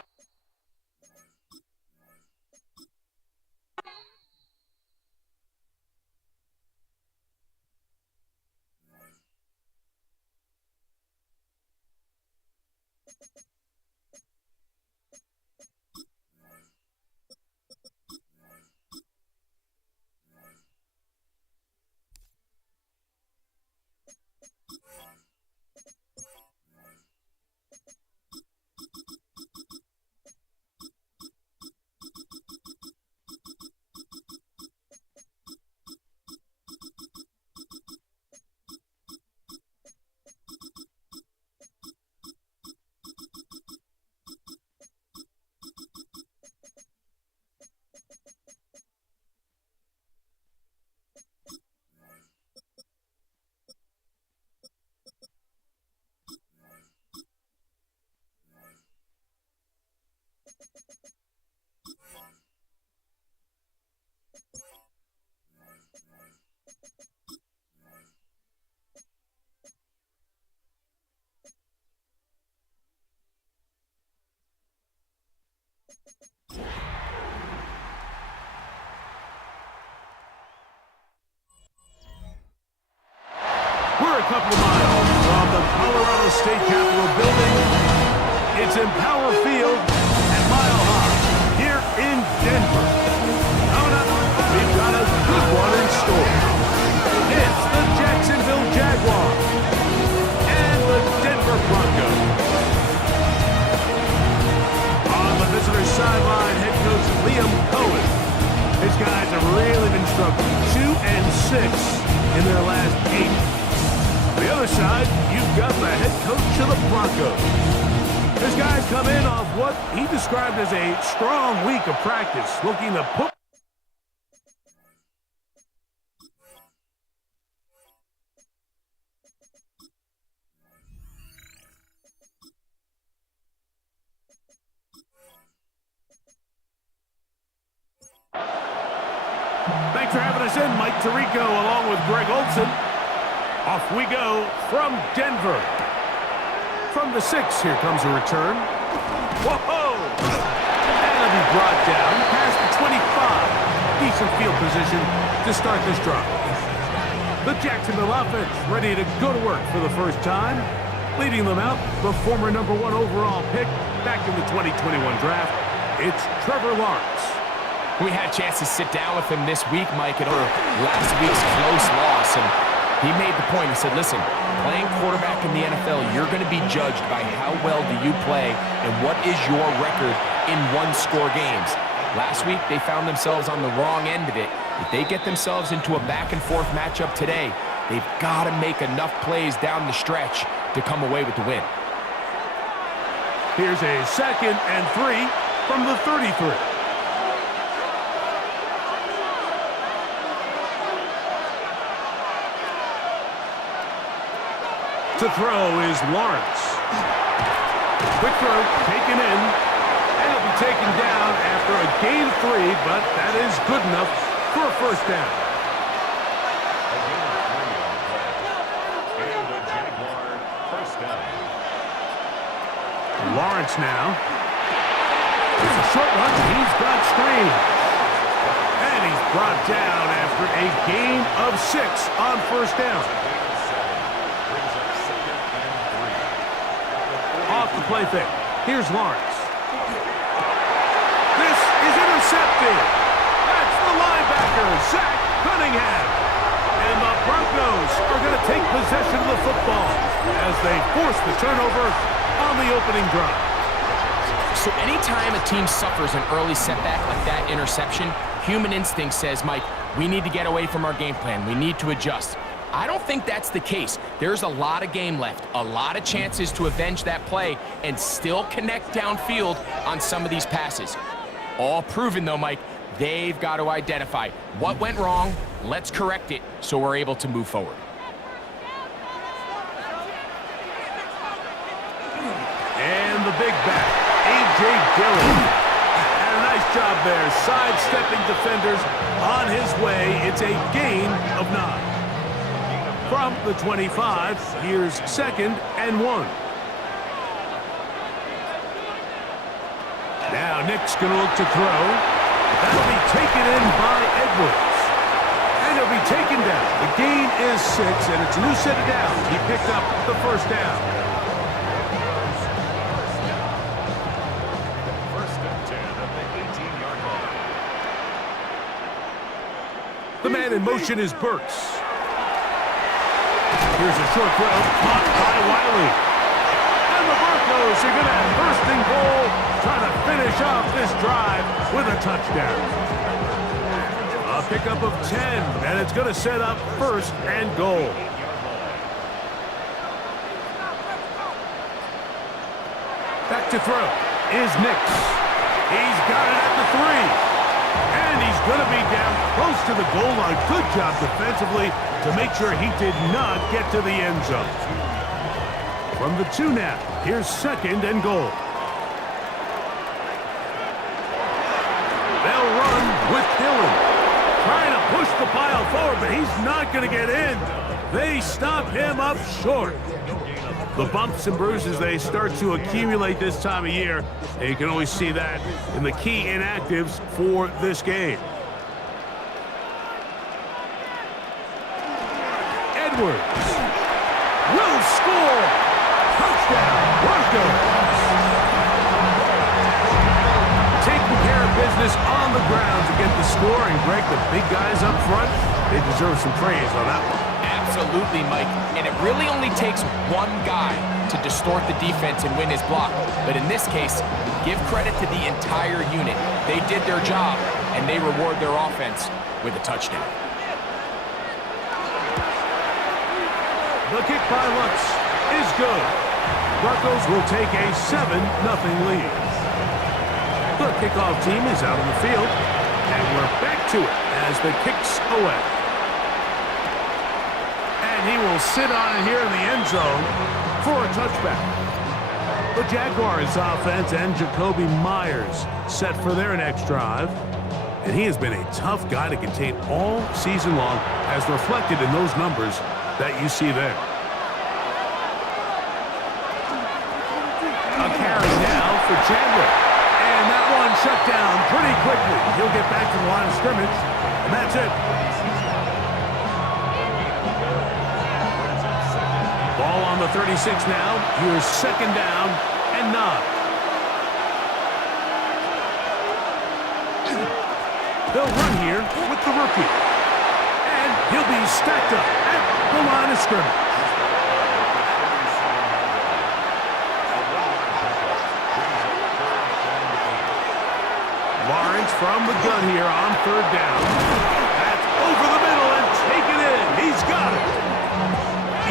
We're a couple of miles from the Colorado State Capitol building. It's Empower Field and Mile High here in Denver. Coming up, we've got a good one in store. It's the Jacksonville Jaguars and has come in off what he described as a strong week of practice, looking to put... Thanks for having us in, Mike Tirico, along with Greg Olson. Off we go from Denver. From the 6, here comes a return. Whoa! That'll be brought down past the 25. Decent field position to start this drive. The Jacksonville offense ready to go to work for the first time. Leading them out, the former #1 overall pick back in the 2021 draft. It's Trevor Lawrence. We had a chance to sit down with him this week, Mike, over last week's close loss, and he made the point. He said, listen, playing quarterback in the NFL, you're going to be judged by how well do you play and what is your record in one-score games. Last week, they found themselves on the wrong end of it. If they get themselves into a back-and-forth matchup today, they've got to make enough plays down the stretch to come away with the win. Here's a 2nd and 3 from the 33. To throw is Lawrence. Quick throw, taken in, and it'll be taken down after a gain of 3, but that is good enough for a first down. A gain of 3 on the play. And the Jaguar first down. Lawrence now. It's a short one. He's got screen. And he's brought down after a gain of 6 on first down. Off the play fake. Here's Lawrence. This is intercepted. That's the linebacker, Zach Cunningham. And the Broncos are going to take possession of the football as they force the turnover on the opening drive. So anytime a team suffers an early setback like that interception, human instinct says, Mike, we need to get away from our game plan. We need to adjust. I don't think that's the case. There's a lot of game left, a lot of chances to avenge that play and still connect downfield on some of these passes. All proven, though, Mike, they've got to identify what went wrong, let's correct it so we're able to move forward. And the big back, A.J. Dillon. And a nice job there, sidestepping defenders on his way. It's a gain of 9. From the 25, here's 2nd and 1. Now Nick's going to look to throw. That'll be taken in by Edwards. And it'll be taken down. The gain is 6, and it's a new set of downs. He picked up the first down. First and 10 at the 18-yard line. The man in motion is Burks. Here's a short throw, caught by Wiley. And the Broncos are going to have 1st and goal, trying to finish off this drive with a touchdown. A pickup of 10, and it's going to set up 1st and goal. Back to throw is Nix. He's got it at the 3. And he's going to be down close to the goal line. Good job defensively to make sure he did not get to the end zone. From the 2 now, here's 2nd and goal. They'll run with Dillon. Trying to push the pile forward, but he's not going to get in. They stop him up short. The bumps and bruises, they start to accumulate this time of year. And you can always see that in the key inactives for this game. Edwards will score. Touchdown, Broncos. Taking care of business on the ground to get the score. And Greg, the big guys up front, they deserve some praise on that one. Absolutely, Mike. And it really only takes one guy to distort the defense and win his block. But in this case, give credit to the entire unit. They did their job, and they reward their offense with a touchdown. The kick by Lutz is good. Broncos will take a 7-0 lead. The kickoff team is out on the field, and we're back to it as the kick's away. And he will sit on it here in the end zone for a touchback. The Jaguars offense and Jacoby Myers set for their next drive. And he has been a tough guy to contain all season long, as reflected in those numbers that you see there. A carry now for Chandler. And that one shut down pretty quickly. He'll get back to the line of scrimmage, and that's it. Ball on the 36 now. Here's 2nd down and 9. They'll run here with the rookie. And he'll be stacked up at the line of scrimmage. Lawrence from the gun here on 3rd down. That's over the middle and taken in. He's got it.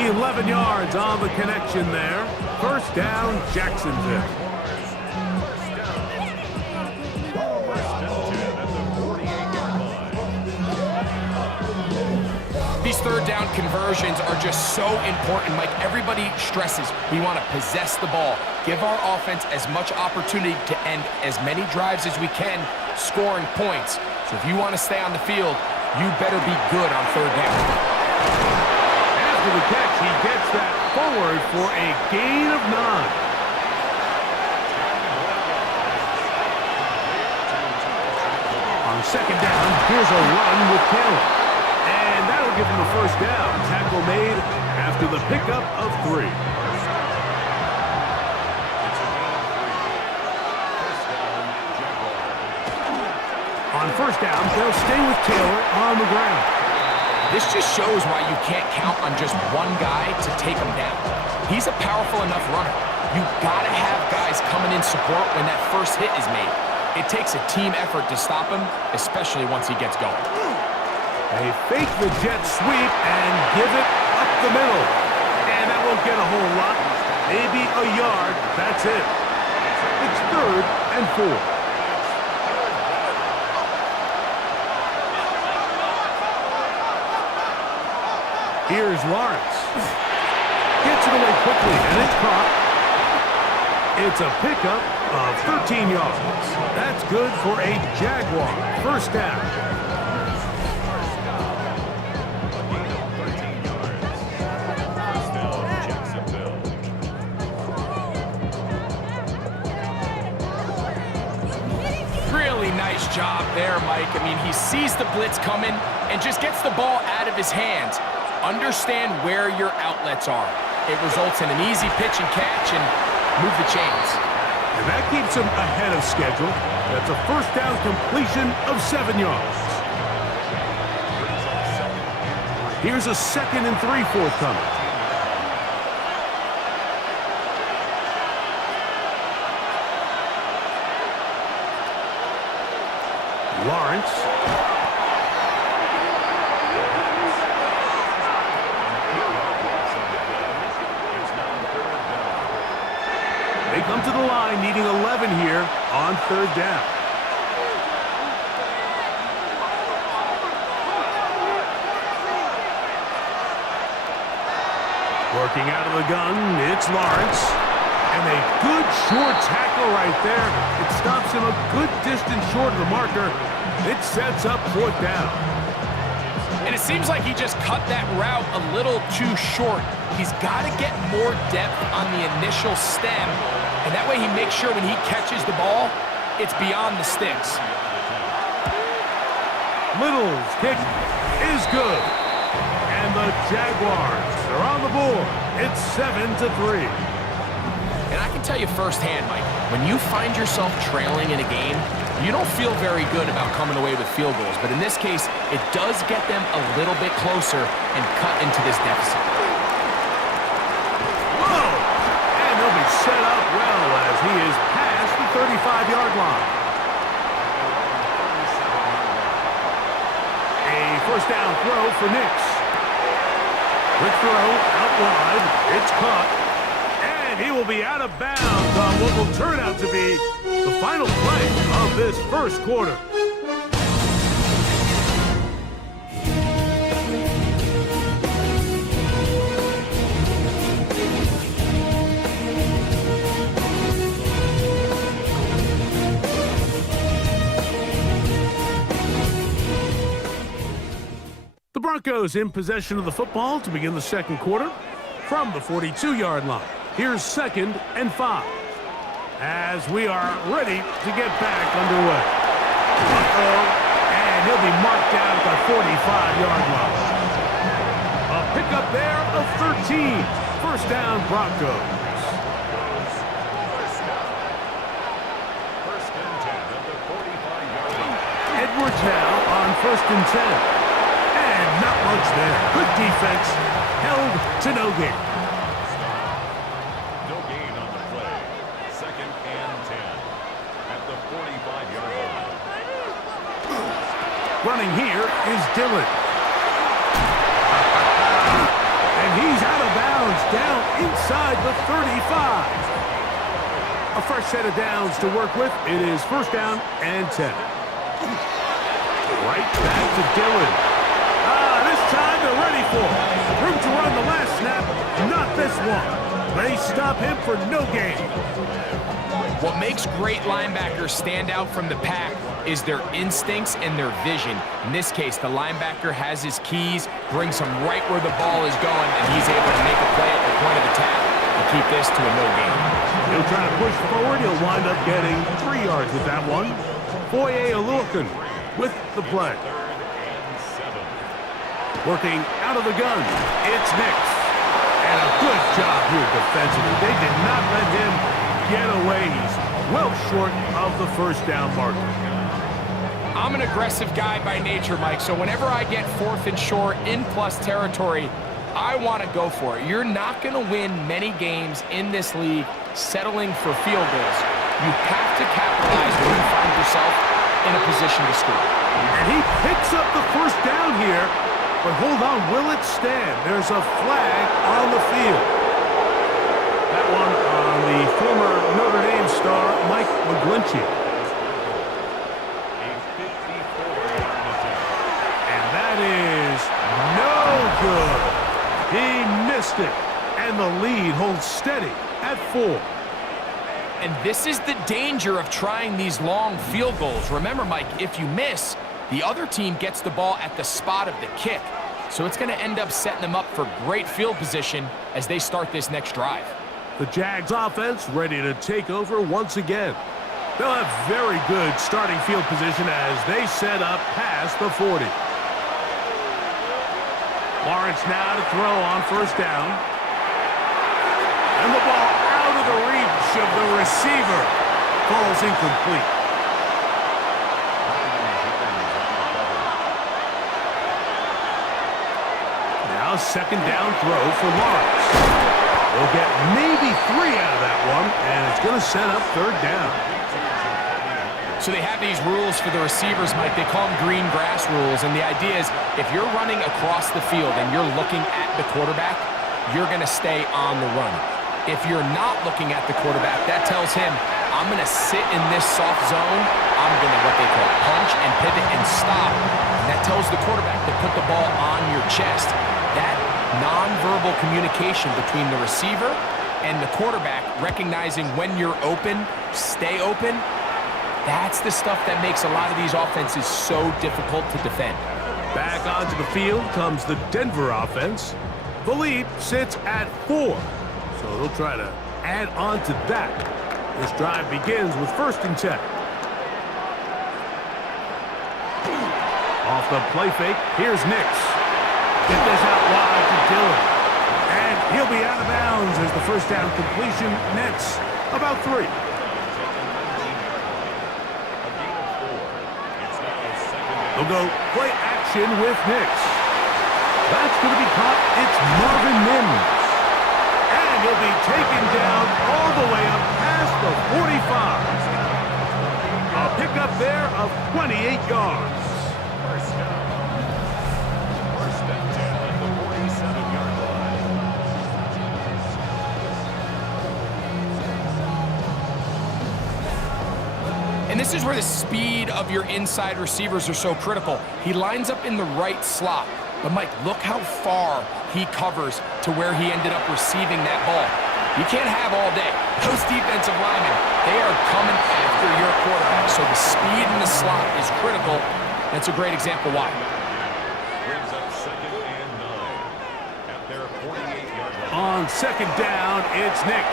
11 yards on the connection there. 1st down, Jacksonville. These 3rd down conversions are just so important, Mike. Everybody stresses we want to possess the ball, give our offense as much opportunity to end as many drives as we can, scoring points. So if you want to stay on the field, you better be good on 3rd down. After the catch, he gets that forward for a gain of 9. On 2nd down, here's a run with Taylor. And that'll give him the 1st down. Tackle made after the pickup of 3. On 1st down, they'll stay with Taylor on the ground. This just shows why you can't count on just one guy to take him down. He's a powerful enough runner. You've got to have guys coming in support when that first hit is made. It takes a team effort to stop him, especially once he gets going. They fake the jet sweep and give it up the middle. And that won't get a whole lot. Maybe a yard. That's it. It's 3rd and 4. Here's Lawrence. Gets it away quickly, and it's caught. It's a pickup of 13 yards. That's good for a Jaguar 1st down. Really nice job there, Mike. I mean, he sees the blitz coming and just gets the ball out of his hands. Understand where your outlets are. It results in an easy pitch and catch and move the chains. And that keeps him ahead of schedule. That's a 1st down completion of 7 yards. Here's a 2nd and 3 forthcoming. Lawrence. They come to the line needing 11 here on 3rd down. Working out of the gun, it's Lawrence. And a good short tackle right there. It stops him a good distance short of the marker. It sets up 4th down. And it seems like he just cut that route a little too short. He's got to get more depth on the initial stem, and that way he makes sure when he catches the ball, it's beyond the sticks. Little's kick is good. And the Jaguars are on the board. It's 7-3. And I can tell you firsthand, Mike, when you find yourself trailing in a game, you don't feel very good about coming away with field goals. But in this case, it does get them a little bit closer and cut into this deficit. Whoa! And they'll be set up well as he is past the 35-yard line. A 1st down throw for Nix. Quick throw out wide. It's caught. And And he will be out of bounds on what will turn out to be the final play of this first quarter. The Broncos in possession of the football to begin the second quarter from the 42-yard line. Here's 2nd and 5 as we are ready to get back underway. And he'll be marked down at the 45-yard line. A pickup there of 13. First down, Broncos. First and 10 at the 45-yard line. Edwards now on 1st and 10. And not much there. Good defense. Held to no gain. No gain on the play. 2nd and 10 at the 45-yard line. Running here is Dillon. And he's out of bounds down inside the 35. A fresh set of downs to work with. It is first down and 10. Right back to Dillon. This time they're ready for it. Room to run the last snap. Not this one. They stop him for no gain. What makes great linebackers stand out from the pack is their instincts and their vision. In this case, the linebacker has his keys, brings him right where the ball is going, and he's able to make a play at the point of attack and keep this to a no gain. He'll try to push forward. He'll wind up getting 3 yards with that one. Foye Olukun with the play. Working out of the gun, it's Nix. And a good job here defensively. They did not let him get away. He's well short of the first down marker. I'm an aggressive guy by nature, Mike, so whenever I get 4th and short in plus territory, I want to go for it. You're not going to win many games in this league settling for field goals. You have to capitalize when you find yourself in a position to score. And he picks up the first down here. But hold on, will it stand? There's a flag on the field. That one on the former Notre Dame star, Mike McGlinchey. A 54-yard attempt. And that is no good. He missed it. And the lead holds steady at 4. And this is the danger of trying these long field goals. Remember, Mike, if you miss, the other team gets the ball at the spot of the kick. So it's going to end up setting them up for great field position as they start this next drive. The Jags offense ready to take over once again. They'll have very good starting field position as they set up past the 40. Lawrence now to throw on first down. And the ball out of the reach of the receiver. Falls incomplete. Now second down throw for Lawrence. They'll get maybe 3 out of that one, and it's going to set up third down. So they have these rules for the receivers, Mike. They call them green grass rules, and the idea is if you're running across the field and you're looking at the quarterback, you're going to stay on the run. If you're not looking at the quarterback, that tells him, I'm going to sit in this soft zone. I'm going to, what they call, punch and pivot and stop. And that tells the quarterback to put the ball on your chest. That nonverbal communication between the receiver and the quarterback, recognizing when you're open, stay open, that's the stuff that makes a lot of these offenses so difficult to defend. Back onto the field comes the Denver offense. The lead sits at 4, so they'll try to add on to that. This drive begins with first and 10. Off the play fake, here's Nix. Get this out wide to Dillon. And he'll be out of bounds as the first down completion nets about 3. They'll go play action with Nix. That's going to be caught. It's Marvin Mims. And he'll be taken down all the way up past the 45. A pickup there of 28 yards. First and 10 at the 47-yard line. this is where the speed of your inside receivers are so critical. He lines up in the right slot. But, Mike, look how far he covers to where he ended up receiving that ball. You can't have all day. Those defensive linemen, they are coming after your quarterback. So the speed in the slot is critical. That's a great example why. Brings up 2nd and 9 at their 48-yard line. On 2nd down, it's Nix.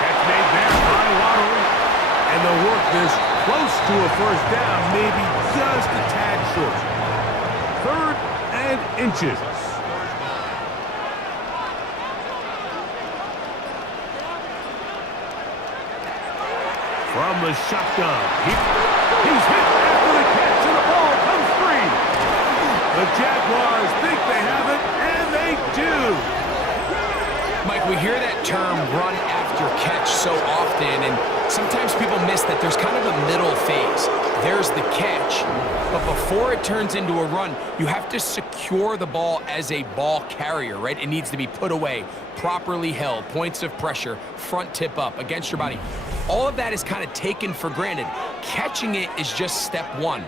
Catch made there by Waddle. And they'll work this close to a 1st down, maybe just a tad short. 3rd and inches. From the shotgun. He's hit after the catch, and the ball comes free. The Jaguars think they have it, and they do. Mike, we hear that term run after catch so often, and sometimes people miss that there's kind of a middle phase. There's the catch, but before it turns into a run, you have to secure the ball as a ball carrier, right? It needs to be put away, properly held, points of pressure, front tip up against your body. All of that is kind of taken for granted. Catching it is just step one.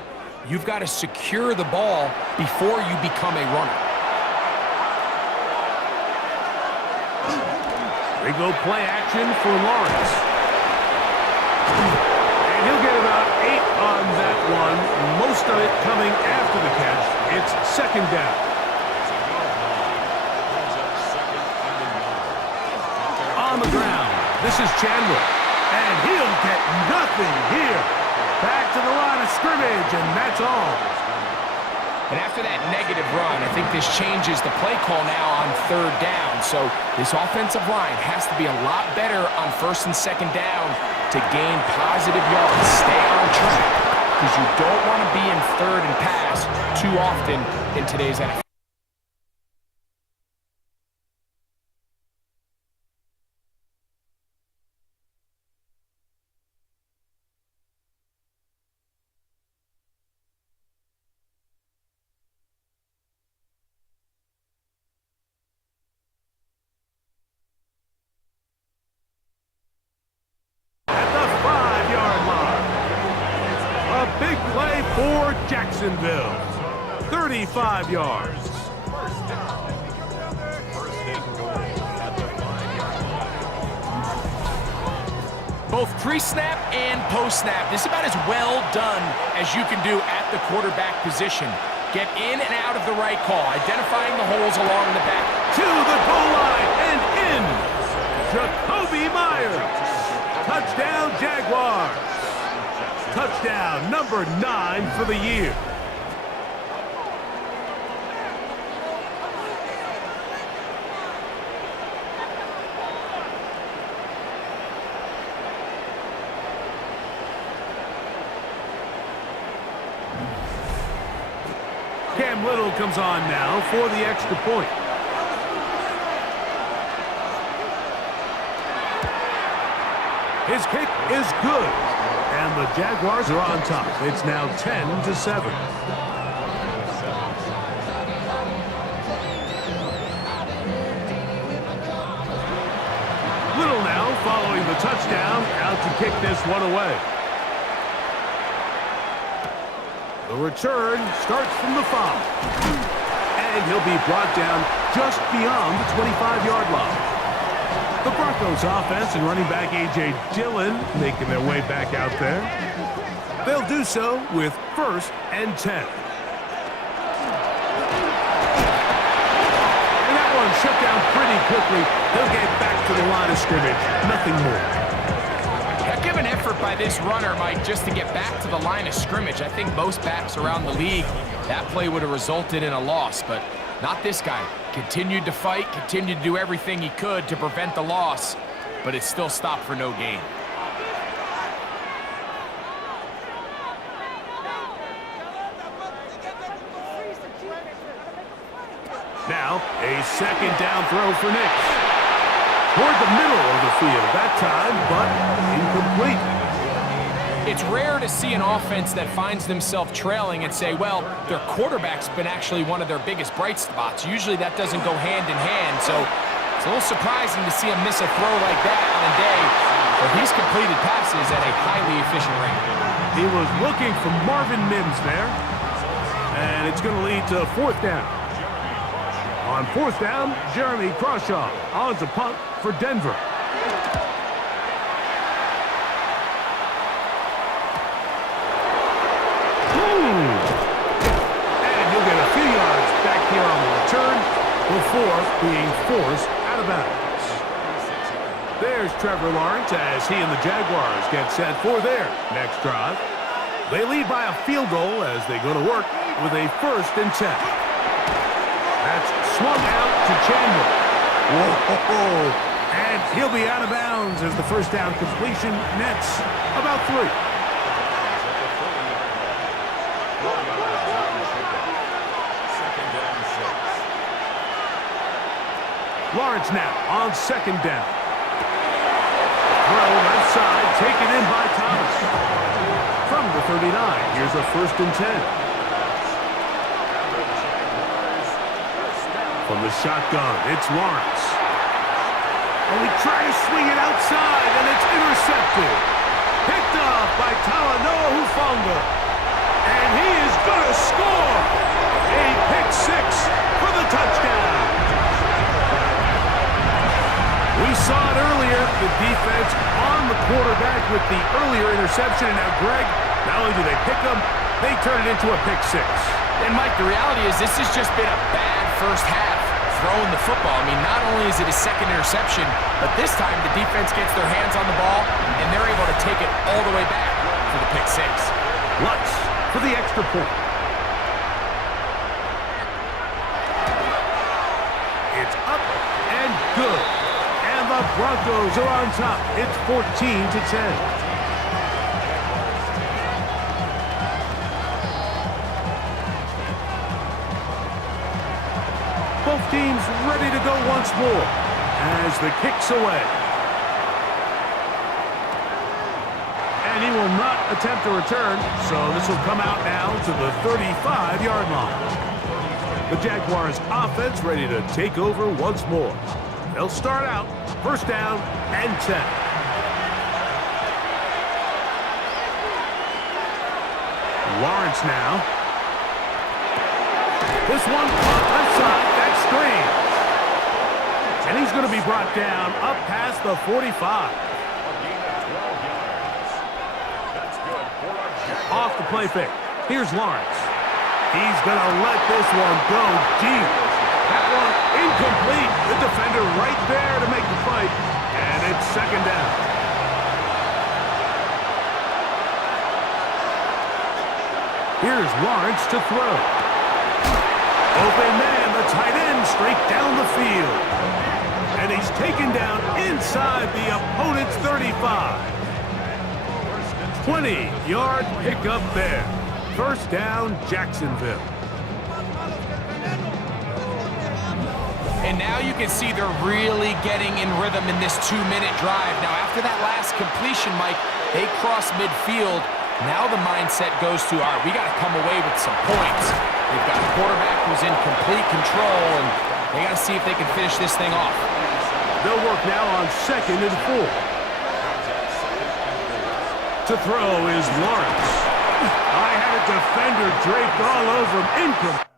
You've got to secure the ball before you become a runner. They go play action for Lawrence. And he'll get about 8 on that one, most of it coming after the catch. It's 2nd down. On the ground, this is Chandler. And he'll get nothing here. Back to the line of scrimmage, and that's all. And after that negative run, I think this changes the play call now on 3rd down. So this offensive line has to be a lot better on 1st and 2nd down to gain positive yards. Stay on track, because you don't want to be in 3rd and pass too often in today's NFL. For Jacksonville, 35 yards. Both pre-snap and post-snap, this is about as well done as you can do at the quarterback position. Get in and out of the right call, identifying the holes along the back. To the goal line and in. Jacoby Myers. Touchdown, Jaguars. Touchdown number 9 for the year. Cam Little comes on now for the extra point. His kick is good. And the Jaguars are on top. It's now 10-7. Little now following the touchdown, out to kick this one away. The return starts from the 5. And he'll be brought down just beyond the 25-yard line. The Broncos offense and running back A.J. Dillon making their way back out there. They'll do so with 1st and 10. And that one shut down pretty quickly. He'll get back to the line of scrimmage. Nothing more. Heck of an effort by this runner, Mike, just to get back to the line of scrimmage. I think most backs around the league, that play would have resulted in a loss, but not this guy. Continued to fight, continued to do everything he could to prevent the loss, but it still stopped for no gain. Now, a 2nd down throw for Nix. Toward the middle of the field that time, but incomplete. It's rare to see an offense that finds themselves trailing and say, well, their quarterback's been actually one of their biggest bright spots. Usually that doesn't go hand in hand, so it's a little surprising to see him miss a throw like that on a day but he's completed passes at a highly efficient rate. He was looking for Marvin Mims there. And it's going to lead to 4th down. On 4th down, Jeremy Crawshaw on to punt for Denver. And he'll get a few yards back here on the return before being forced out of bounds. There's Trevor Lawrence as he and the Jaguars get set for their next drive. They lead by a field goal as they go to work with a 1st and 10. That's swung out to Chandler. Whoa! And he'll be out of bounds as the 1st down completion nets about 3. Lawrence now on 2nd down. Throw left side, taken in by Thomas. From the 39, here's a 1st and 10. From the shotgun, it's Lawrence. And he tries to swing it outside, and it's intercepted. Picked up by Talanoa Hufanga. And he is going to score. A pick 6 for the touchdown. We saw it earlier, the defense on the quarterback with the earlier interception. And now, Greg, not only do they pick them, they turn it into a pick 6. And, Mike, the reality is this has just been a bad first half throwing the football. I mean, not only is it his 2nd interception, but this time the defense gets their hands on the ball, and they're able to take it all the way back for the pick 6. Lutz for the extra point. It's up and good. And the Broncos are on top. It's 14-10. Both teams ready to go once more as the kick's away. And he will not attempt a return, so this will come out now to the 35-yard line. The Jaguars offense ready to take over once more. They'll start out 1st down and 10. Lawrence now. This one caught left side. That screen. And he's going to be brought down up past the 45. Off the play fake. Here's Lawrence. He's going to let this one go deep. That one incomplete. The defender right there to make the play. And it's 2nd down. Here's Lawrence to throw. Open man, the tight end, straight down the field. And he's taken down inside the opponent's 35. 20-yard pickup there. 1st down, Jacksonville. And now you can see they're really getting in rhythm in this 2-minute drive. Now, after that last completion, Mike, they cross midfield. Now the mindset goes to, all right, we got to come away with some points. They've got a quarterback who's in complete control, and they got to see if they can finish this thing off. They'll work now on 2nd and 4. To throw is Lawrence. I had a defender draped all over him. Incomplete.